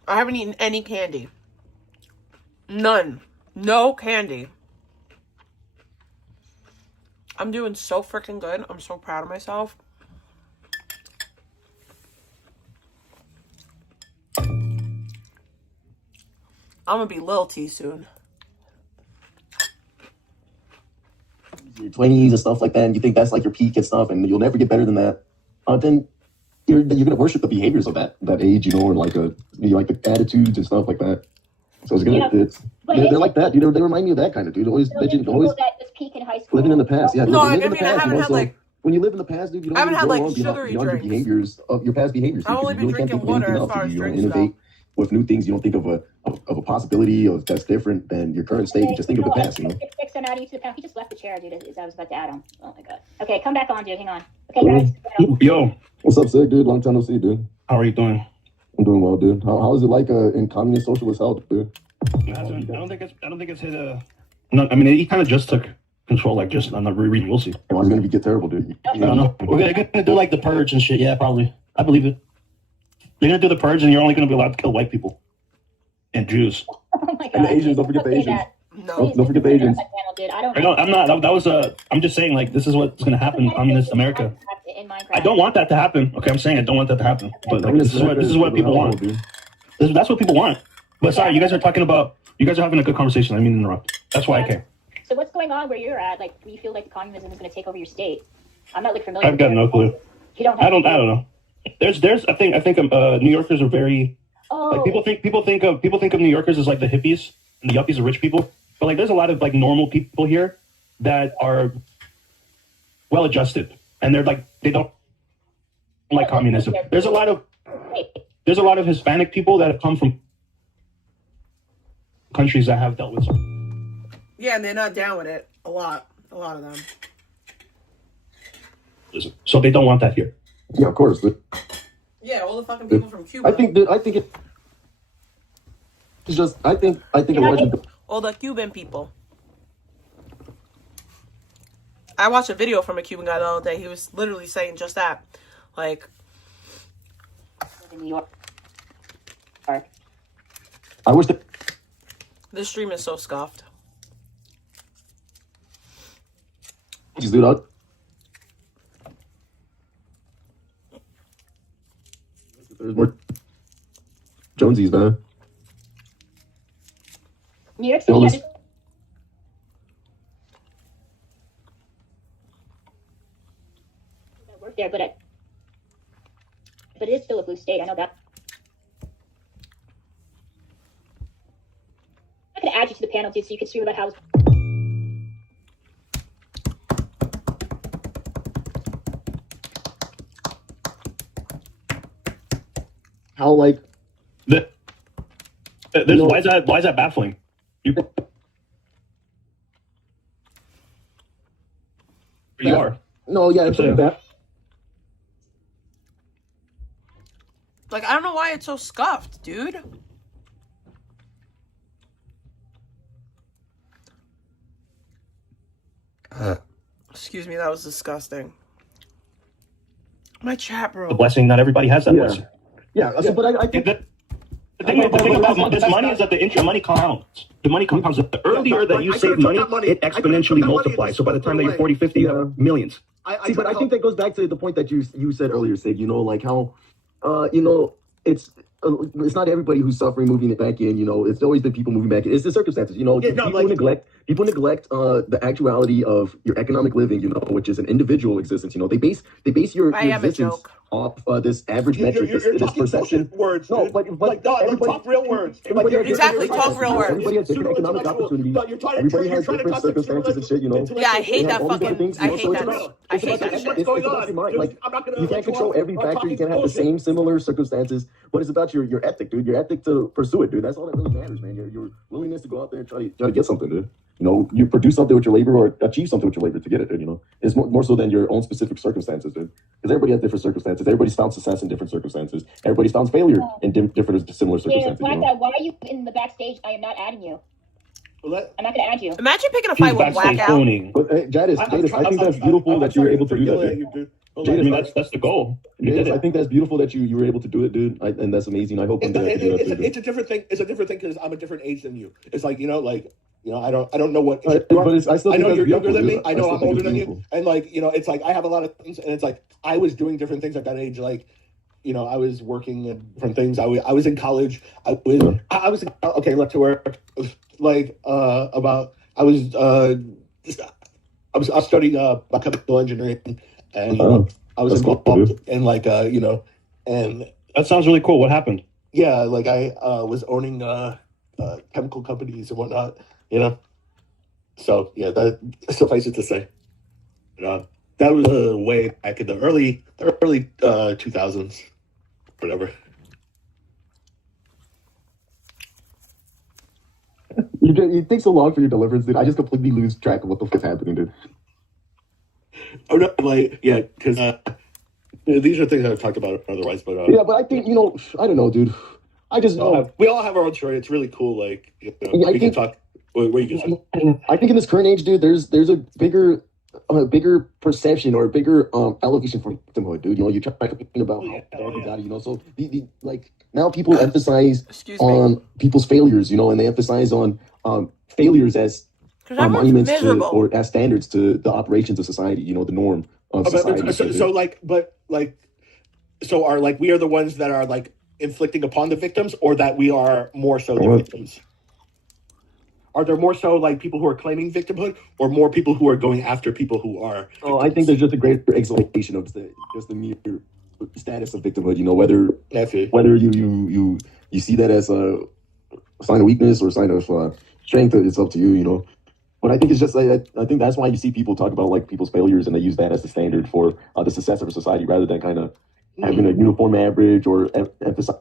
haven't eaten any candy. None. No candy. I'm doing so freaking good. I'm so proud of myself. I'm gonna be Lil T soon. Your 20s and stuff like that, and you think that's like your peak and stuff, and you'll never get better than that. Then you're gonna worship the behaviors of that age, you know, and like the attitudes and stuff like that. So it's gonna, they're like that, dude. They remind me of that kind of dude. Always that just peak in high school. living in the past. Yeah, No, I living in mean, the past, I haven't had like. When you live in the past, dude, you don't I haven't had like beyond sugary your drinks. behaviors of your past behaviors. I've only been drinking water as far as drinks go. Innovate with new things. You don't think of a possibility of that's different than your current state. You just think of the past, you know. He just left the chair, dude, as I was about to add him. Oh my god. Okay, come back on, dude. Hang on. Okay, guys. Yo. What's up, Sid, dude? Long time no see, dude. How are you doing? I'm doing well, dude. How is it like in communist socialist health, dude? I don't think it's hit a. No, I mean, he kind of just took control, like just. I'm not reading. We'll see. Oh, it's gonna get terrible, dude. I don't know. We're gonna do like the purge and shit. Yeah, probably. I believe it. They're gonna do the purge, and you're only gonna be allowed to kill white people and Jews. Oh my god. And the Asians, don't forget the Say Asians. that. No. Don't forget the Asians. Dude, I don't I don't, I'm not. That was I'm just saying, like, this is what's gonna happen in communist America. in Minecraft. I don't want that to happen. Okay, I'm saying I don't want that to happen. But like, this is what people want. That's what people want. But sorry, you guys are having a good conversation. I didn't mean to interrupt. That's why I came. So what's going on where you're at? Like, you feel like communism is going to take over your state? I'm not like familiar. I've got no clue. You don't. I don't know. There's. I think New Yorkers are very. Oh. Like people think of New Yorkers as like the hippies and the yuppies are rich people. But like, there's a lot of like normal people here that are well adjusted, and they don't like communism. There's a lot of Hispanic people that have come from countries that have dealt with some. Yeah, and they're not down with it. A lot of them. So they don't want that here. Yeah, of course. Yeah, all the fucking people from Cuba. I think it's just. I think all the Cuban people. I watched a video from a Cuban guy the other day. He was literally saying just that. Like, in New York. I wish that. This stream is so scuffed. Just do that. There's more Jonesies, man. New York City. I work there, but it is still a blue state. I know that. I'm going to add you to the panel, dude, so you can stream about how. How like why is that baffling? You are. No, yeah, it's like that. Like, I don't know why it's so scuffed, dude. Excuse me, that was disgusting. My chat, bro. The blessing, not everybody has that blessing. Yeah, so, but I think the thing about this money is that the money compounds. The money compounds. The earlier that you save money, it exponentially multiplies. So by the time that you're 40, 50, you have millions. See, but I think that goes back to the point that you said earlier, Sig. You know, like how, it's not everybody who's suffering moving it back in. You know, it's always been people moving back in. It's the circumstances. You know, people neglect the actuality of your economic living. You know, which is an individual existence. You know, they base your existence off this average metric, this perception. Words, no, dude. but talk real words. Exactly, talk real words. Everybody has different economic opportunities. Everybody has different circumstances and shit. You know. Yeah, I hate that fucking. I hate that. I hate that shit. It's about your mind. Like, you can't control every factor. You can't have the same similar circumstances. But it's about your ethic, dude. Your ethic to pursue it, dude. That's all that really matters, man. Your willingness to go out there and try to get something, dude. You know, you produce something with your labor or achieve something with your labor to get it, dude. You know, it's more so than your own specific circumstances, dude. Because everybody has different circumstances. Everybody's found success in different circumstances. Everybody's found failure in different similar circumstances. Yeah, Blackout, why are you in the backstage? I am not adding you. I'm not going to add you. Imagine picking a fight with Blackout. But Jadis, I think that's beautiful that you were able to do that, dude. I mean, that's the goal. I think that's beautiful that you were able to do it, dude. And that's amazing. I hope one day I can do that too, dude. It's a different thing. It's a different thing because I'm a different age than you. It's like, you know, I don't know what. I know you're younger than me. I know I'm older than you. And like, you know, it's like I have a lot of things, and it's like I was doing different things at that age. Like, you know, I was working at different things. I was in college. I was okay. Left to work. Like I was studying chemical engineering, and I was involved in like you know, and that sounds really cool. What happened? Yeah, like I was owning chemical companies and whatnot, you know. So yeah, that suffices to say, that was way back in the early 2000s, whatever. It takes so long for your deliverance, dude. I just completely lose track of what the fuck's happening, dude. Oh no, like yeah, because these are things I've talked about otherwise, but yeah, but I think, you know, I don't know, dude. I just know we all have our own story. It's really cool. Like, you know, we can talk. Where you can talk. I think in this current age, dude, there's a bigger a bigger perception or a bigger elevation for victimhood, dude. You know, you're talking about how bad you got it, you know. So like now people emphasize on people's failures, you know, and they emphasize on failures as monuments to, or as standards to the operations of society, you know, the norm of society. So are like we are the ones that are like inflicting upon the victims, or that we are more so the victims? Are there more so like people who are claiming victimhood, or more people who are going after people who are victims? Oh, I think there's just a greater exaltation of just the mere status of victimhood. You know, whether you see that as a sign of weakness or a sign of strength, it's up to you. You know, but I think it's just like I think that's why you see people talk about like people's failures, and they use that as the standard for the success of a society, rather than kind of having a uniform average or emphasize.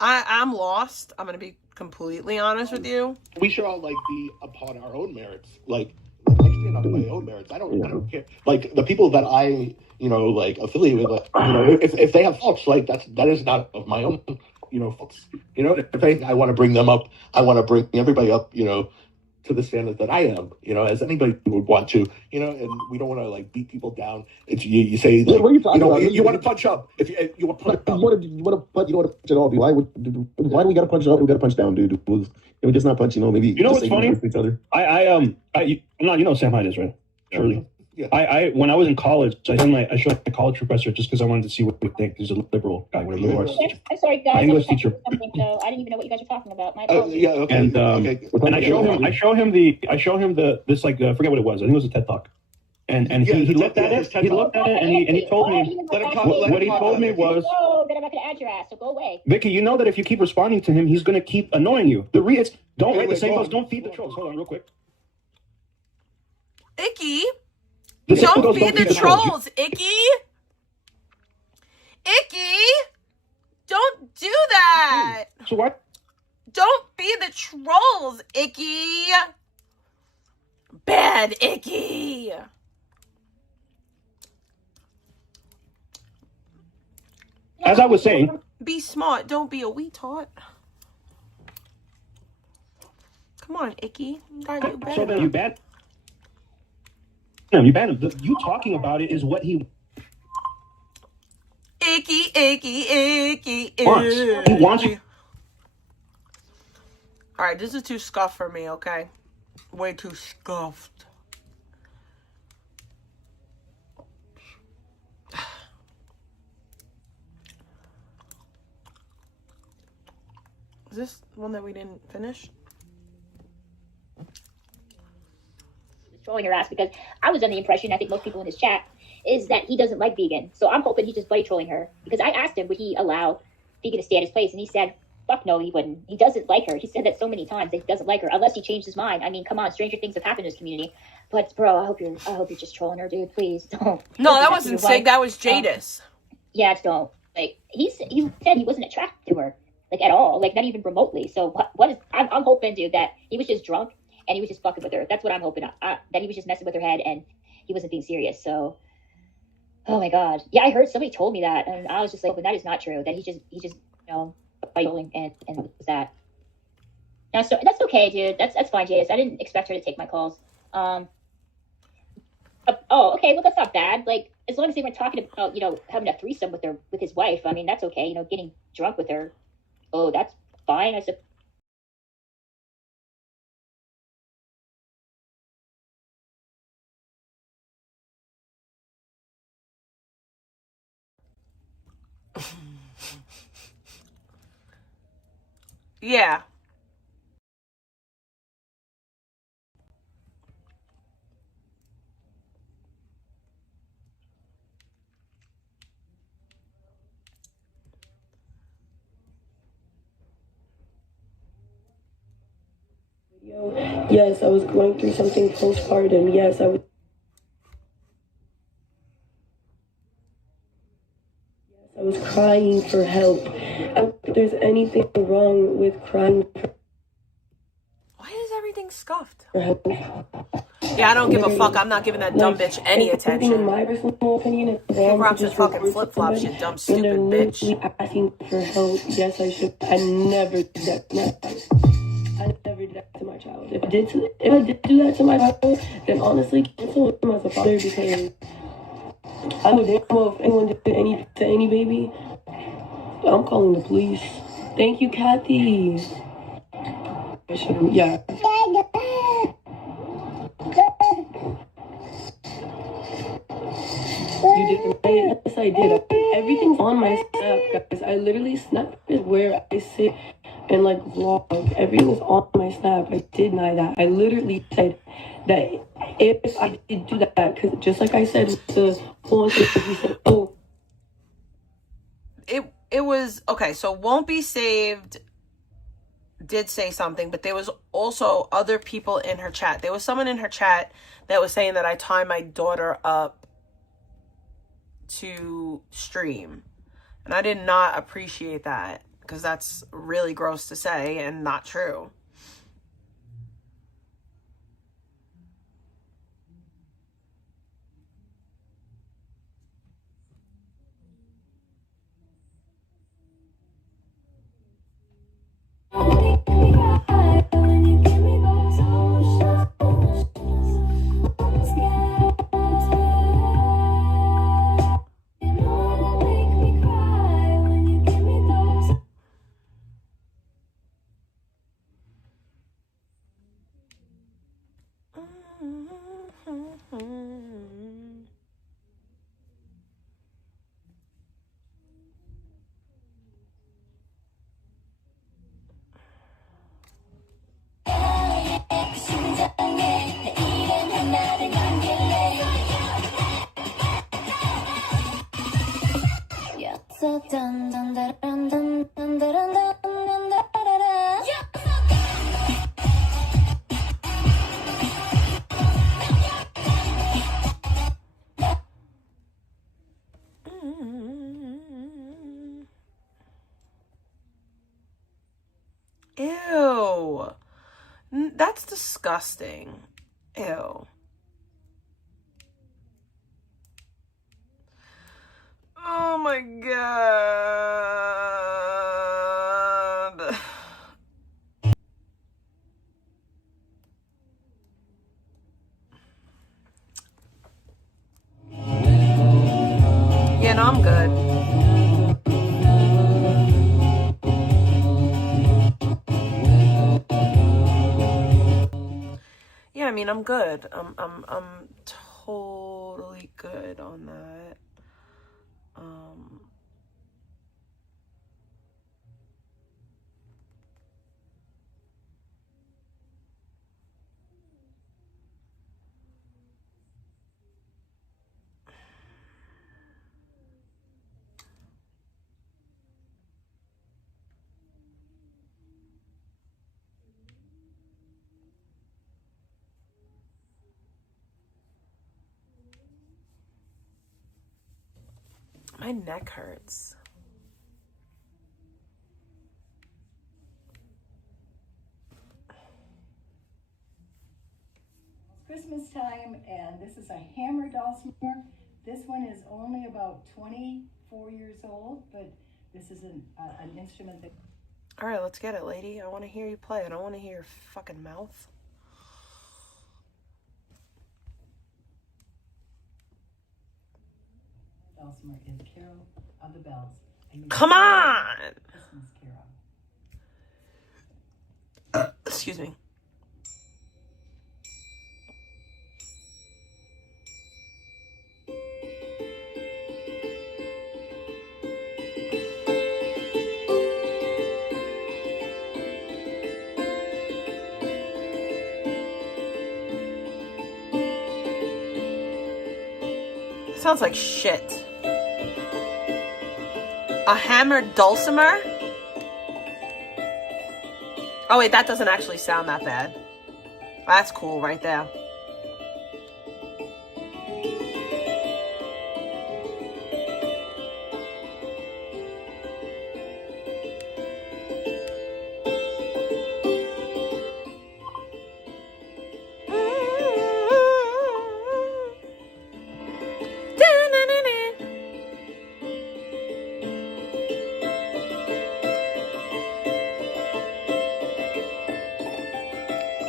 I'm lost. I'm gonna be completely honest with you. We should all like be upon our own merits. Like I stand on my own merits. I don't care. Like the people that I like affiliate with, like, if they have faults, like that is not of my own faults. If I want to bring them up, I want to bring everybody up. To the standard that I am, as anybody would want to, and we don't want to like beat people down. It's you say like, what are you talking about? You want to punch up if you want to punch up. You want to punch it off. Why do we got to punch up? We got to punch down, dude. We just not punch. Maybe what's funny? Each other. I'm not. Sam Hyde is right. Surely. Yeah. I when I was in college, I showed my college professor just because I wanted to see what he would think. He's a liberal guy, whatever. I'm sorry, guys. My English teacher. I didn't even know what you guys were talking about. My apologies. Yeah, okay. And and I show him this like I forget what it was. I think it was a TED Talk. And he looked at it. He looked at it and he told me what he told me was, "Oh, then I'm not going to add your ass. So go away." Vicky, you know that if you keep responding to him, he's going to keep annoying you. Don't write the same post. Don't feed the trolls. Hold on, real quick. Icky. Don't feed the trolls, Icky. Icky. Don't do that. So what? Don't feed the trolls, Icky. Bad Icky. As I was saying, be smart. Don't be a retard. Come on, Icky. You gotta do better. So then you bad. You banned him. You talking about it is what he Icky wants. He wants you. All right, this is too scuffed for me. Okay, way too scuffed. Is this one that we didn't finish? Trolling her ass because I was under the impression, I think most people in his chat, is that he doesn't like vegan. So I'm hoping he's just buddy trolling her, because I asked him would he allow vegan to stay at his place, and he said fuck no, he wouldn't. He doesn't like her. He said that so many times that he doesn't like her unless he changed his mind. I mean, come on, stranger things have happened in this community. But bro, I hope you're just trolling her, dude. Please don't. No, that wasn't Sig, that was Jadis. Yeah, don't. Like he said he wasn't attracted to her like at all, like not even remotely. So what is I'm hoping, dude, that he was just drunk and he was just fucking with her. That's what I'm hoping. That he was just messing with her head and he wasn't being serious. So, oh my God. Yeah, I heard somebody told me that. And I was just like, but that is not true. That he just fighting and was that. Now, so that's okay, dude. That's fine, Jadis. I didn't expect her to take my calls. Oh, okay. Well, that's not bad. Like, as long as they weren't talking about, having a threesome with his wife. I mean, that's okay. Getting drunk with her. Oh, that's fine. I suppose. Yeah. Yes, I was going through something postpartum. Yes, I was crying for help. I don't think there's anything wrong with crying Why is everything scuffed? for help. Yeah, I don't give a fuck. I'm not giving that dumb bitch any attention. In my personal opinion, it's Who wrong rocks to a just fucking report flip flops, you somebody dumb when stupid they're bitch. literally asking for help. Yes, I should. I never did that. I never did that to my child. If I did do that to my child, then honestly, cancel him as a father, because I know damn well if anyone did any to any baby, I'm calling the police. Thank you, Kathy. Yeah. You did right? Yes, I did. Everything's on my snap, guys. I literally snap is where I sit and like vlog. Everything's on my snap. I deny that. I literally said that if I did do that, because just like I said with the whole thing, he said, oh. It was, okay, so Won't Be Saved did say something, but there was also other people in her chat. There was someone in her chat that was saying that I tie my daughter up to stream. And I did not appreciate that, because that's really gross to say and not true. Ew. That's disgusting. Ew. Oh my God. Yeah, no, I'm good. Yeah, I mean, I'm good. I'm totally good on that. My neck hurts. Christmas time, and this is a hammer dulcimer. This one is only about 24 years old, but this is an instrument that... All right, let's get it, lady. I want to hear you play. I don't want to hear your fucking mouth. Dulcimer is Carol of the Bells. Come on! Christmas Carol. Excuse me. Sounds like shit. A hammered dulcimer? Oh wait, that doesn't actually sound that bad. That's cool right there.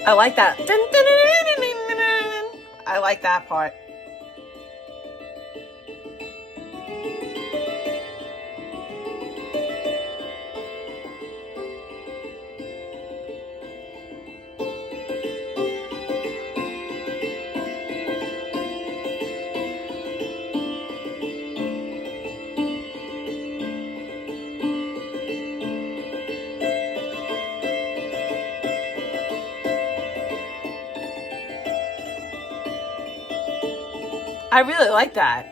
I like that. I like that part. I really like that.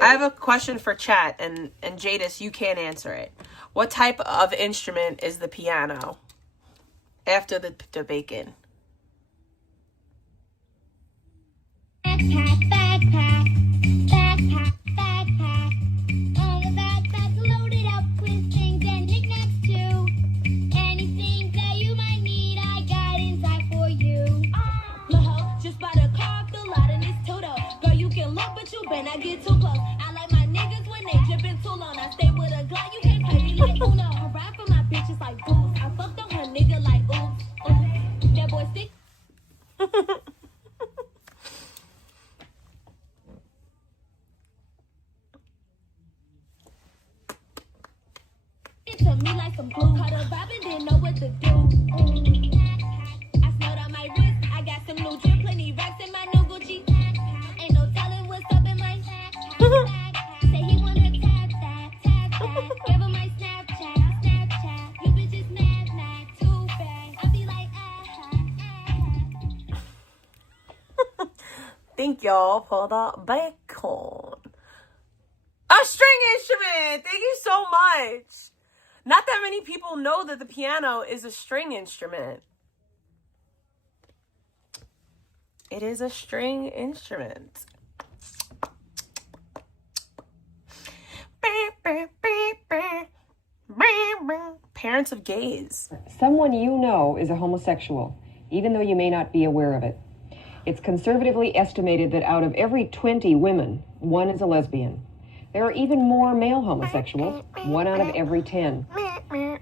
I have a question for chat, and Jadis, you can't answer it. What type of instrument is the piano after the bacon? Backpack, backpack, backpack, backpack. All the backpack loaded up with things and knickknacks too. Anything that you might need, I got inside for you. Just by the car, the lot in this Toto. Girl, you can look, but you better not get too close. I like my niggas when they dripping too long. I stay with a Glock, you can't play me like Uno. I ride for my bitches like boots. I fucked on her nigga like oops, oops. That boy stick. To me like some glue. Caught a vibe and didn't know what to do. I smelled on my wrist. I got some new drip, plenty racks in my new Gucci. Ain't no telling what's up in my say he wanna tap that. Give him my Snapchat. You bitches mad, too bad. I be like, Thank y'all for the bacon. A string instrument. Thank you so much. Not that many people know that the piano is a string instrument. It is a string instrument. Parents of gays. Someone you know is a homosexual, even though you may not be aware of it. It's conservatively estimated that out of every 20 women, one is a lesbian. There are even more male homosexuals, 1 out of every 10.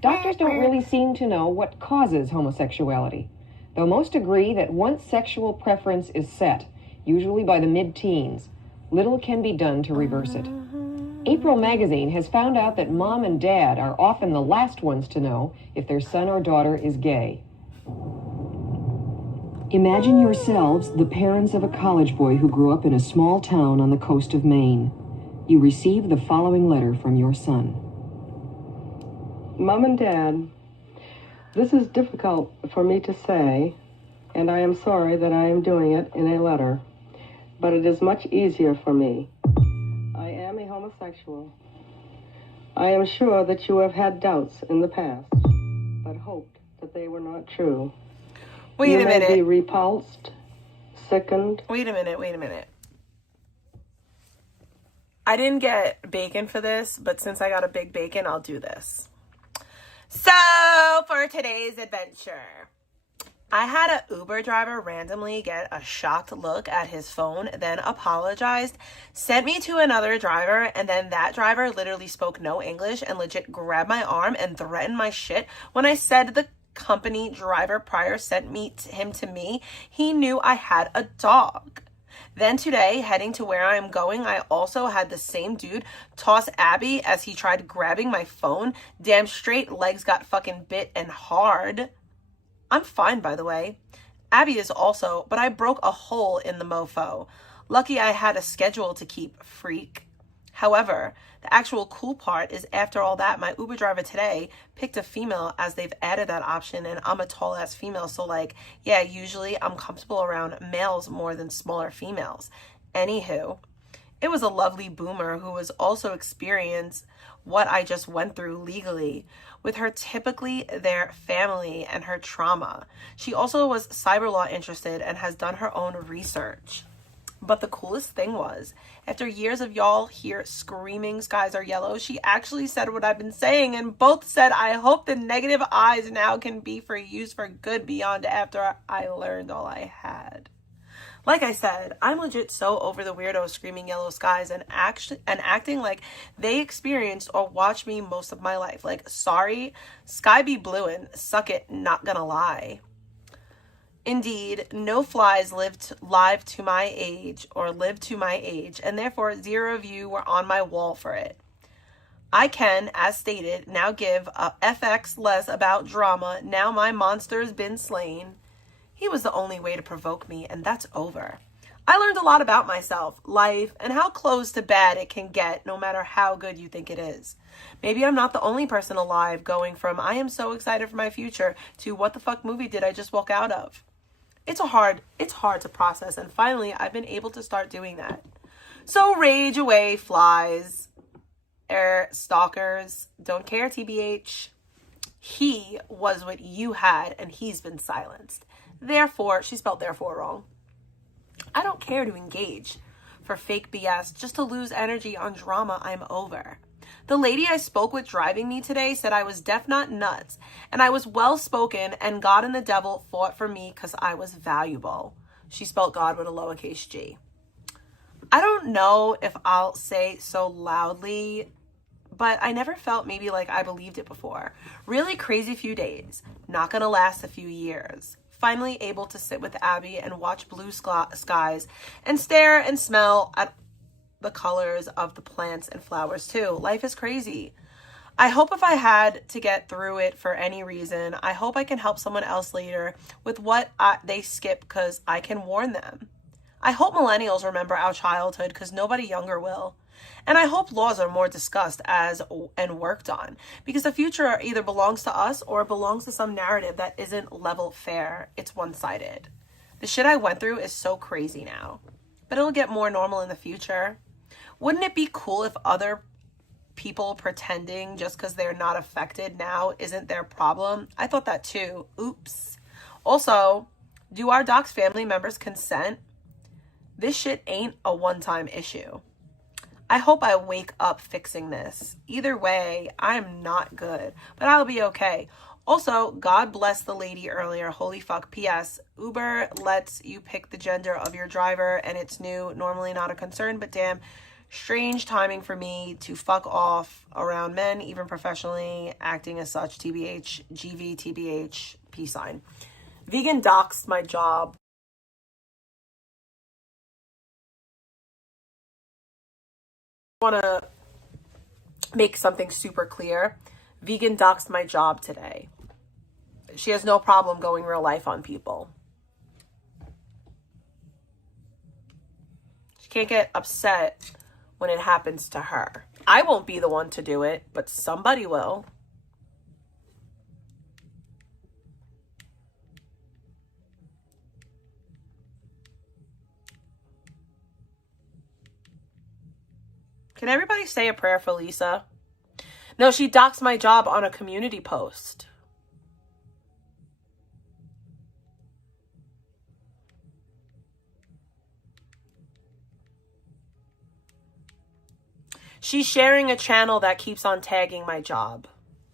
Doctors don't really seem to know what causes homosexuality, though most agree that once sexual preference is set, usually by the mid-teens, little can be done to reverse it. April magazine has found out that mom and dad are often the last ones to know if their son or daughter is gay. Imagine yourselves the parents of a college boy who grew up in a small town on the coast of Maine. You receive the following letter from your son. Mom and Dad, this is difficult for me to say, and I am sorry that I am doing it in a letter, but it is much easier for me. I am a homosexual. I am sure that you have had doubts in the past, but hoped that they were not true. Wait a minute. You may be repulsed, sickened. Wait a minute. I didn't get bacon for this, but since I got a big bacon, I'll do this. So, for today's adventure, I had an Uber driver randomly get a shocked look at his phone, then apologized, sent me to another driver, and then that driver literally spoke no English and legit grabbed my arm and threatened my shit when I said the company driver prior sent him to me. He knew I had a dog. Then today, heading to where I am going, I also had the same dude toss Abby as he tried grabbing my phone. Damn straight legs got fucking bit and hard. I'm fine, by the way. Abby is also, but I broke a hole in the mofo. Lucky I had a schedule to keep, freak. However, the actual cool part is after all that, my Uber driver today picked a female as they've added that option, and I'm a tall ass female. So like, yeah, usually I'm comfortable around males more than smaller females. Anywho, it was a lovely boomer who was also experienced what I just went through legally with her, typically their family and her trauma. She also was cyber law interested and has done her own research. But the coolest thing was, after years of y'all here screaming skies are yellow, she actually said what I've been saying, and both said, I hope the negative eyes now can be for use for good beyond after I learned all I had. Like I said, I'm legit so over the weirdos screaming yellow skies and acting like they experienced or watched me most of my life. Like, sorry, sky be bluein', suck it, not gonna lie. Indeed, no flies lived live to my age, and therefore 0 of you were on my wall for it. I can, as stated, now give a FX less about drama. Now my monster's been slain. He was the only way to provoke me, and that's over. I learned a lot about myself, life, and how close to bad it can get, no matter how good you think it is. Maybe I'm not the only person alive going from I am so excited for my future to what the fuck movie did I just walk out of? It's hard to process, and finally I've been able to start doing that. So rage away, flies. Stalkers. Don't care, TBH. He was what you had, and he's been silenced. Therefore, she spelled therefore wrong. I don't care to engage for fake BS just to lose energy on drama. I'm over. The lady I spoke with driving me today said I was deaf, not nuts, and I was well-spoken, and God and the devil fought for me because I was valuable. She spelled God with a lowercase g. I don't know if I'll say so loudly, but I never felt maybe like I believed it before. Really crazy few days. Not gonna last a few years. Finally able to sit with Abby and watch blue skies and stare and smell at the colors of the plants and flowers too. Life is crazy. I hope if I had to get through it for any reason, I hope I can help someone else later with what they skip because I can warn them. I hope millennials remember our childhood because nobody younger will. And I hope laws are more discussed and worked on, because the future either belongs to us or it belongs to some narrative that isn't level fair. It's one-sided. The shit I went through is so crazy now, but it'll get more normal in the future. Wouldn't it be cool if other people pretending just because they're not affected now isn't their problem? I thought that too. Oops. Also, do our docs family members consent? This shit ain't a one-time issue. I hope I wake up fixing this. Either way, I'm not good, but I'll be okay. Also, God bless the lady earlier. Holy fuck. P.S. Uber lets you pick the gender of your driver, and it's new. Normally not a concern, but damn, strange timing for me to fuck off around men, even professionally, acting as such. TBH, GV, TBH, peace sign. Vegan doxed my job. I want to make something super clear. Vegan doxed my job today. She has no problem going real life on people. She can't get upset when it happens to her. I won't be the one to do it, but somebody will. Can everybody say a prayer for Lisa? No, she doxed my job on a community post. She's sharing a channel that keeps on tagging my job.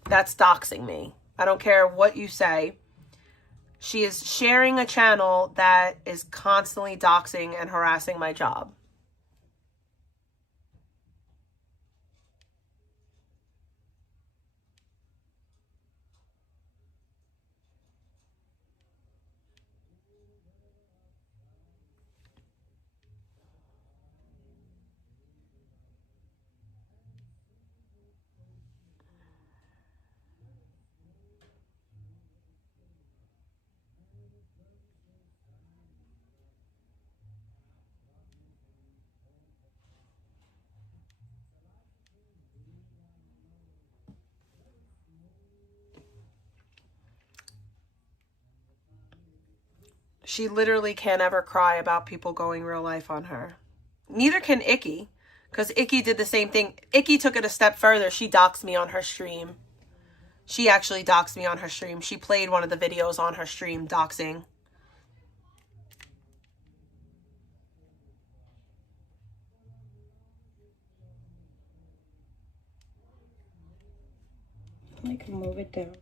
That's doxing me. I don't care what you say. She is sharing a channel that is constantly doxing and harassing my job. She literally can't ever cry about people going real life on her. Neither can Icky, because Icky did the same thing. Icky took it a step further. She doxed me on her stream. She actually doxed me on her stream. She played one of the videos on her stream doxing. I can move it down.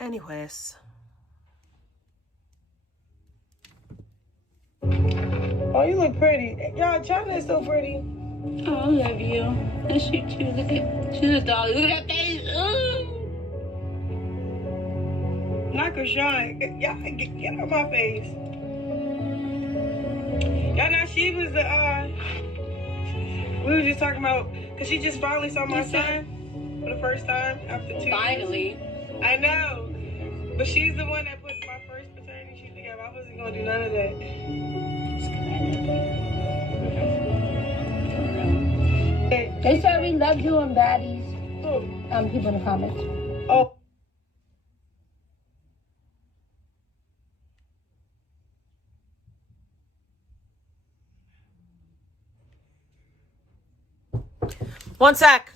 Anyways. Oh, you look pretty. Y'all, China is so pretty. Oh, I love you. I shoot you. Look at, she's a dog. Look at that face. Not Krishan. Y'all, get out of my face. Y'all know she was the, we were just talking about, because she just finally saw my son for the first time after 2 years. Finally. I know. But she's the one that put my first paternity sheet together. I wasn't going to do none of that. They said we love you and baddies. People in the comments. Oh. One sec.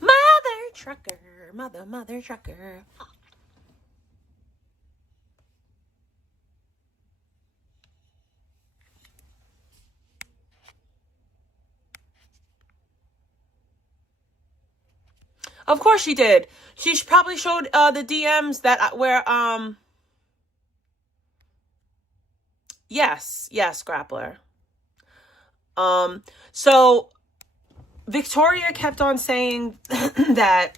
Mother trucker, mother trucker. Of course she did. She probably showed the DMs that where yes, Grappler. So Victoria kept on saying that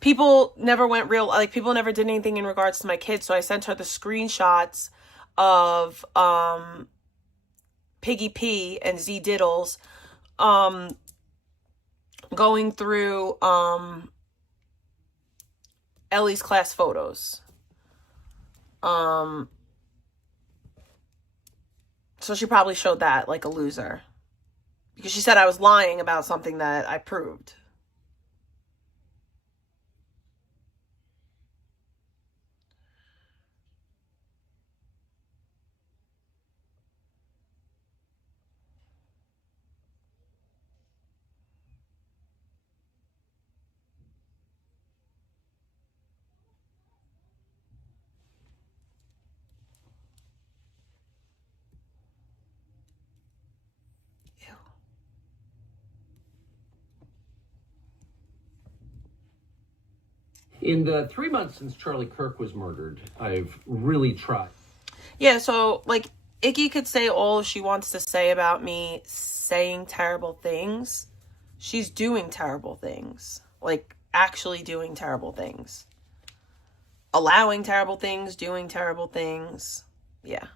people never went real, like people never did anything in regards to my kids. So I sent her the screenshots of Piggy P and Z Diddles going through Ellie's class photos. So she probably showed that like a loser. Because she said I was lying about something that I proved. In the 3 months since Charlie Kirk was murdered, I've really tried. Yeah, so, like, Icky could say all she wants to say about me saying terrible things. She's doing terrible things. Like, actually doing terrible things. Allowing terrible things, doing terrible things. Yeah.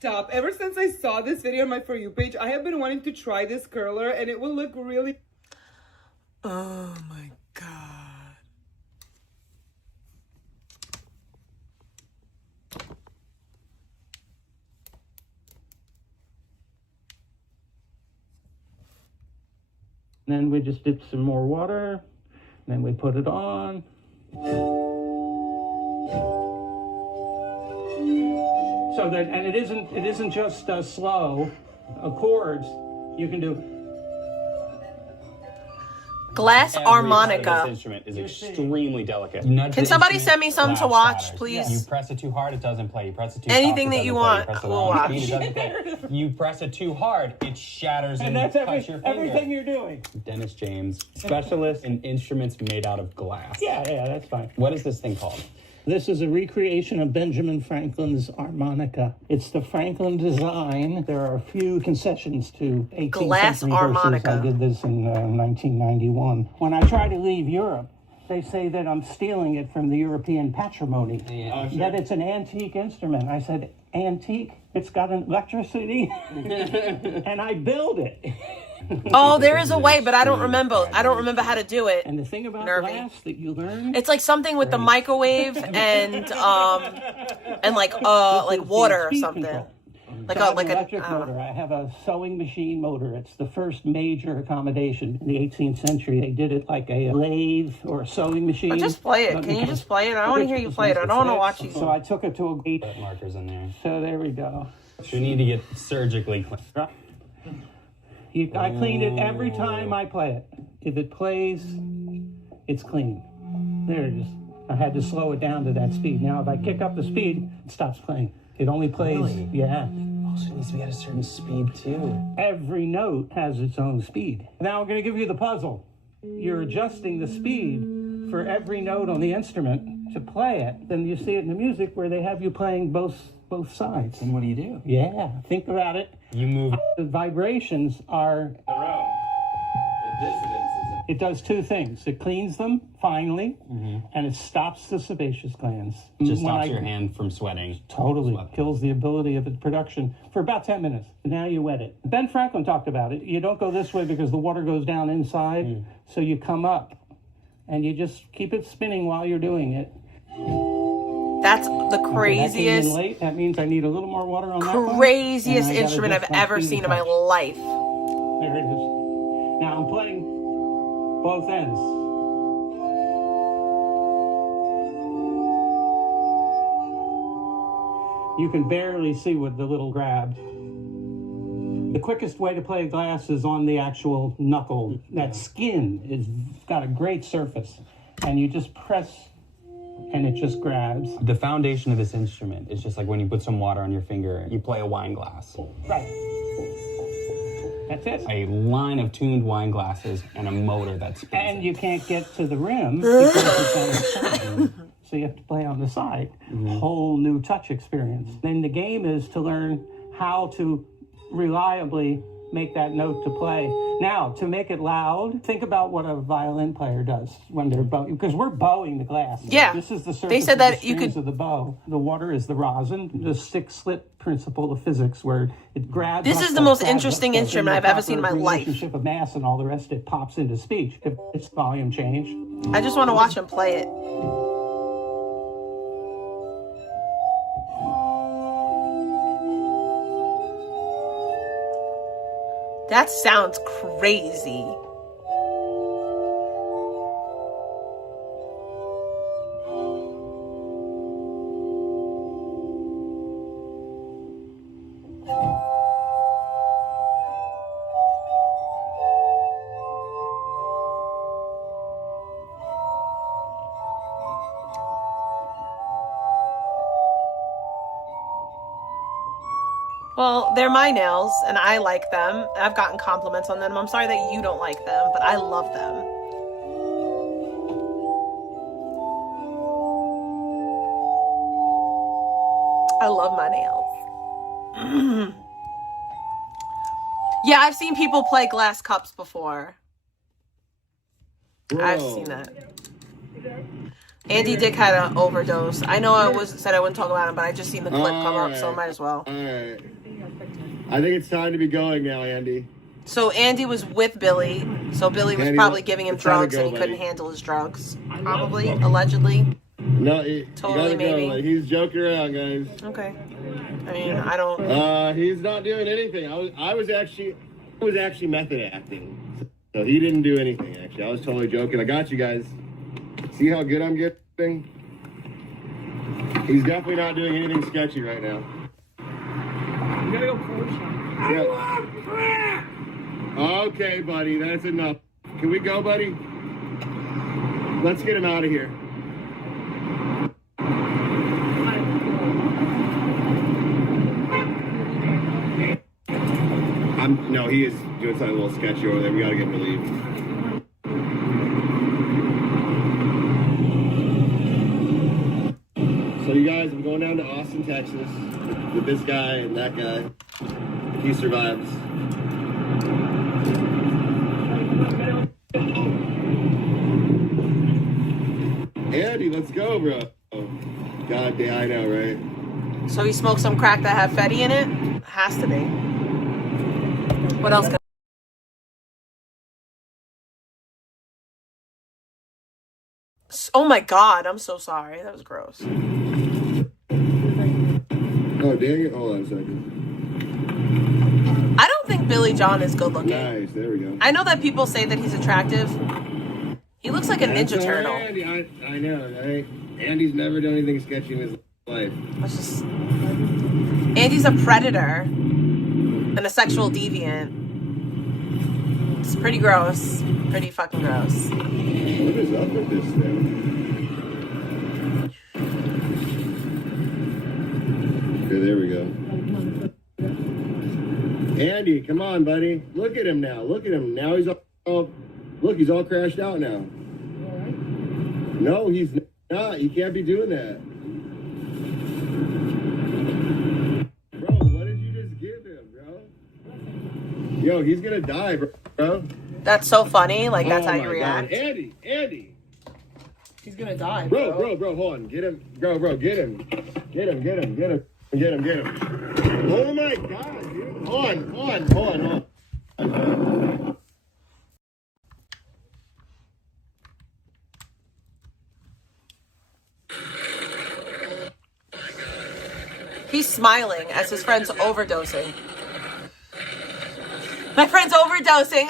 Stop. Ever since I saw this video on my For You page, I have been wanting to try this curler, and it will look really... Oh my God. Then we just dip some more water, and then we put it on. So that, and it isn't just slow chords. You can do glass harmonica. This instrument is extremely delicate. Can somebody send me some to watch, please? You press it too hard, it doesn't play. You press it too anything soft, that you play. want. You press it We'll on watch. speed, it doesn't play. You press it too hard, it shatters and that's cuts your finger. everything you're doing. Dennis James, specialist in instruments made out of glass. Yeah, that's fine. What is this thing called? This is a recreation of Benjamin Franklin's harmonica. It's the Franklin design. There are a few concessions to 18th glass century harmonica. verses. I did this in 1991. When I try to leave Europe, they say that I'm stealing it from the European patrimony, that it's an antique instrument. I said, antique? It's got an electricity? And I build it. Oh, there is a way, but I don't remember. I don't remember how to do it. And the thing about glass that you learn, it's like something with the microwave and like water or something. Like an electric motor. I have a sewing machine motor. It's the first major accommodation in the 18th century. They did it like a lathe or a sewing machine. Oh, just play it. Can you just play it? I don't want to hear you play it. I don't want to watch you. So I took it to a gate. Markers in there. So there we go. You need to get surgically clean. I clean it every time I play it. If it plays, it's clean. There it is. I had to slow it down to that speed. Now, if I kick up the speed, it stops playing. It only plays, yeah. Also, it needs to be at a certain speed, too. Every note has its own speed. Now, I'm going to give you the puzzle. You're adjusting the speed for every note on the instrument to play it. Then you see it in the music where they have you playing both sides. And what do? Yeah, think about it. You move. The vibrations are... It does two things. It cleans them finely, and it stops the sebaceous glands. Just stops your hand from sweating. Totally. Kills the ability of its production for about 10 minutes. Now you wet it. Ben Franklin talked about it. You don't go this way because the water goes down inside, so you come up, and you just keep it spinning while you're doing it. That's the craziest. That means I need a little more water on that one. Craziest instrument I've ever seen in my life. There it is. Now I'm playing both ends. You can barely see with the little grab. The quickest way to play glass is on the actual knuckle. That skin is got a great surface, and you just press, and it just grabs. The foundation of this instrument is just like when you put some water on your finger, you play a wine glass. Right. That's it. A line of tuned wine glasses and a motor that spins. And you can't get to the rim because it's on the side. So you have to play on the side. Whole new touch experience. Then the game is to learn how to reliably make that note to play. Now, to make it loud, think about what a violin player does when they're bowing, because we're bowing the glass. Yeah. This is the surface They said that of the you could strings of the bow. The water is the rosin, the stick-slip principle of physics, where it grabs. This is the most interesting instrument I've ever seen in my life. Relationship of mass and all the rest, it pops into speech. If it's volume change. I just want to watch him play it. That sounds crazy. Well, they're my nails, and I like them. I've gotten compliments on them. I'm sorry that you don't like them, but I love them. I love my nails. Yeah, I've seen people play glass cups before. I've seen that. Andy Dick had an overdose. I know I said I wouldn't talk about him, but I just seen the clip come up, so I might as well. All right. I think it's time to be going now, Andy. So Andy was with Billy. So Billy was Andy, probably giving him it's time to drugs go, and he couldn't buddy. handle his drugs. Probably, allegedly. No, Totally, you gotta maybe. go. Like, he's joking around, guys. Okay. I mean, I don't. He's not doing anything. I was actually method acting, so he didn't do anything. Actually, I was totally joking. I got you guys. See how good I'm getting? He's definitely not doing anything sketchy right now. You gotta go cold shot. Yeah. I want crack! Okay, buddy, that's enough. Can we go, buddy? Let's get him out of here. No, he is doing something a little sketchy over there. We gotta get him to leave. So you guys, I'm going down to Austin, Texas with this guy and that guy. He survives. Andy, let's go, bro. God damn, I know, right? So he smoked some crack that had Fetty in it? Has to be. What else? Oh my God, I'm so sorry. That was gross. Oh, dang it. Hold on a second. I don't think Billy John is good looking. Nice, there we go. I know that people say that he's attractive. He looks like a That's Ninja all Turtle. right, Andy. I know, right? Andy's never done anything sketchy in his life. Let's just... Andy's a predator and a sexual deviant. It's pretty gross. Pretty fucking gross. What is up with this thing? Okay, there we go. Andy, come on, buddy. Look at him now. Look at him. Now he's all look, he's all crashed out now. No, he's not. He can't be doing that. Bro, what did you just give him, bro? Yo, he's gonna die, bro. That's so funny. Like, that's how my you react. God. Andy. He's gonna die, Bro, hold on. Get him. Bro, get him. Get him. Oh my God, dude. Hold on. He's smiling as his friend's overdosing. My friend's overdosing.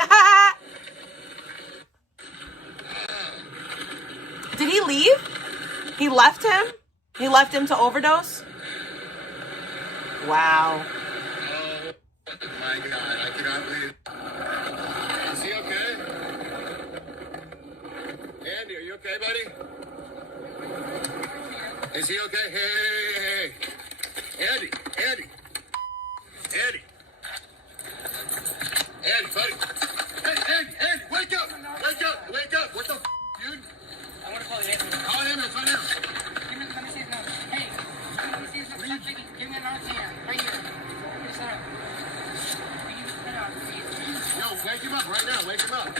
Did he leave? He left him? He left him to overdose? Wow. Oh my God, I cannot believe. Is he okay? Andy, are you okay, buddy? Is he okay? Hey. Andy, buddy. Andy, wake up. What the dude? I want to call the ambulance. Call him right now. Let me see his nose. Hey, let me see his nose. Stop shaking. Give me an arm here. Right here. Yes, sir. Can you spit out, please? Yo, wake him up right now. Wake him up.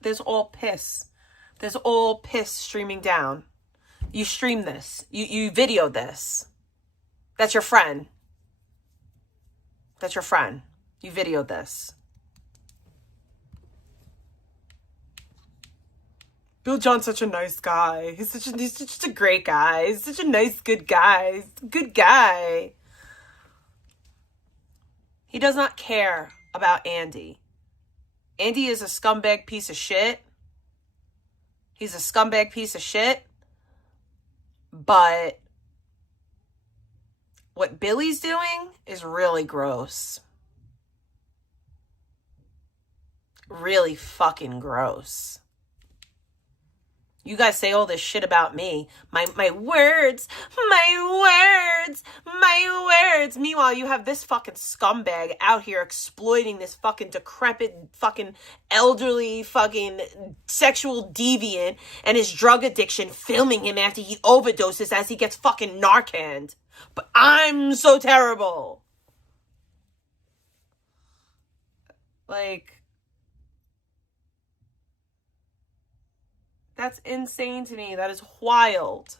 There's all piss. There's all piss streaming down. You stream this. You video this. That's your friend. You videoed this. Bill John's such a nice guy. He's just a great guy. He's such a nice, good guy. He's a good guy. He does not care about Andy. Andy is a scumbag piece of shit. He's a scumbag piece of shit. But what Billy's doing is really gross. Really fucking gross. You guys say all this shit about me. My words. Meanwhile, you have this fucking scumbag out here exploiting this fucking decrepit, fucking elderly, fucking sexual deviant and his drug addiction, filming him after he overdoses as he gets fucking Narcaned. But I'm so terrible. Like, That's insane to me. That is wild.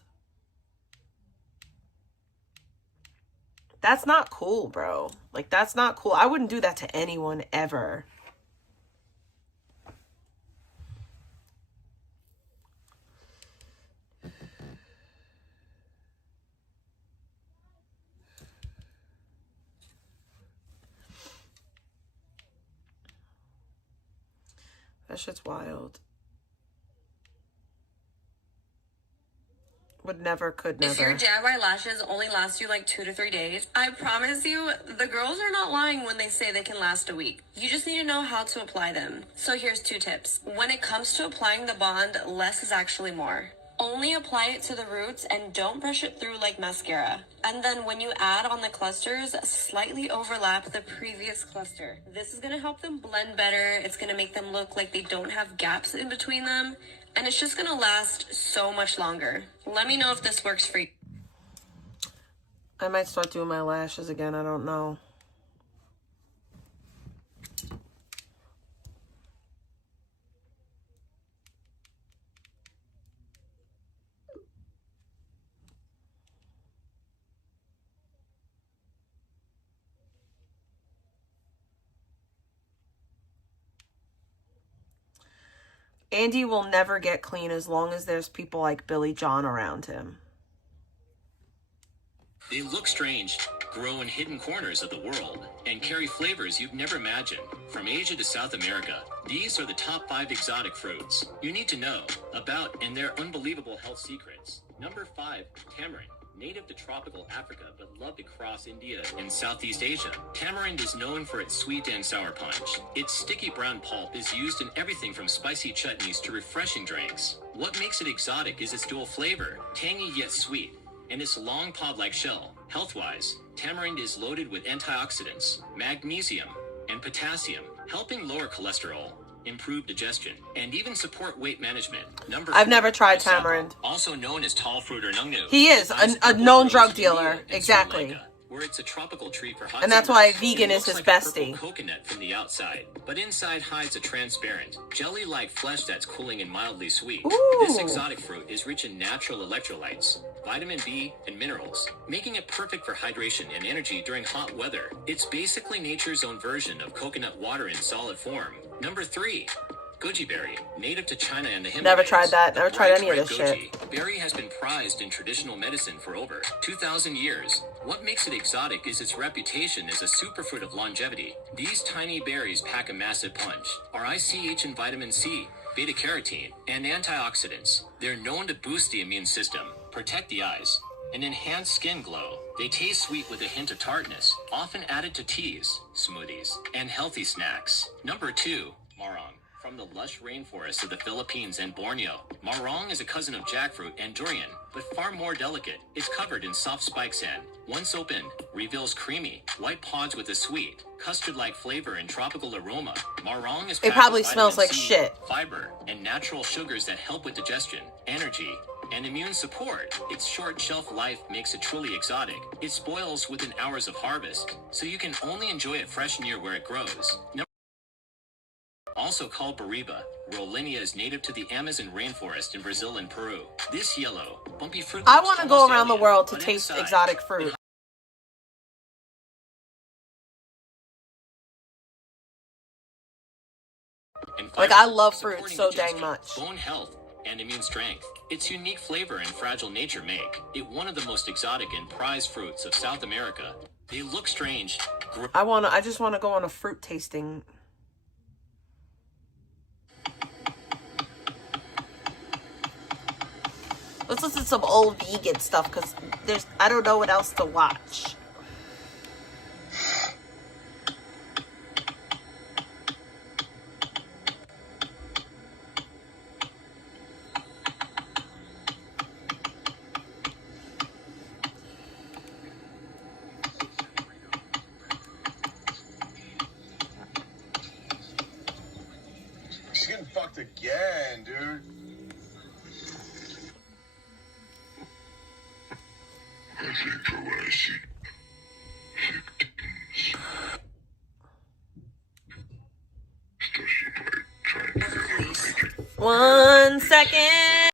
That's not cool, bro. Like, that's not cool. I wouldn't do that to anyone ever. That shit's wild. Would never, could never. If your DIY lashes only last you like 2 to 3 days, I promise you, the girls are not lying when they say they can last a week. You just need to know how to apply them. So here's 2 tips. When it comes to applying the bond, less is actually more. Only apply it to the roots and don't brush it through like mascara. And then when you add on the clusters, slightly overlap the previous cluster. This is going to help them blend better. It's going to make them look like they don't have gaps in between them. And it's just going to last so much longer. Let me know if this works for you. I might start doing my lashes again. I don't know. Andy will never get clean as long as there's people like Billy John around him. They look strange, grow in hidden corners of the world, and carry flavors you've never imagined. From Asia to South America, these are the top 5 exotic fruits you need to know about and their unbelievable health secrets. Number 5, tamarind. Native to tropical Africa, but loved across India and Southeast Asia. Tamarind is known for its sweet and sour punch. Its sticky brown pulp is used in everything from spicy chutneys to refreshing drinks. What makes it exotic is its dual flavor, tangy yet sweet, and its long pod-like shell. Health-wise, tamarind is loaded with antioxidants, magnesium, and potassium, helping lower cholesterol, improve digestion, and even support weight management. I've never tried tamarind. Also known as tall fruit or nungnu. He is a known drug dealer. Exactly. Where it's a tropical treat for hot and that's why summers. vegan is his bestie. Coconut from the outside, but inside hides a transparent, jelly-like flesh that's cooling and mildly sweet. Ooh. This exotic fruit is rich in natural electrolytes, vitamin B, and minerals, making it perfect for hydration and energy during hot weather. It's basically nature's own version of coconut water in solid form. Number 3. Goji berry, native to China and the Himalayas. Never tried that. Never tried any of this shit. Berry has been prized in traditional medicine for over 2,000 years. What makes it exotic is its reputation as a superfood of longevity. These tiny berries pack a massive punch, are ICH and vitamin C, beta-carotene, and antioxidants. They're known to boost the immune system, protect the eyes, and enhance skin glow. They taste sweet with a hint of tartness, often added to teas, smoothies, and healthy snacks. Number 2, marang. From the lush rainforests of the Philippines and Borneo, marang is a cousin of jackfruit and durian, but far more delicate. It's covered in soft spike sand. Once opened, reveals creamy, white pods with a sweet, custard-like flavor and tropical aroma. Marang is it probably packed with smells like vitamin C, shit. fiber, and natural sugars that help with digestion, energy, and immune support. Its short shelf life makes it truly exotic. It spoils within hours of harvest, so you can only enjoy it fresh near where it grows. Also called bariba, Rollinia is native to the Amazon rainforest in Brazil and Peru. This yellow, bumpy fruit. I want to go around the world to taste exotic fruit. Like, I love fruit so dang much. Bone health and immune strength. Its unique flavor and fragile nature make it one of the most exotic and prized fruits of South America. They look strange. I just want to go on a fruit tasting. Let's listen to some old vegan stuff because I don't know what else to watch. She's getting fucked again, dude. 1 second.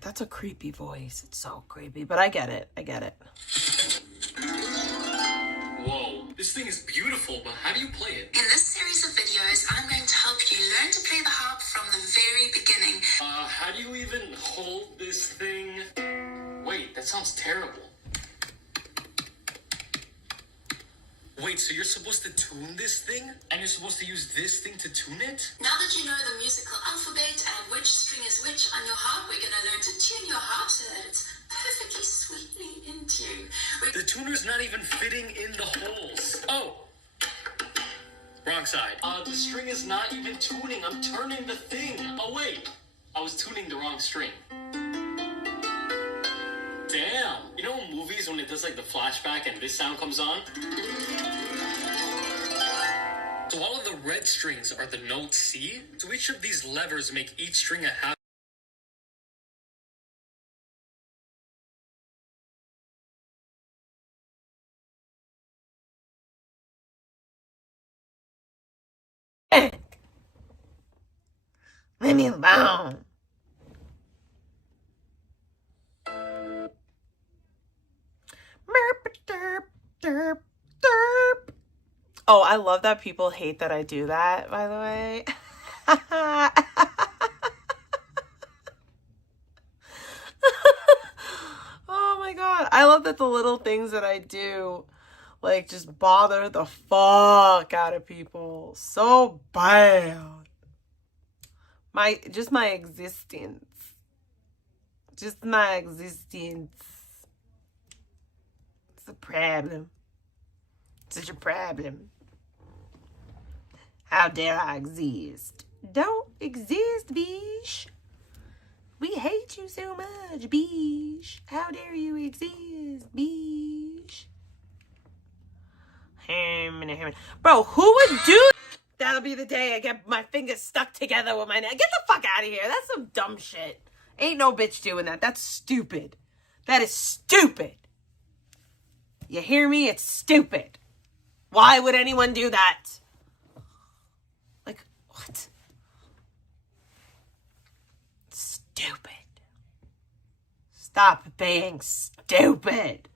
That's a creepy voice. It's so creepy, but I get it. I get it. Whoa, this thing is beautiful, but how do you play it? In this series of videos, I'm going to help you learn to play the harp from the very beginning. How do you even hold this thing? Wait, that sounds terrible. Wait, so you're supposed to tune this thing? And you're supposed to use this thing to tune it? Now that you know the musical alphabet and which string is which on your harp, we're going to learn to tune your harp so that it's perfectly sweetly in tune. The tuner's not even fitting in the holes. Oh! Wrong side. The string is not even tuning. I'm turning the thing. Oh, wait. I was tuning the wrong string. Damn. You know in movies when it does like the flashback and this sound comes on? So all of the red strings are the note C. So each of these levers make each string a half. Leave me alone. Oh, I love that people hate that I do that, by the way. Oh my god. I love that the little things that I do like just bother the fuck out of people. So bad. My existence. Just my existence. It's a problem. Such a problem. How dare I exist? Don't exist, bish. We hate you so much, bish. How dare you exist, bish? Bro, who would do that? That'll be the day I get my fingers stuck together with my neck. Get the fuck out of here. That's some dumb shit. Ain't no bitch doing that. That's stupid. That is stupid. You hear me? It's stupid. Why would anyone do that? Like, what? Stupid. Stop being stupid.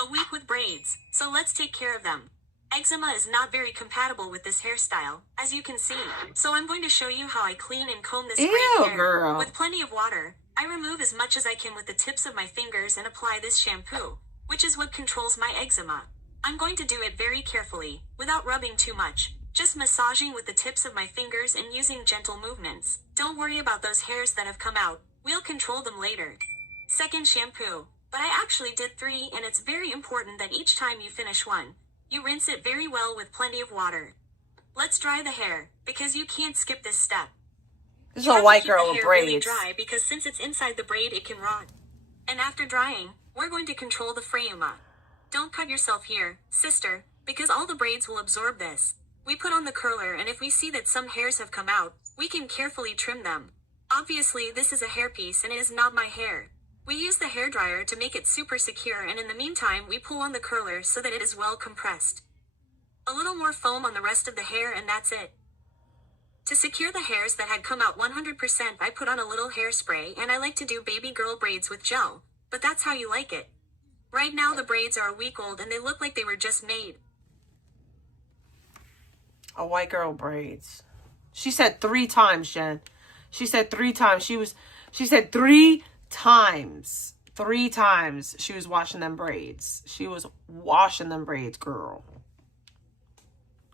A week with braids, so let's take care of them. Eczema is not very compatible with this hairstyle, as you can see. So I'm going to show you how I clean and comb this braid hair. Girl. With plenty of water, I remove as much as I can with the tips of my fingers and apply this shampoo, which is what controls my eczema. I'm going to do it very carefully, without rubbing too much, just massaging with the tips of my fingers and using gentle movements. Don't worry about those hairs that have come out, we'll control them later. Second shampoo, but I actually did 3 and it's very important that each time you finish one, you rinse it very well with plenty of water. Let's dry the hair, because you can't skip this step. This is a white girl with braids. Really braids. dry because since it's inside the braid, it can rot. And after drying, We're going to control the frame. Don't cut yourself here, sister, because all the braids will absorb this. We put on the curler, and if we see that some hairs have come out, we can carefully trim them. Obviously, this is a hairpiece and it is not my hair. We use the hairdryer to make it super secure, and in the meantime we pull on the curler so that it is well compressed. A little more foam on the rest of the hair and that's it. To secure the hairs that had come out 100%, I put on a little hairspray, and I like to do baby girl braids with gel, but that's how you like it. Right now the braids are a week old and they look like they were just made. A white girl braids. She said 3 times, Jen. She said 3 times. She said 3 times. 3 times she was washing them braids. She was washing them braids, girl.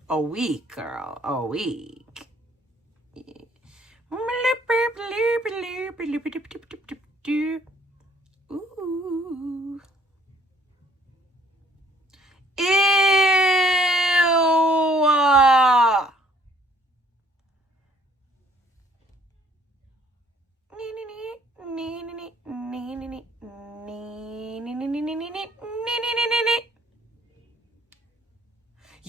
A week, girl. A week. Ooh. Ew.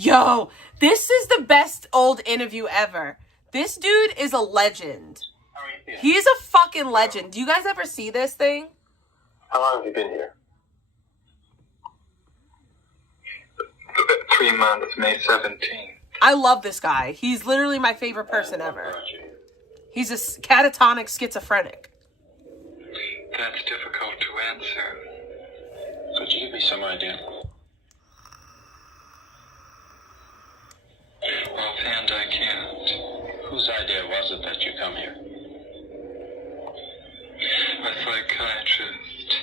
Yo, this is the best old interview ever. This dude is a legend. He's a fucking legend. Do you guys ever see this thing? How long have you been here? 3 months, May 17th. I love this guy. He's literally my favorite person ever. He's a catatonic schizophrenic. That's difficult to answer. Could you give me some idea? Offhand, I can't. Whose idea was it that you come here? A psychiatrist.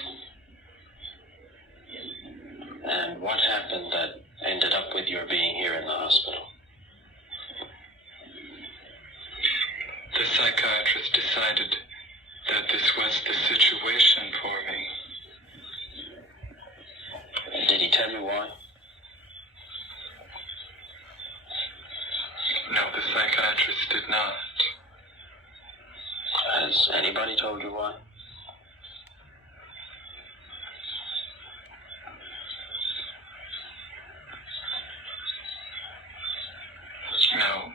And what happened that ended up with your being here in the hospital? The psychiatrist decided that this was the situation for me. Did he tell you why? No, the psychiatrist did not. Has anybody told you why? No.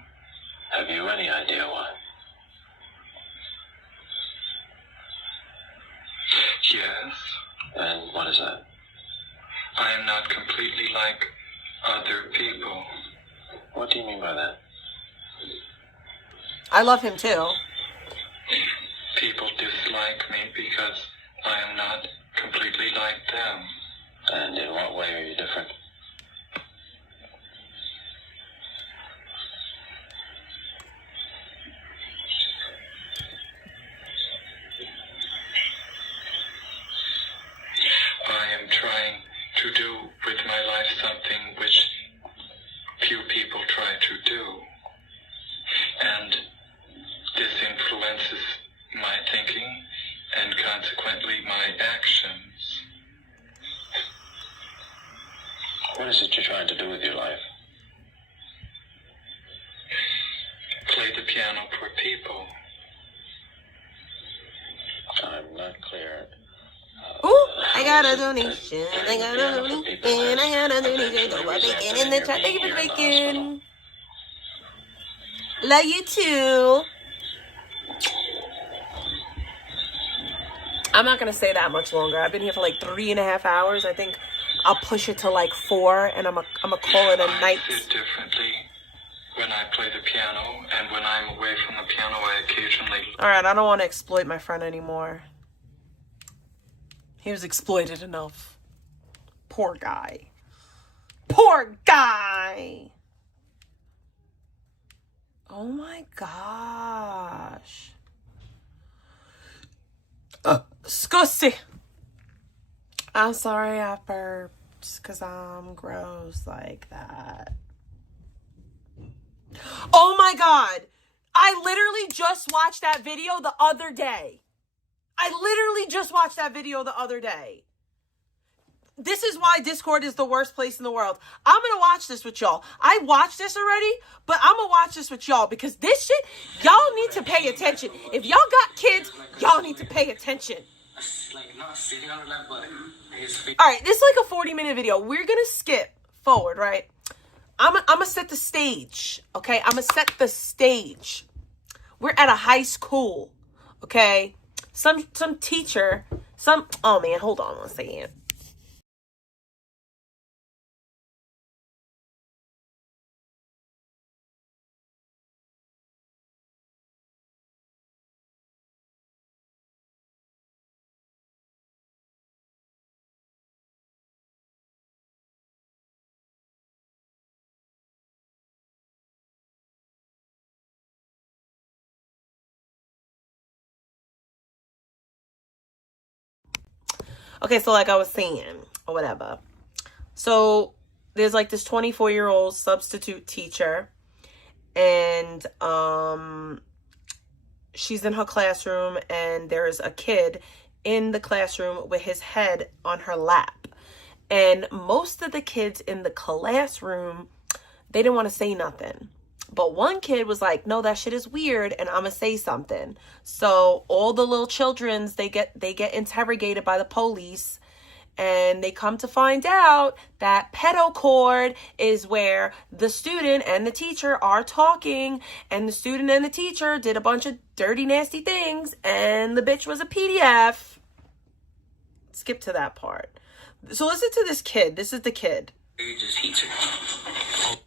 Have you any idea why? Yes. And what is that? I am not completely like other people. What do you mean by that? I love him too. People dislike me because I am not completely like them. And in what way are you different? I am trying to do with my life something which few people try to do. And this influences my thinking and consequently my actions. What is it you're trying to do with your life? Play the piano for people. I'm not clear. Ooh, I got a donation. I got a donation. I got a donation. Go up bacon in the chat. Thank you for bacon. Love you too. I'm not gonna stay that much longer. I've been here for like 3.5 hours. I think I'll push it to like 4, and I'm gonna call it a night. I sit differently when I play the piano, and when I'm away from the piano, I occasionally... All right, I don't want to exploit my friend anymore. He was exploited enough. Poor guy. Poor guy. Oh my gosh. Scusi. I'm sorry I burped because I'm gross like that. Oh my God. I literally just watched that video the other day. This is why Discord is the worst place in the world. I'm going to watch this with y'all. I watched this already, but I'm going to watch this with y'all because this shit, y'all need to pay attention. If y'all got kids, y'all need to pay attention. like not sitting on her lap, but his face. All right, this is like a 40-minute video. We're gonna skip forward, right? I'm gonna set the stage, okay? I'm gonna set the stage. We're at a high school, okay? Some teacher, oh man, hold on one second. Okay, so like I was saying, or whatever. So there's like this 24-year-old substitute teacher, and she's in her classroom, and there's a kid in the classroom with his head on her lap. And most of the kids in the classroom, they didn't want to say nothing. But one kid was like, no, that shit is weird, and I'm gonna say something. So all the little childrens, they get interrogated by the police, and they come to find out that pedo cord is where the student and the teacher are talking, and the student and the teacher did a bunch of dirty, nasty things, and the bitch was a PDF. Skip to that part. So listen to this kid. This is the kid. You just hates her.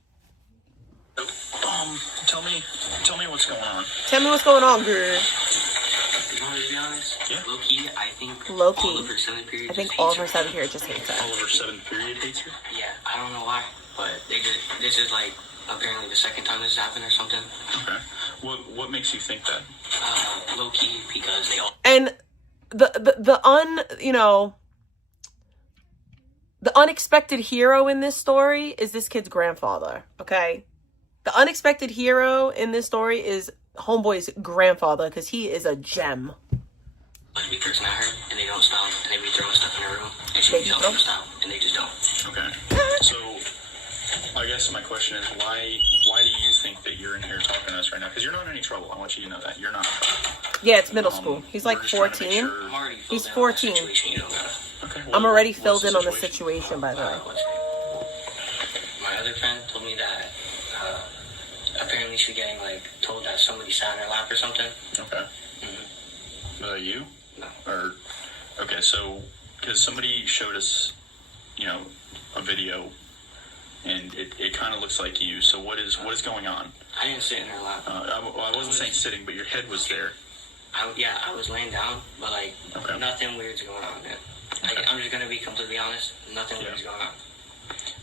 Tell me what's going on. Tell me what's going on, girl. You want me to be honest? Yeah. Low-key, I think Low-key. all of her 7th period I think just all hates of her 7th period just hates her. All of her 7th period hates her? Yeah, I don't know why, but this is like apparently the second time this has happened or something. Okay. What makes you think that? Low-key, because they all... And the unexpected hero in this story is this kid's grandfather, okay? The unexpected hero in this story is homeboy's grandfather, because he is a gem. Be cursing at her, and they don't stop, and they be throwing stuff in her room, and she tells them to stop, and they just don't. Okay. So, I guess my question is, why do you think that you're in here talking to us right now? Because you're not in any trouble. I want you to know that. You're not. Yeah, it's middle school. He's like 14. He's 14. Okay. I'm already filled in on the situation, by the way. My other friend told me that apparently she's getting like told that somebody sat in her lap or something. Okay. Mm-hmm. Was that you? No. Or okay, so because somebody showed us, a video, and it kind of looks like you. So what is going on? I didn't sit in her lap. I wasn't saying sitting, but your head was there. I was laying down, but like nothing weird's going on, man. Okay. I'm just gonna be completely honest. Nothing weird's going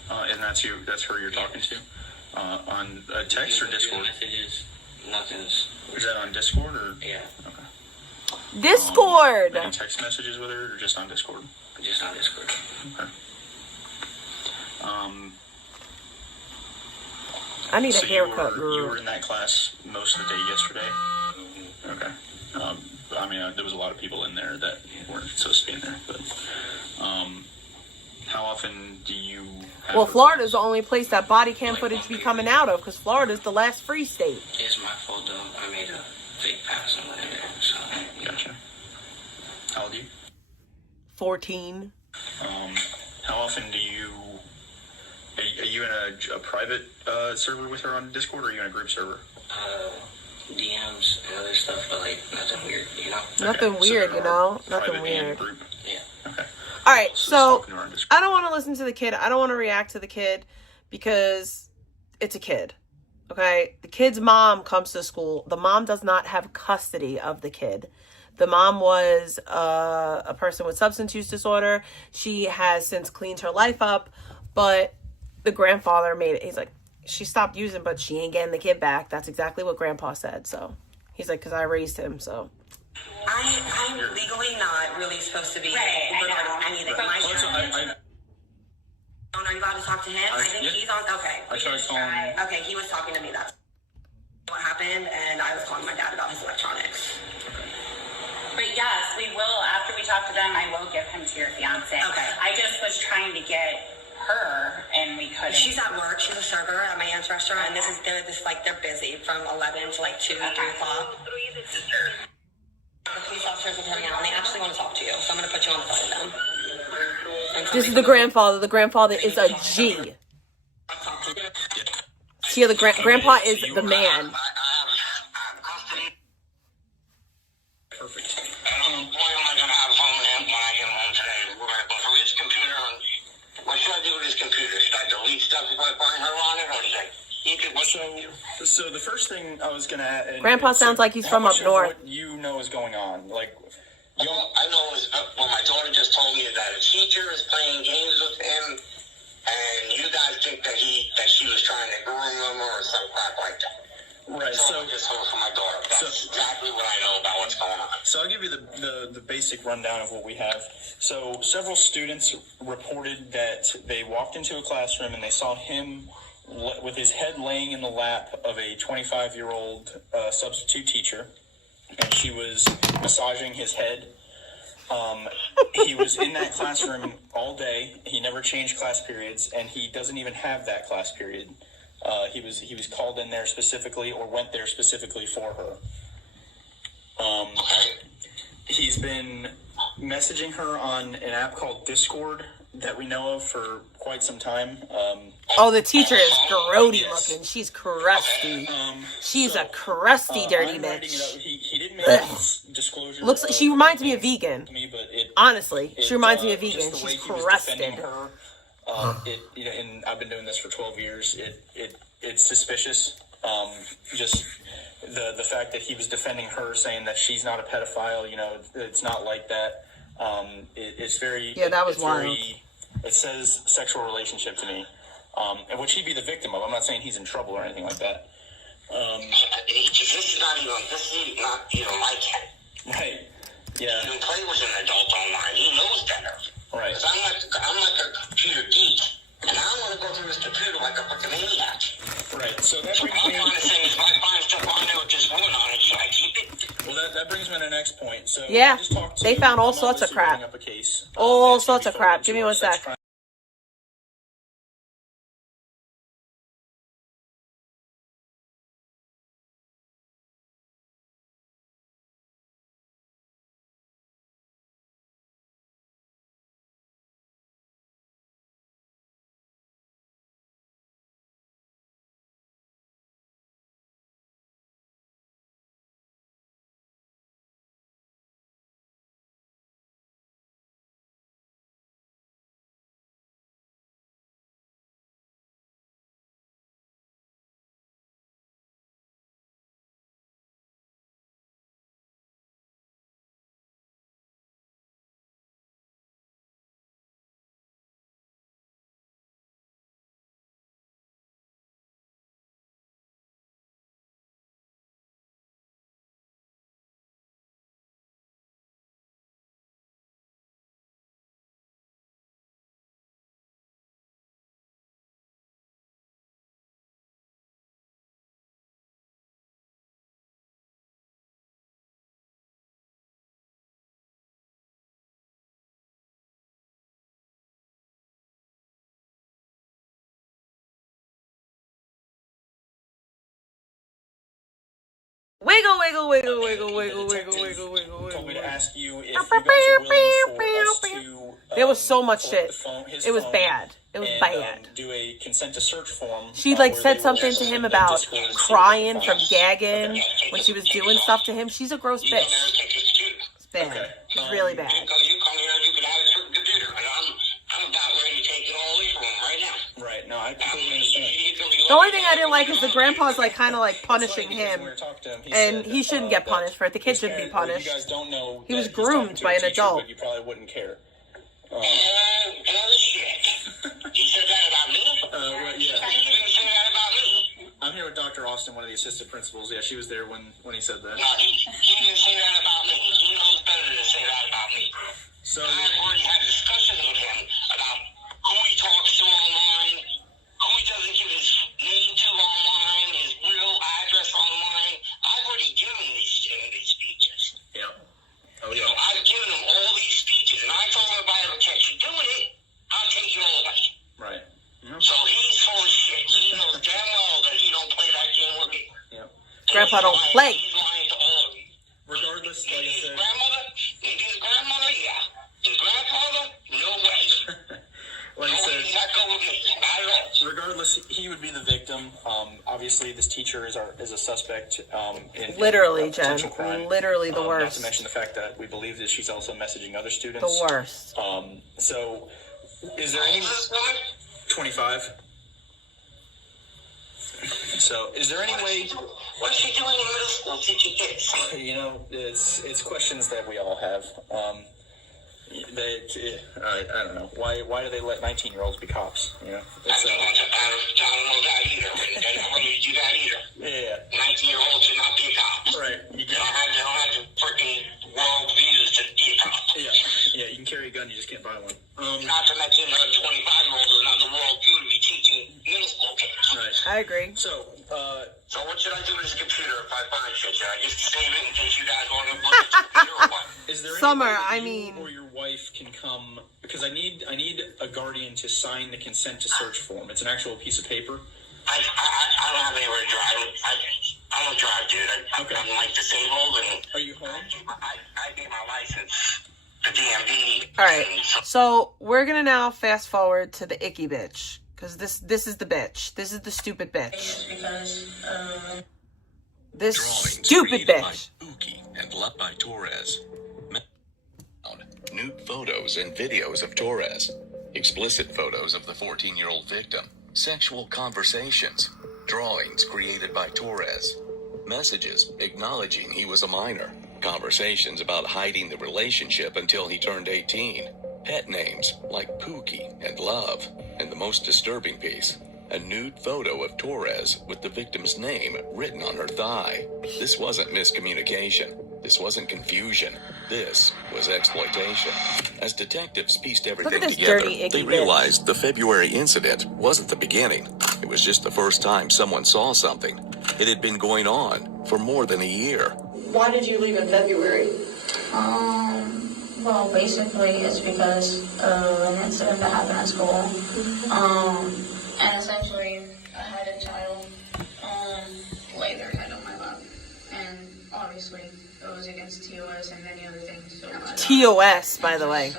on. And that's you. That's her you're talking to. On text or Discord? Messages, nothing's. Is that on Discord or? Yeah. Okay. Discord. Any text messages with her or just on Discord? Just on Discord. Okay. I need a haircut, girl. You were in that class most of the day yesterday? Okay. There was a lot of people in there that weren't supposed to be in there, but how often do you have... Well, Florida's the only place that body cam footage be coming out of, because Florida's the last free state. It's my fault, though. I made a fake pass and went in there, so... Gotcha. How old are you? 14. How often do you... Are you in a private server with her on Discord, or are you in a group server? DMs and other stuff, but like nothing weird, Nothing weird, Nothing weird. Yeah. Okay. All right, so I don't want to listen to the kid. I don't want to react to the kid because it's a kid. Okay? The kid's mom comes to school. The mom does not have custody of the kid. The mom was a person with substance use disorder. She has since cleaned her life up, but the grandfather made it. He's like, she stopped using, but she ain't getting the kid back. That's exactly what Grandpa said. So he's like, because I raised him, so. I'm legally not really supposed to be recording anything. My son, are you allowed to talk to him? I think he's on. Okay. I tried calling. Okay, he was talking to me. That's what happened, and I was calling my dad about his electronics. But yes, we will. After we talk to them, I will give him to your fiance. Okay. I just was trying to get her, and we couldn't. She's at work. She's a server at my aunt's restaurant, and they're busy from 11 to like 2, 3 o'clock. The police officers are coming out, and they actually want to talk to you. So I'm going to put you on the phone with them. This is the grandfather. The grandfather is a G. See, the grandpa is the man. Perfect. Boy, am I going to have a phone with him when I get home today. We're going to go through his computer. And what should I do with his computer? Should I delete stuff if I find her on it, or should I keep it? So the first thing I was going to add... Grandpa sounds like he's from up north. What you know is going on. Like, all I know is what my daughter just told me, that a teacher is playing games with him, and you guys think that she was trying to groom him or some crap like that. Right, so just hold for my daughter. That's exactly what I know about what's going on. So I'll give you the basic rundown of what we have. So several students reported that they walked into a classroom and they saw him with his head laying in the lap of a 25-year-old substitute teacher, and she was massaging his head. He was in that classroom all day. He never changed class periods, and he doesn't even have that class period. He was called in there specifically, or went there specifically for her. He's been messaging her on an app called Discord that we know of for quite some time. Oh, the teacher is grody looking. She's crusty. She's a crusty, dirty bitch. He didn't make this disclosure. Looks like she reminds me of vegan. Honestly, she reminds me of vegan. Just the way She's he was crusted. defending her, and I've been doing this for 12 years. It's suspicious. Just the fact that he was defending her, saying that she's not a pedophile. It's not like that. It's very that was it's wild. It says sexual relationship to me, and which he'd be the victim of. I'm not saying he's in trouble or anything like that. This is not even my kid. Right. Yeah. He can play with an adult online. He knows better. Right. Because I'm like a computer geek, and I don't want to go through his computer like a fucking maniac. Right. So that So brings I'm me. trying to say, if I find stuff on there with this woman on it, should I keep it? Well, that brings me to the next point. So Yeah, I just talked to they found all I'm sorts of obviously crap. writing up a case, All that's gonna sorts be of crap. forwarded Give to me our one sex sec. crime Wiggle, wiggle, wiggle, wiggle, wiggle, wiggle, wiggle, wiggle, told me to wiggle. ask you if you guys are willing for us to. There was so much pull up shit. the phone- his It was phone bad. It was and, bad. Do a consent to search form. She like where said they something will to him submit about Discord and see what crying they from find. gagging when she was doing stuff to him. She's a gross bitch. It's bad. Okay. It's really bad. You come here and you can have it through the computer, and I'm about ready to take it all away from him right now. Right. No, I completely understand. The only thing I didn't like is the grandpa's like kind of like punishing him, and he shouldn't get punished for it. The kid shouldn't be punished. You guys don't know. He was that he's talking groomed to by a an teacher, adult. But you probably wouldn't care. Bullshit. You said that about me? Yeah. You didn't say that about me. I'm here with Dr. Austin, one of the assistant principals. Yeah, she was there when he said that. No, he didn't say that about me. He knows better than to say that about me. So I've already had discussions with him about who he talks to online, who he doesn't give his name to online, his real address online. I've already given these speeches. Yeah. Oh, You yeah. know, I've given him all these speeches, and I told him if I ever catch you doing it, I'll take you all away. Right. So he's full of shit. He knows damn well that he don't play that game with me. Yeah. Grandpa don't play. He's lying to all of you. Regardless, like I His said. grandmother obviously, this teacher is a suspect in Literally, a potential Jen. crime. Literally the Not worst. to mention the fact that we believe that she's also messaging other students. The worst. So, is there any 25? So, is there any way? What's she doing in middle school teaching kids? You know, it's questions that we all have. I don't know why do they let 19-year-olds be cops? You know, I don't know that either. I don't want to do that either. Yeah. 19-year-olds should not be cops. Right. They don't have the freaking world views to be a cop. Yeah. You can carry a gun, you just can't buy one. Not to mention 25-year-olds is not the world view to be teaching middle school kids. Right. I agree. So what should I do with this computer if I find shit? Should I just save it in case you guys want to look at the computer or what? Is there Summer, any way that you or your wife can come, because I need a guardian to sign the consent to search form. It's an actual piece of paper. I don't have anywhere to drive. I don't drive, dude. I'm like disabled and. Are you home? I get my license. The DMV. All right. So we're gonna now fast forward to the icky bitch, because this is the bitch. This is the stupid bitch. This stupid bitch. And left by Torres. Nude photos and videos of Torres. Explicit photos of the 14-year-old victim. Sexual conversations. Drawings created by Torres. Messages acknowledging he was a minor. Conversations about hiding the relationship until he turned 18. Pet names like Pookie and Love. And the most disturbing piece, a nude photo of Torres with the victim's name written on her thigh. This wasn't miscommunication. This wasn't confusion. This was exploitation. As detectives pieced everything together, they realized the February incident wasn't the beginning. It was just the first time someone saw something. It had been going on for more than a year. Why did you leave in February? Well, basically, it's because of an incident that happened at school. And essentially, I had a child lay their head on my lap. And obviously, it was against TOS and many other things. So TOS, by the way.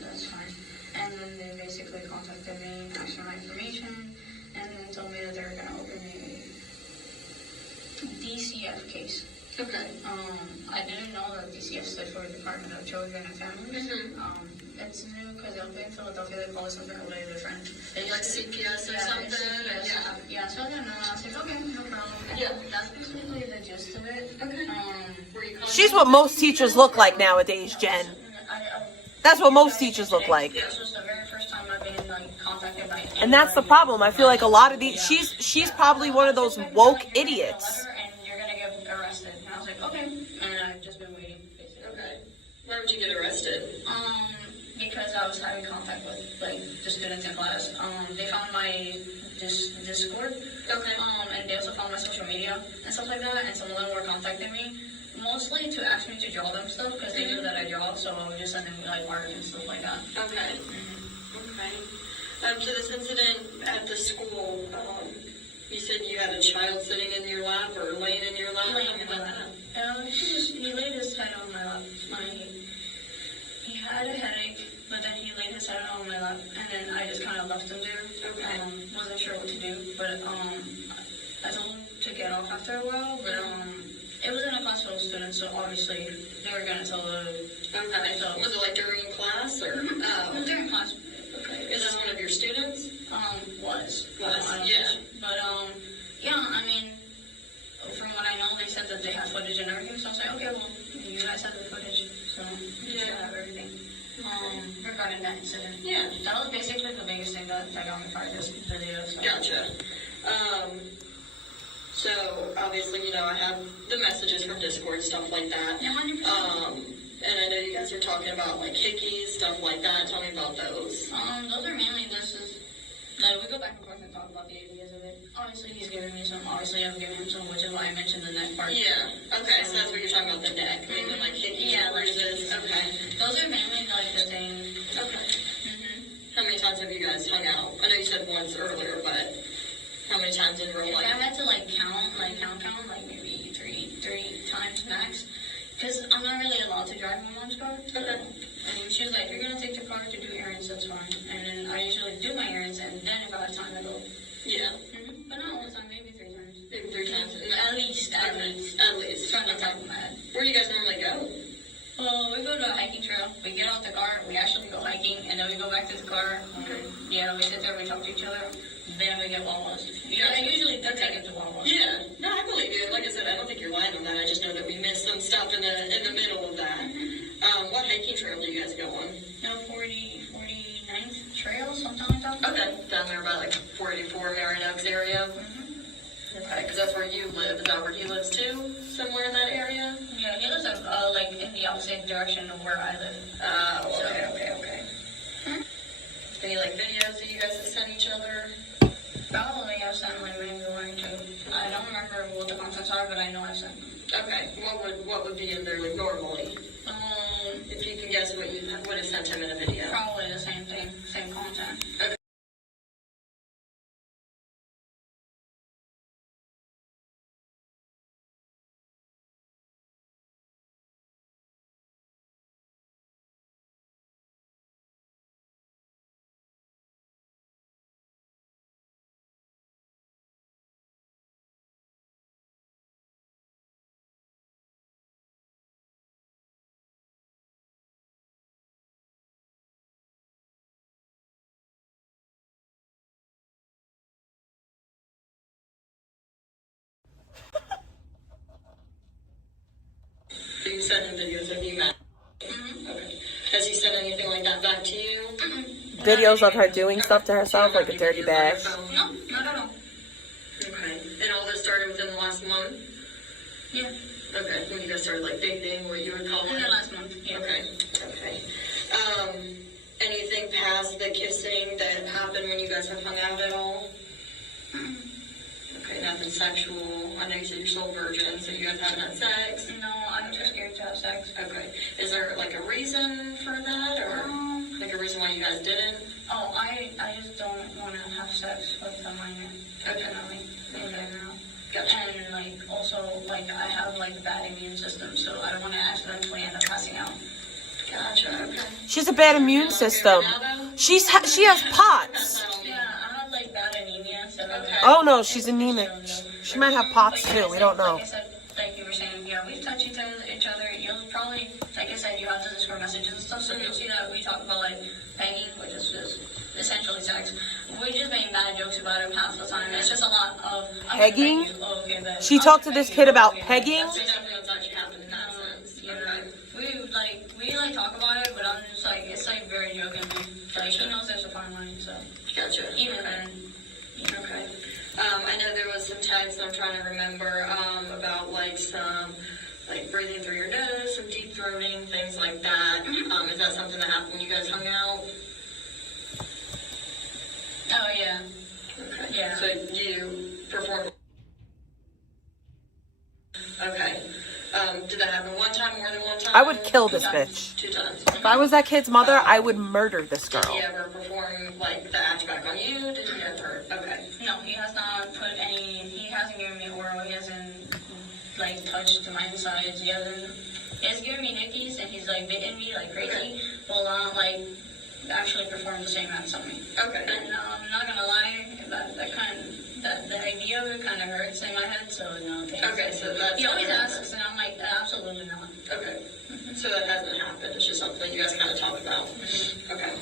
That's fine. And then they basically contacted me, asked for my information, and then told me that they were going to open a DCF case. Okay. I didn't know that DCF stood for Department of Children and Families. It's new because in Philadelphia they call it something a little different. Like CPS or something? Yeah, so I didn't know. I was like, okay, no problem. Yeah. That's basically the gist of it. Okay. She's what most teachers look like nowadays, Jen. That's what most teachers look like. This was the very first time I've been contacted by And that's the problem. I feel like a lot of these, she's probably one of those woke idiots. Arrested. And I was like, okay. And I've just been waiting, basically. Okay. Why would you get arrested? Because I was having contact with, the students in class. They found my Discord. Okay. And they also found my social media and stuff like that. And some of them were contacting me, mostly to ask me to draw them stuff, because they knew that I draw, so I would just send them, art and stuff like that. Okay. Okay. So this incident at the school, you said you had a child sitting in your lap or laying in your lap? Laying in my lap. He laid his head on my lap. He had a headache, but then he laid his head on my lap, and then I just kind of left him there. Okay. Wasn't sure what to do, but I told him to get off after a while, but it was in a class full of students, so obviously they were going to tell the... Okay. So, was it during class or? During class. Okay. Is this one of your students? Was. Yeah. But, yeah, I mean, from what I know, they said that they have footage and everything, so I was like, okay, well, you guys have the footage, so you should have everything. Regarding that incident. Yeah. That was basically the biggest thing that got me fired this video, so. Gotcha. So, obviously, I have the messages from Discord, stuff like that. Yeah, 100%. And I know you guys are talking about, hickeys, stuff like that. Tell me about those. Those are mainly, we go back and forth and talk about the ideas of it. Obviously, he's giving me some. Obviously, I'm giving him some, which is why I mentioned the neck part. Yeah. Okay, so that's what you're talking about, the neck. Mainly, hickeys, bruises. Okay. Those are mainly, the thing. Okay. How many times have you guys hung out? I know you said once earlier, but how many times in real life? If I had to, count, maybe three times max. Because I'm not really allowed to drive my mom's car. Okay. And she was like, you're going to take the car to do errands, that's fine. And then I usually do my errands, and then if I have time, I go. Yeah. But not all the time, maybe 3 times. front on top of my head. Where do you guys normally go? Well, we go to a hiking trail. We get out the car, we actually go hiking, and then we go back to the car. Yeah, we sit there, we talk to each other. Then we get Wawa's. Yeah, I usually do take it to Wawa's. Yeah, no, I believe you. Like I said, I don't think you're lying on that. I just know that we missed some stuff in the middle of that. What hiking trail do you guys go on? No, 49th Trail, something like that. Okay, down there by like 484 Marion Oaks area. Okay, because that's where you live. Is that where he lives too? Somewhere in that area? Yeah, he lives like in the opposite direction of where I live. Oh, okay. Any like videos that you guys have sent each other? Probably I've sent like maybe one or two. I don't remember what the contents are, but I know I've sent them. Okay, what would be in there like normally? If you can guess what you would have sent him in a video. Probably the same thing, same content. Okay. So you sent him videos of you, Matt? Okay. Has he said anything like that back to you? Videos of her doing stuff to herself, like a dirty bash. No, not at all. Okay. And all this started within the last month? Yeah. Okay. When you guys started like dating, what you would call In it? the last month, yeah. Okay. Anything past the kissing that happened when you guys have hung out at all? Okay, nothing sexual. I know you said you're still virgin, so you guys haven't had sex. No, I'm too scared to have sex. Okay. Is there like a reason for that, or like a reason why you guys didn't? Oh, I just don't want to have sex with a minor. Definitely. In general. Gotcha. And like also like I have like a bad immune system, so I don't want to accidentally end up passing out. Gotcha. Okay. She has a bad immune system. She has POTS. Yeah, I have like bad anemia, so Oh no, she's anemic. She might have POTS too. We don't know. Like I said, like you were saying, yeah, we've touched each other. You'll probably, like I said, you have the Discord messages and stuff, so you'll see that we talk about like pegging, which is just essentially sex. We just make bad jokes about it half the time. It's just a lot of Pegging? Okay, but She talked to this kid about pegging. So definitely don't touch you happen in that sense. Okay. We talk about it, but I'm just like, it's like very jokingly. Like, he knows there's a fine line, so. Gotcha. Even then. Okay. I know there was some texts I'm trying to remember about like some like breathing through your nose, some deep throating, things like that. Is that something that happened when you guys hung out? Oh, yeah. Okay. Yeah. So you performed. Okay. Did that happen one time, more than one time? I would kill this bitch. 2 times. If I was that kid's mother, I would murder this Did girl. he ever perform like the act back on you? Did he ever? Okay. No, he has not put any, he hasn't given me oral, he hasn't, like, touched my insides, he has given me hickeys, and he's, like, bitten me like crazy, but not, like, actually performed the same acts on me. Okay. And I'm not gonna lie, the idea of it kind of hurts in my head, so no, thanks. Okay, so that's. He always asks, and I'm like, absolutely not. Okay. So that hasn't happened. It's just something you guys kind of talk about. Okay.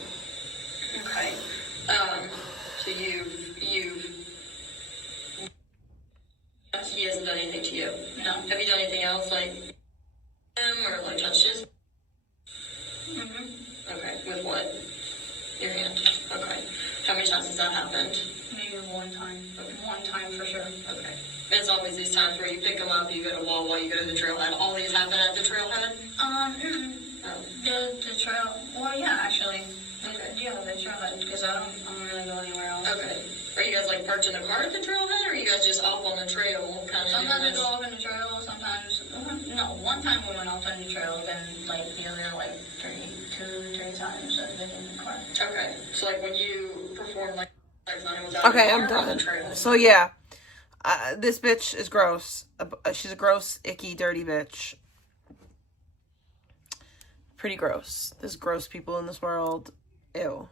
Okay. So you've. He hasn't done anything to you. No. Have you done anything else, like him or like touched his? Okay. With what? Your hand. Okay. How many times has that happened? Maybe one time. One time for sure. Okay. And it's always these times where you pick them up, you go to Wawa, you go to the trailhead. All these happen at the trailhead? The trail. Well, yeah, actually. Okay. Yeah, the trailhead, because I don't really go anywhere else. Okay. Are you guys like parked in the car at the trailhead, or are you guys just off on the trail kind of? Sometimes we go off on the trail, sometimes. No, one time we went off on the trail, then like the other like 3 times I've been in the car. Okay. So like when you perform like Okay, I'm done. So yeah, this bitch is gross. She's a gross, icky, dirty bitch. Pretty gross. There's gross people in this world. Ew.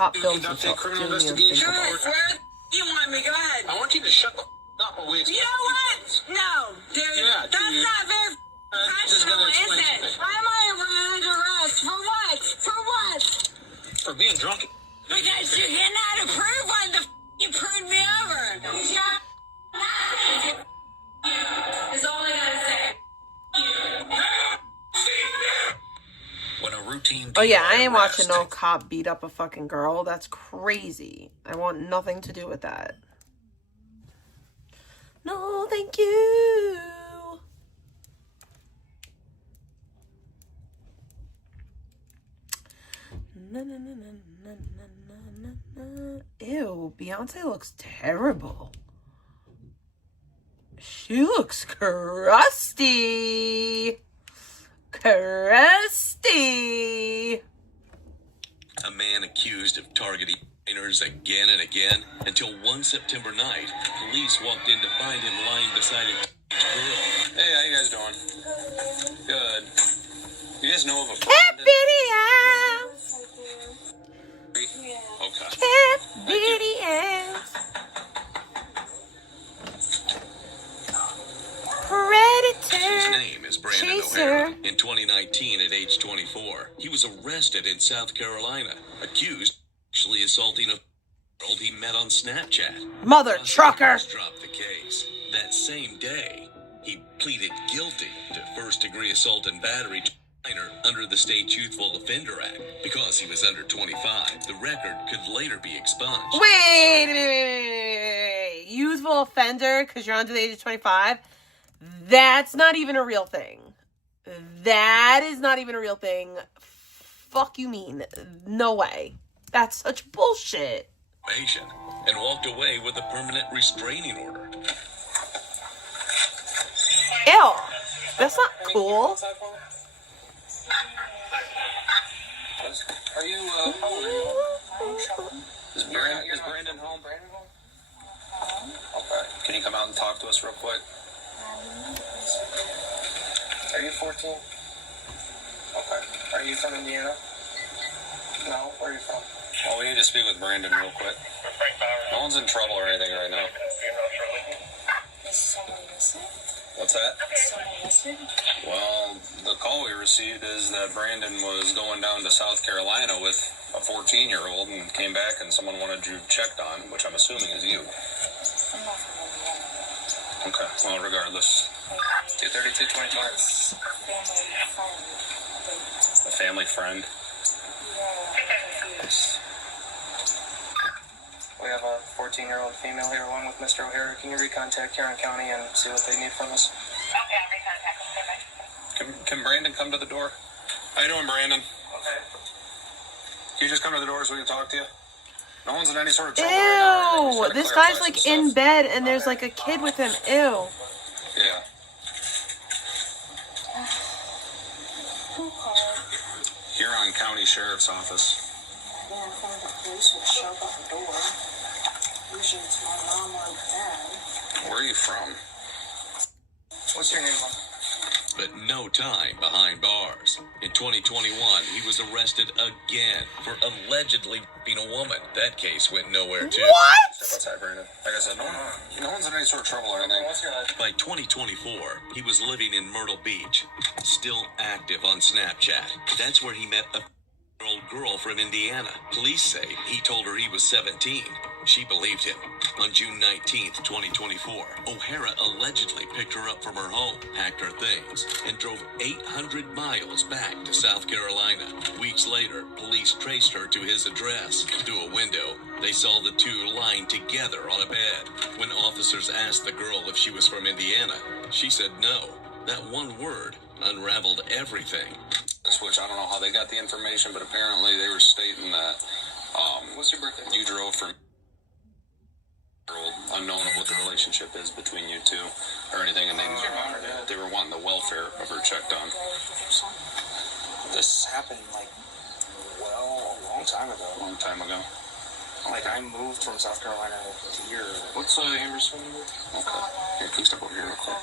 cop films himself. Criminal Doing the investigation. unthinkable. Where you want me? Go ahead. I want you to shut the up while we explain. You know what? No, dude. Yeah, that's not very professional, is it? Why am I under arrest? For what? For what? For being drunk. Because you cannot approve when the you proved me over. Is all I gotta say. When a routine. Oh yeah, I ain't watching no cop beat up a fucking girl. That's crazy. I want nothing to do with that. No, thank you. Na, na, na, na, na, na, na, na. Ew, Beyonce looks terrible. She looks crusty. Crusty. A man accused of targeting minors again and again until one September night, police walked in to find him lying beside a girl. Hey, how you guys doing? Good. You guys know of a Cat video. Okay. Cat video. Predator. His name is Brandon O'Hara. In 2019, at age 24, he was arrested in South Carolina, accused of sexually assaulting a girl he met on Snapchat. Mother trucker. Dropped the case. That same day, he pleaded guilty to first-degree assault and battery to a minor under the State's Youthful Offender Act. Because he was under 25, the record could later be expunged. Wait. Youthful offender because you're under the age of 25? That's not even a real thing. That is not even a real thing. Fuck you mean. No way. That's such bullshit. And walked away with a permanent restraining order. Ew. That's not cool. Are you, how old are you? Is Brandon home? Okay. Can you come out and talk to us real quick? Are you 14? Okay. Are you from Indiana? No. Where are you from? Well, we need to speak with Brandon real quick. No one's in trouble or anything right now. Is someone missing? What's that? Is someone missing? Well, the call we received is that Brandon was going down to South Carolina with a 14-year-old and came back and someone wanted you checked on, which I'm assuming is you. I'm not from Indiana. Okay. Well, regardless. 232 2020. A family friend. We have a 14-year-old female here along with Mr. O'Hara. Can you recontact Huron County and see what they need from us? Can Brandon come to the door? How you doing, Brandon? Okay. Can you just come to the door so we can talk to you? No one's in any sort of trouble right now. Ew. This guy's like in bed and there's like a kid with him. Ew. Yeah. Who called? Huron County Sheriff's Office. Yeah, I found the police would show up at the door. Usually it's my mom or dad. Where are you from? What's your name, Mom? But no time behind bars. In 2021, he was arrested again for allegedly raping a woman. That case went nowhere, too. What? Step outside, Brandon. Like I said, no one's in any sort of trouble or anything. By 2024, he was living in Myrtle Beach, still active on Snapchat. That's where he met a 15-year-old girl from Indiana. Police say he told her he was 17. She believed him. On June 19th, 2024, O'Hara allegedly picked her up from her home, packed her things, and drove 800 miles back to South Carolina. Weeks later, police traced her to his address. Through a window, they saw the two lying together on a bed. When officers asked the girl if she was from Indiana, she said no. That one word unraveled everything. Which I don't know how they got the information, but apparently they were stating that what's your birthday? You drove from unknown of what the relationship is between you two or anything, and they were wanting the welfare of her checked on. This happened a long time ago. A long time ago. Like I moved from South Carolina here. What's Amber's phone number? Okay. Here, can you step over here real quick?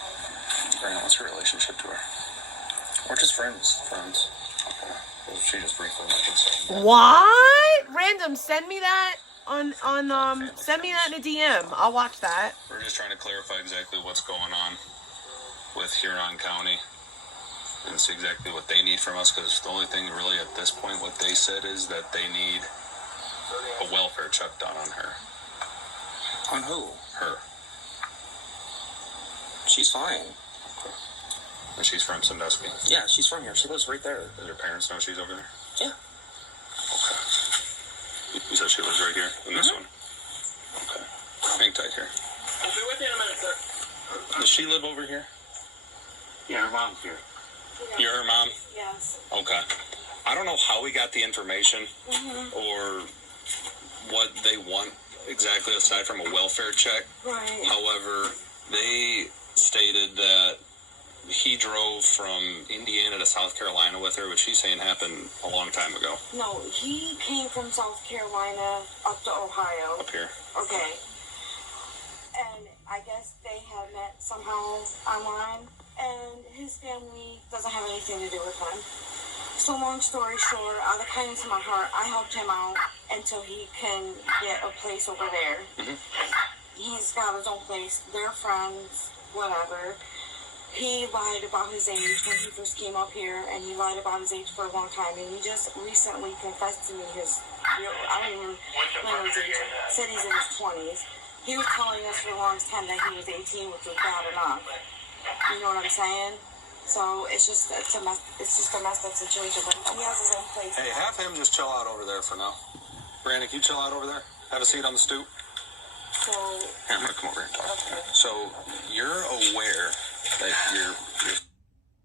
Brandon, what's your relationship to her? We're just friends. Friends. Okay. She just briefly mentioned. What? Random, send me that send me that in a DM. I'll watch that. We're just trying to clarify exactly what's going on with Huron County and see exactly what they need from us, because the only thing really at this point, what they said is that they need a welfare check done on her. On who? Her. She's fine. And she's from Sandusky? Yeah, she's from here. She lives right there. Does her parents know she's over there? Yeah. Okay. You said she lives right here in this one? Okay. Hang tight here. I'll be with you in a minute, sir. Does she live over here? Yeah, her mom's here. You're her mom? Yes. Okay. I don't know how we got the information or what they want exactly aside from a welfare check. Right. However, they stated that he drove from Indiana to South Carolina with her, which she's saying happened a long time ago. No, he came from South Carolina up to Ohio. Up here. Okay. And I guess they had met somehow online, and his family doesn't have anything to do with him. So long story short, out of the kindness of my heart, I helped him out until he can get a place over there. He's got his own place. They're friends, whatever. He lied about his age when he first came up here, and he lied about his age for a long time, and he just recently confessed to me his, I don't even know his age, said he's in his 20s. He was telling us for the longest time that he was 18, which was bad enough. You know what I'm saying? So it's just a messed up situation, but he has his own place. Hey, have him just chill out over there for now. Brandon, can you chill out over there? Have a seat on the stoop. So Here, I'm gonna come over here and talk. Okay. So you're aware that you're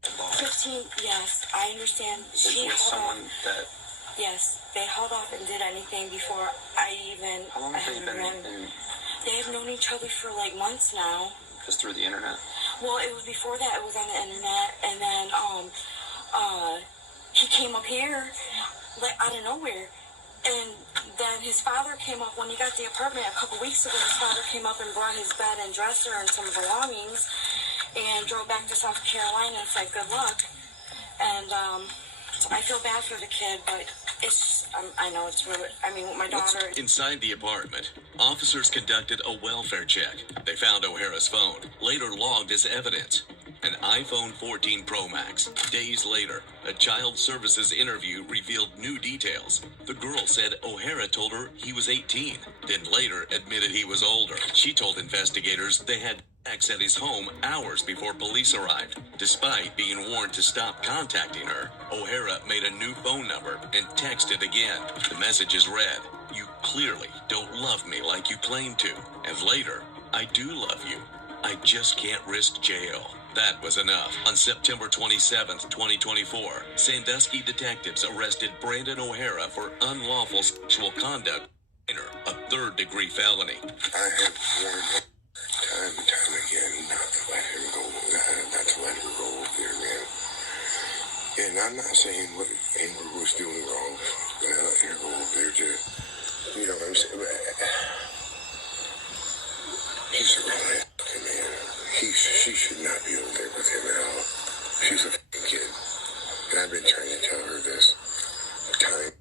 15, yes, I understand. She with held someone off. that. Yes, they held off and did anything before I even. How long have they been in? They have known each other for like months now. Just through the internet. Well, it was before that. It was on the internet, and then he came up here like out of nowhere. And then his father came up when he got the apartment a couple weeks ago. His father came up and brought his bed and dresser and some belongings and drove back to South Carolina and said good luck. And I feel bad for the kid, but it's I know it's really, I mean, my daughter. Inside the apartment, officers conducted a welfare check. They found O'Hara's phone, later logged as evidence. An iPhone 14 Pro Max. Days later, a child services interview revealed new details. The girl said O'Hara told her he was 18, then later admitted he was older. She told investigators they had sex at his home hours before police arrived. Despite being warned to stop contacting her, O'Hara made a new phone number and texted again. The messages read, "You clearly don't love me like you claim to." And later, "I do love you. I just can't risk jail." That was enough. On September 27th, 2024, Sandusky detectives arrested Brandon O'Hara for unlawful sexual conduct, a third-degree felony. I have warned him time and time again not to let him go, not to let him go over there, man. And I'm not saying what Amber was doing wrong, but I let her go over there to, you know what I'm saying? He's a real fucking man. She should not be over there with him at all. She's a fucking kid. And I've been trying to tell her this time.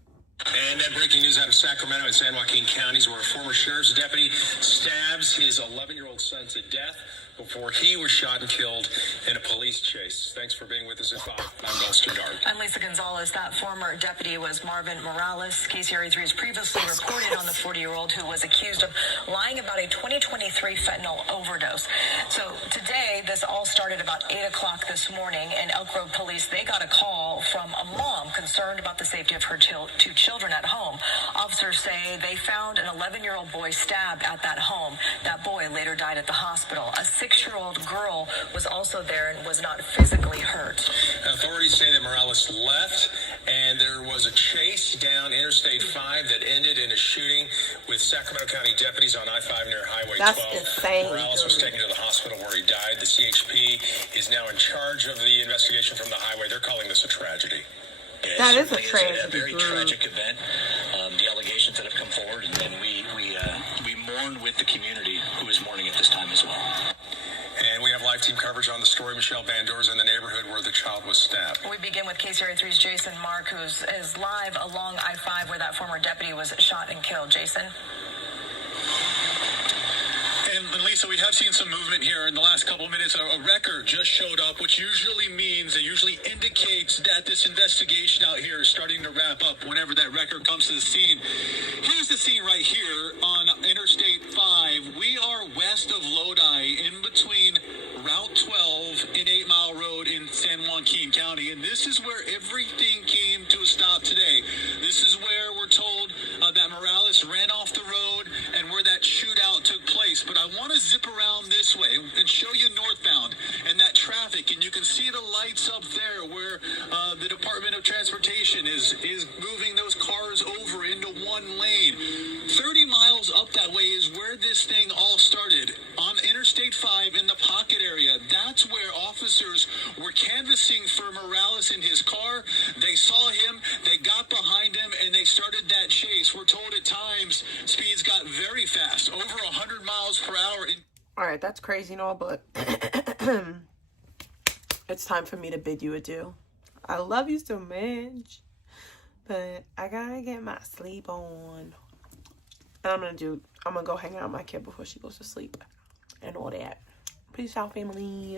And that breaking news out of Sacramento and San Joaquin counties, where a former sheriff's deputy stabs his 11-year-old son to death before he was shot and killed in a police chase. Thanks for being with us at 5. I'm Buster Dart. I'm Lisa Gonzalez. That former deputy was Marvin Morales. KCRA 3 has previously reported on the 40-year-old who was accused of lying about a 2023 fentanyl overdose. So today, this all started about 8 o'clock this morning, and Elk Grove police, they got a call from a mom concerned about the safety of her two children at home. Officers say they found an 11-year-old boy stabbed at that home. That boy later died at the hospital. A 6-year-old girl was also there and was not physically hurt. Authorities say that Morales left, and there was a chase down Interstate 5 that ended in a shooting with Sacramento County deputies on I-5 near Highway 12. That's insane. Morales was taken to the hospital where he died. The CHP is now in charge of the investigation from the highway. They're calling this a tragedy. That is a tragedy. A very tragic event. The allegations that have come forward, and then we mourn with the community who is mourning at this time as well. And we have live live team coverage on the story. Michelle Bandor's in the neighborhood where the child was stabbed. We begin with KCRA 3's Jason Mark, who is live along I-5 where that former deputy was shot and killed. Jason? And Lisa, we have seen some movement here in the last couple of minutes. A record just showed up, which usually means, it usually indicates that this investigation out here is starting to wrap up whenever that record comes to the scene. Here's the scene right here on Interstate 5. We are west of Lodi, in between Route 12 and 8 Mile Road in San Joaquin County. And this is where everything came to a stop today. This is where we're told that Morales ran off the road and where that shootout took place. But I want to zip around this way and show you northbound and that traffic. And you can see the lights up there where the Department of Transportation is moving those cars over into one lane. 30 miles up that way is where this thing all started. On Interstate 5 in the pocket area, that's where officers were canvassing for Morales in his car. They saw him, they got behind him, and they started that chase. We're told at times speeds got very fast, over 100 miles per hour. All right, that's crazy and all, but it's time for me to bid you adieu. I love you so much, but I gotta get my sleep on. And I'm gonna go hang out with my kid before she goes to sleep and all that. Peace out, family.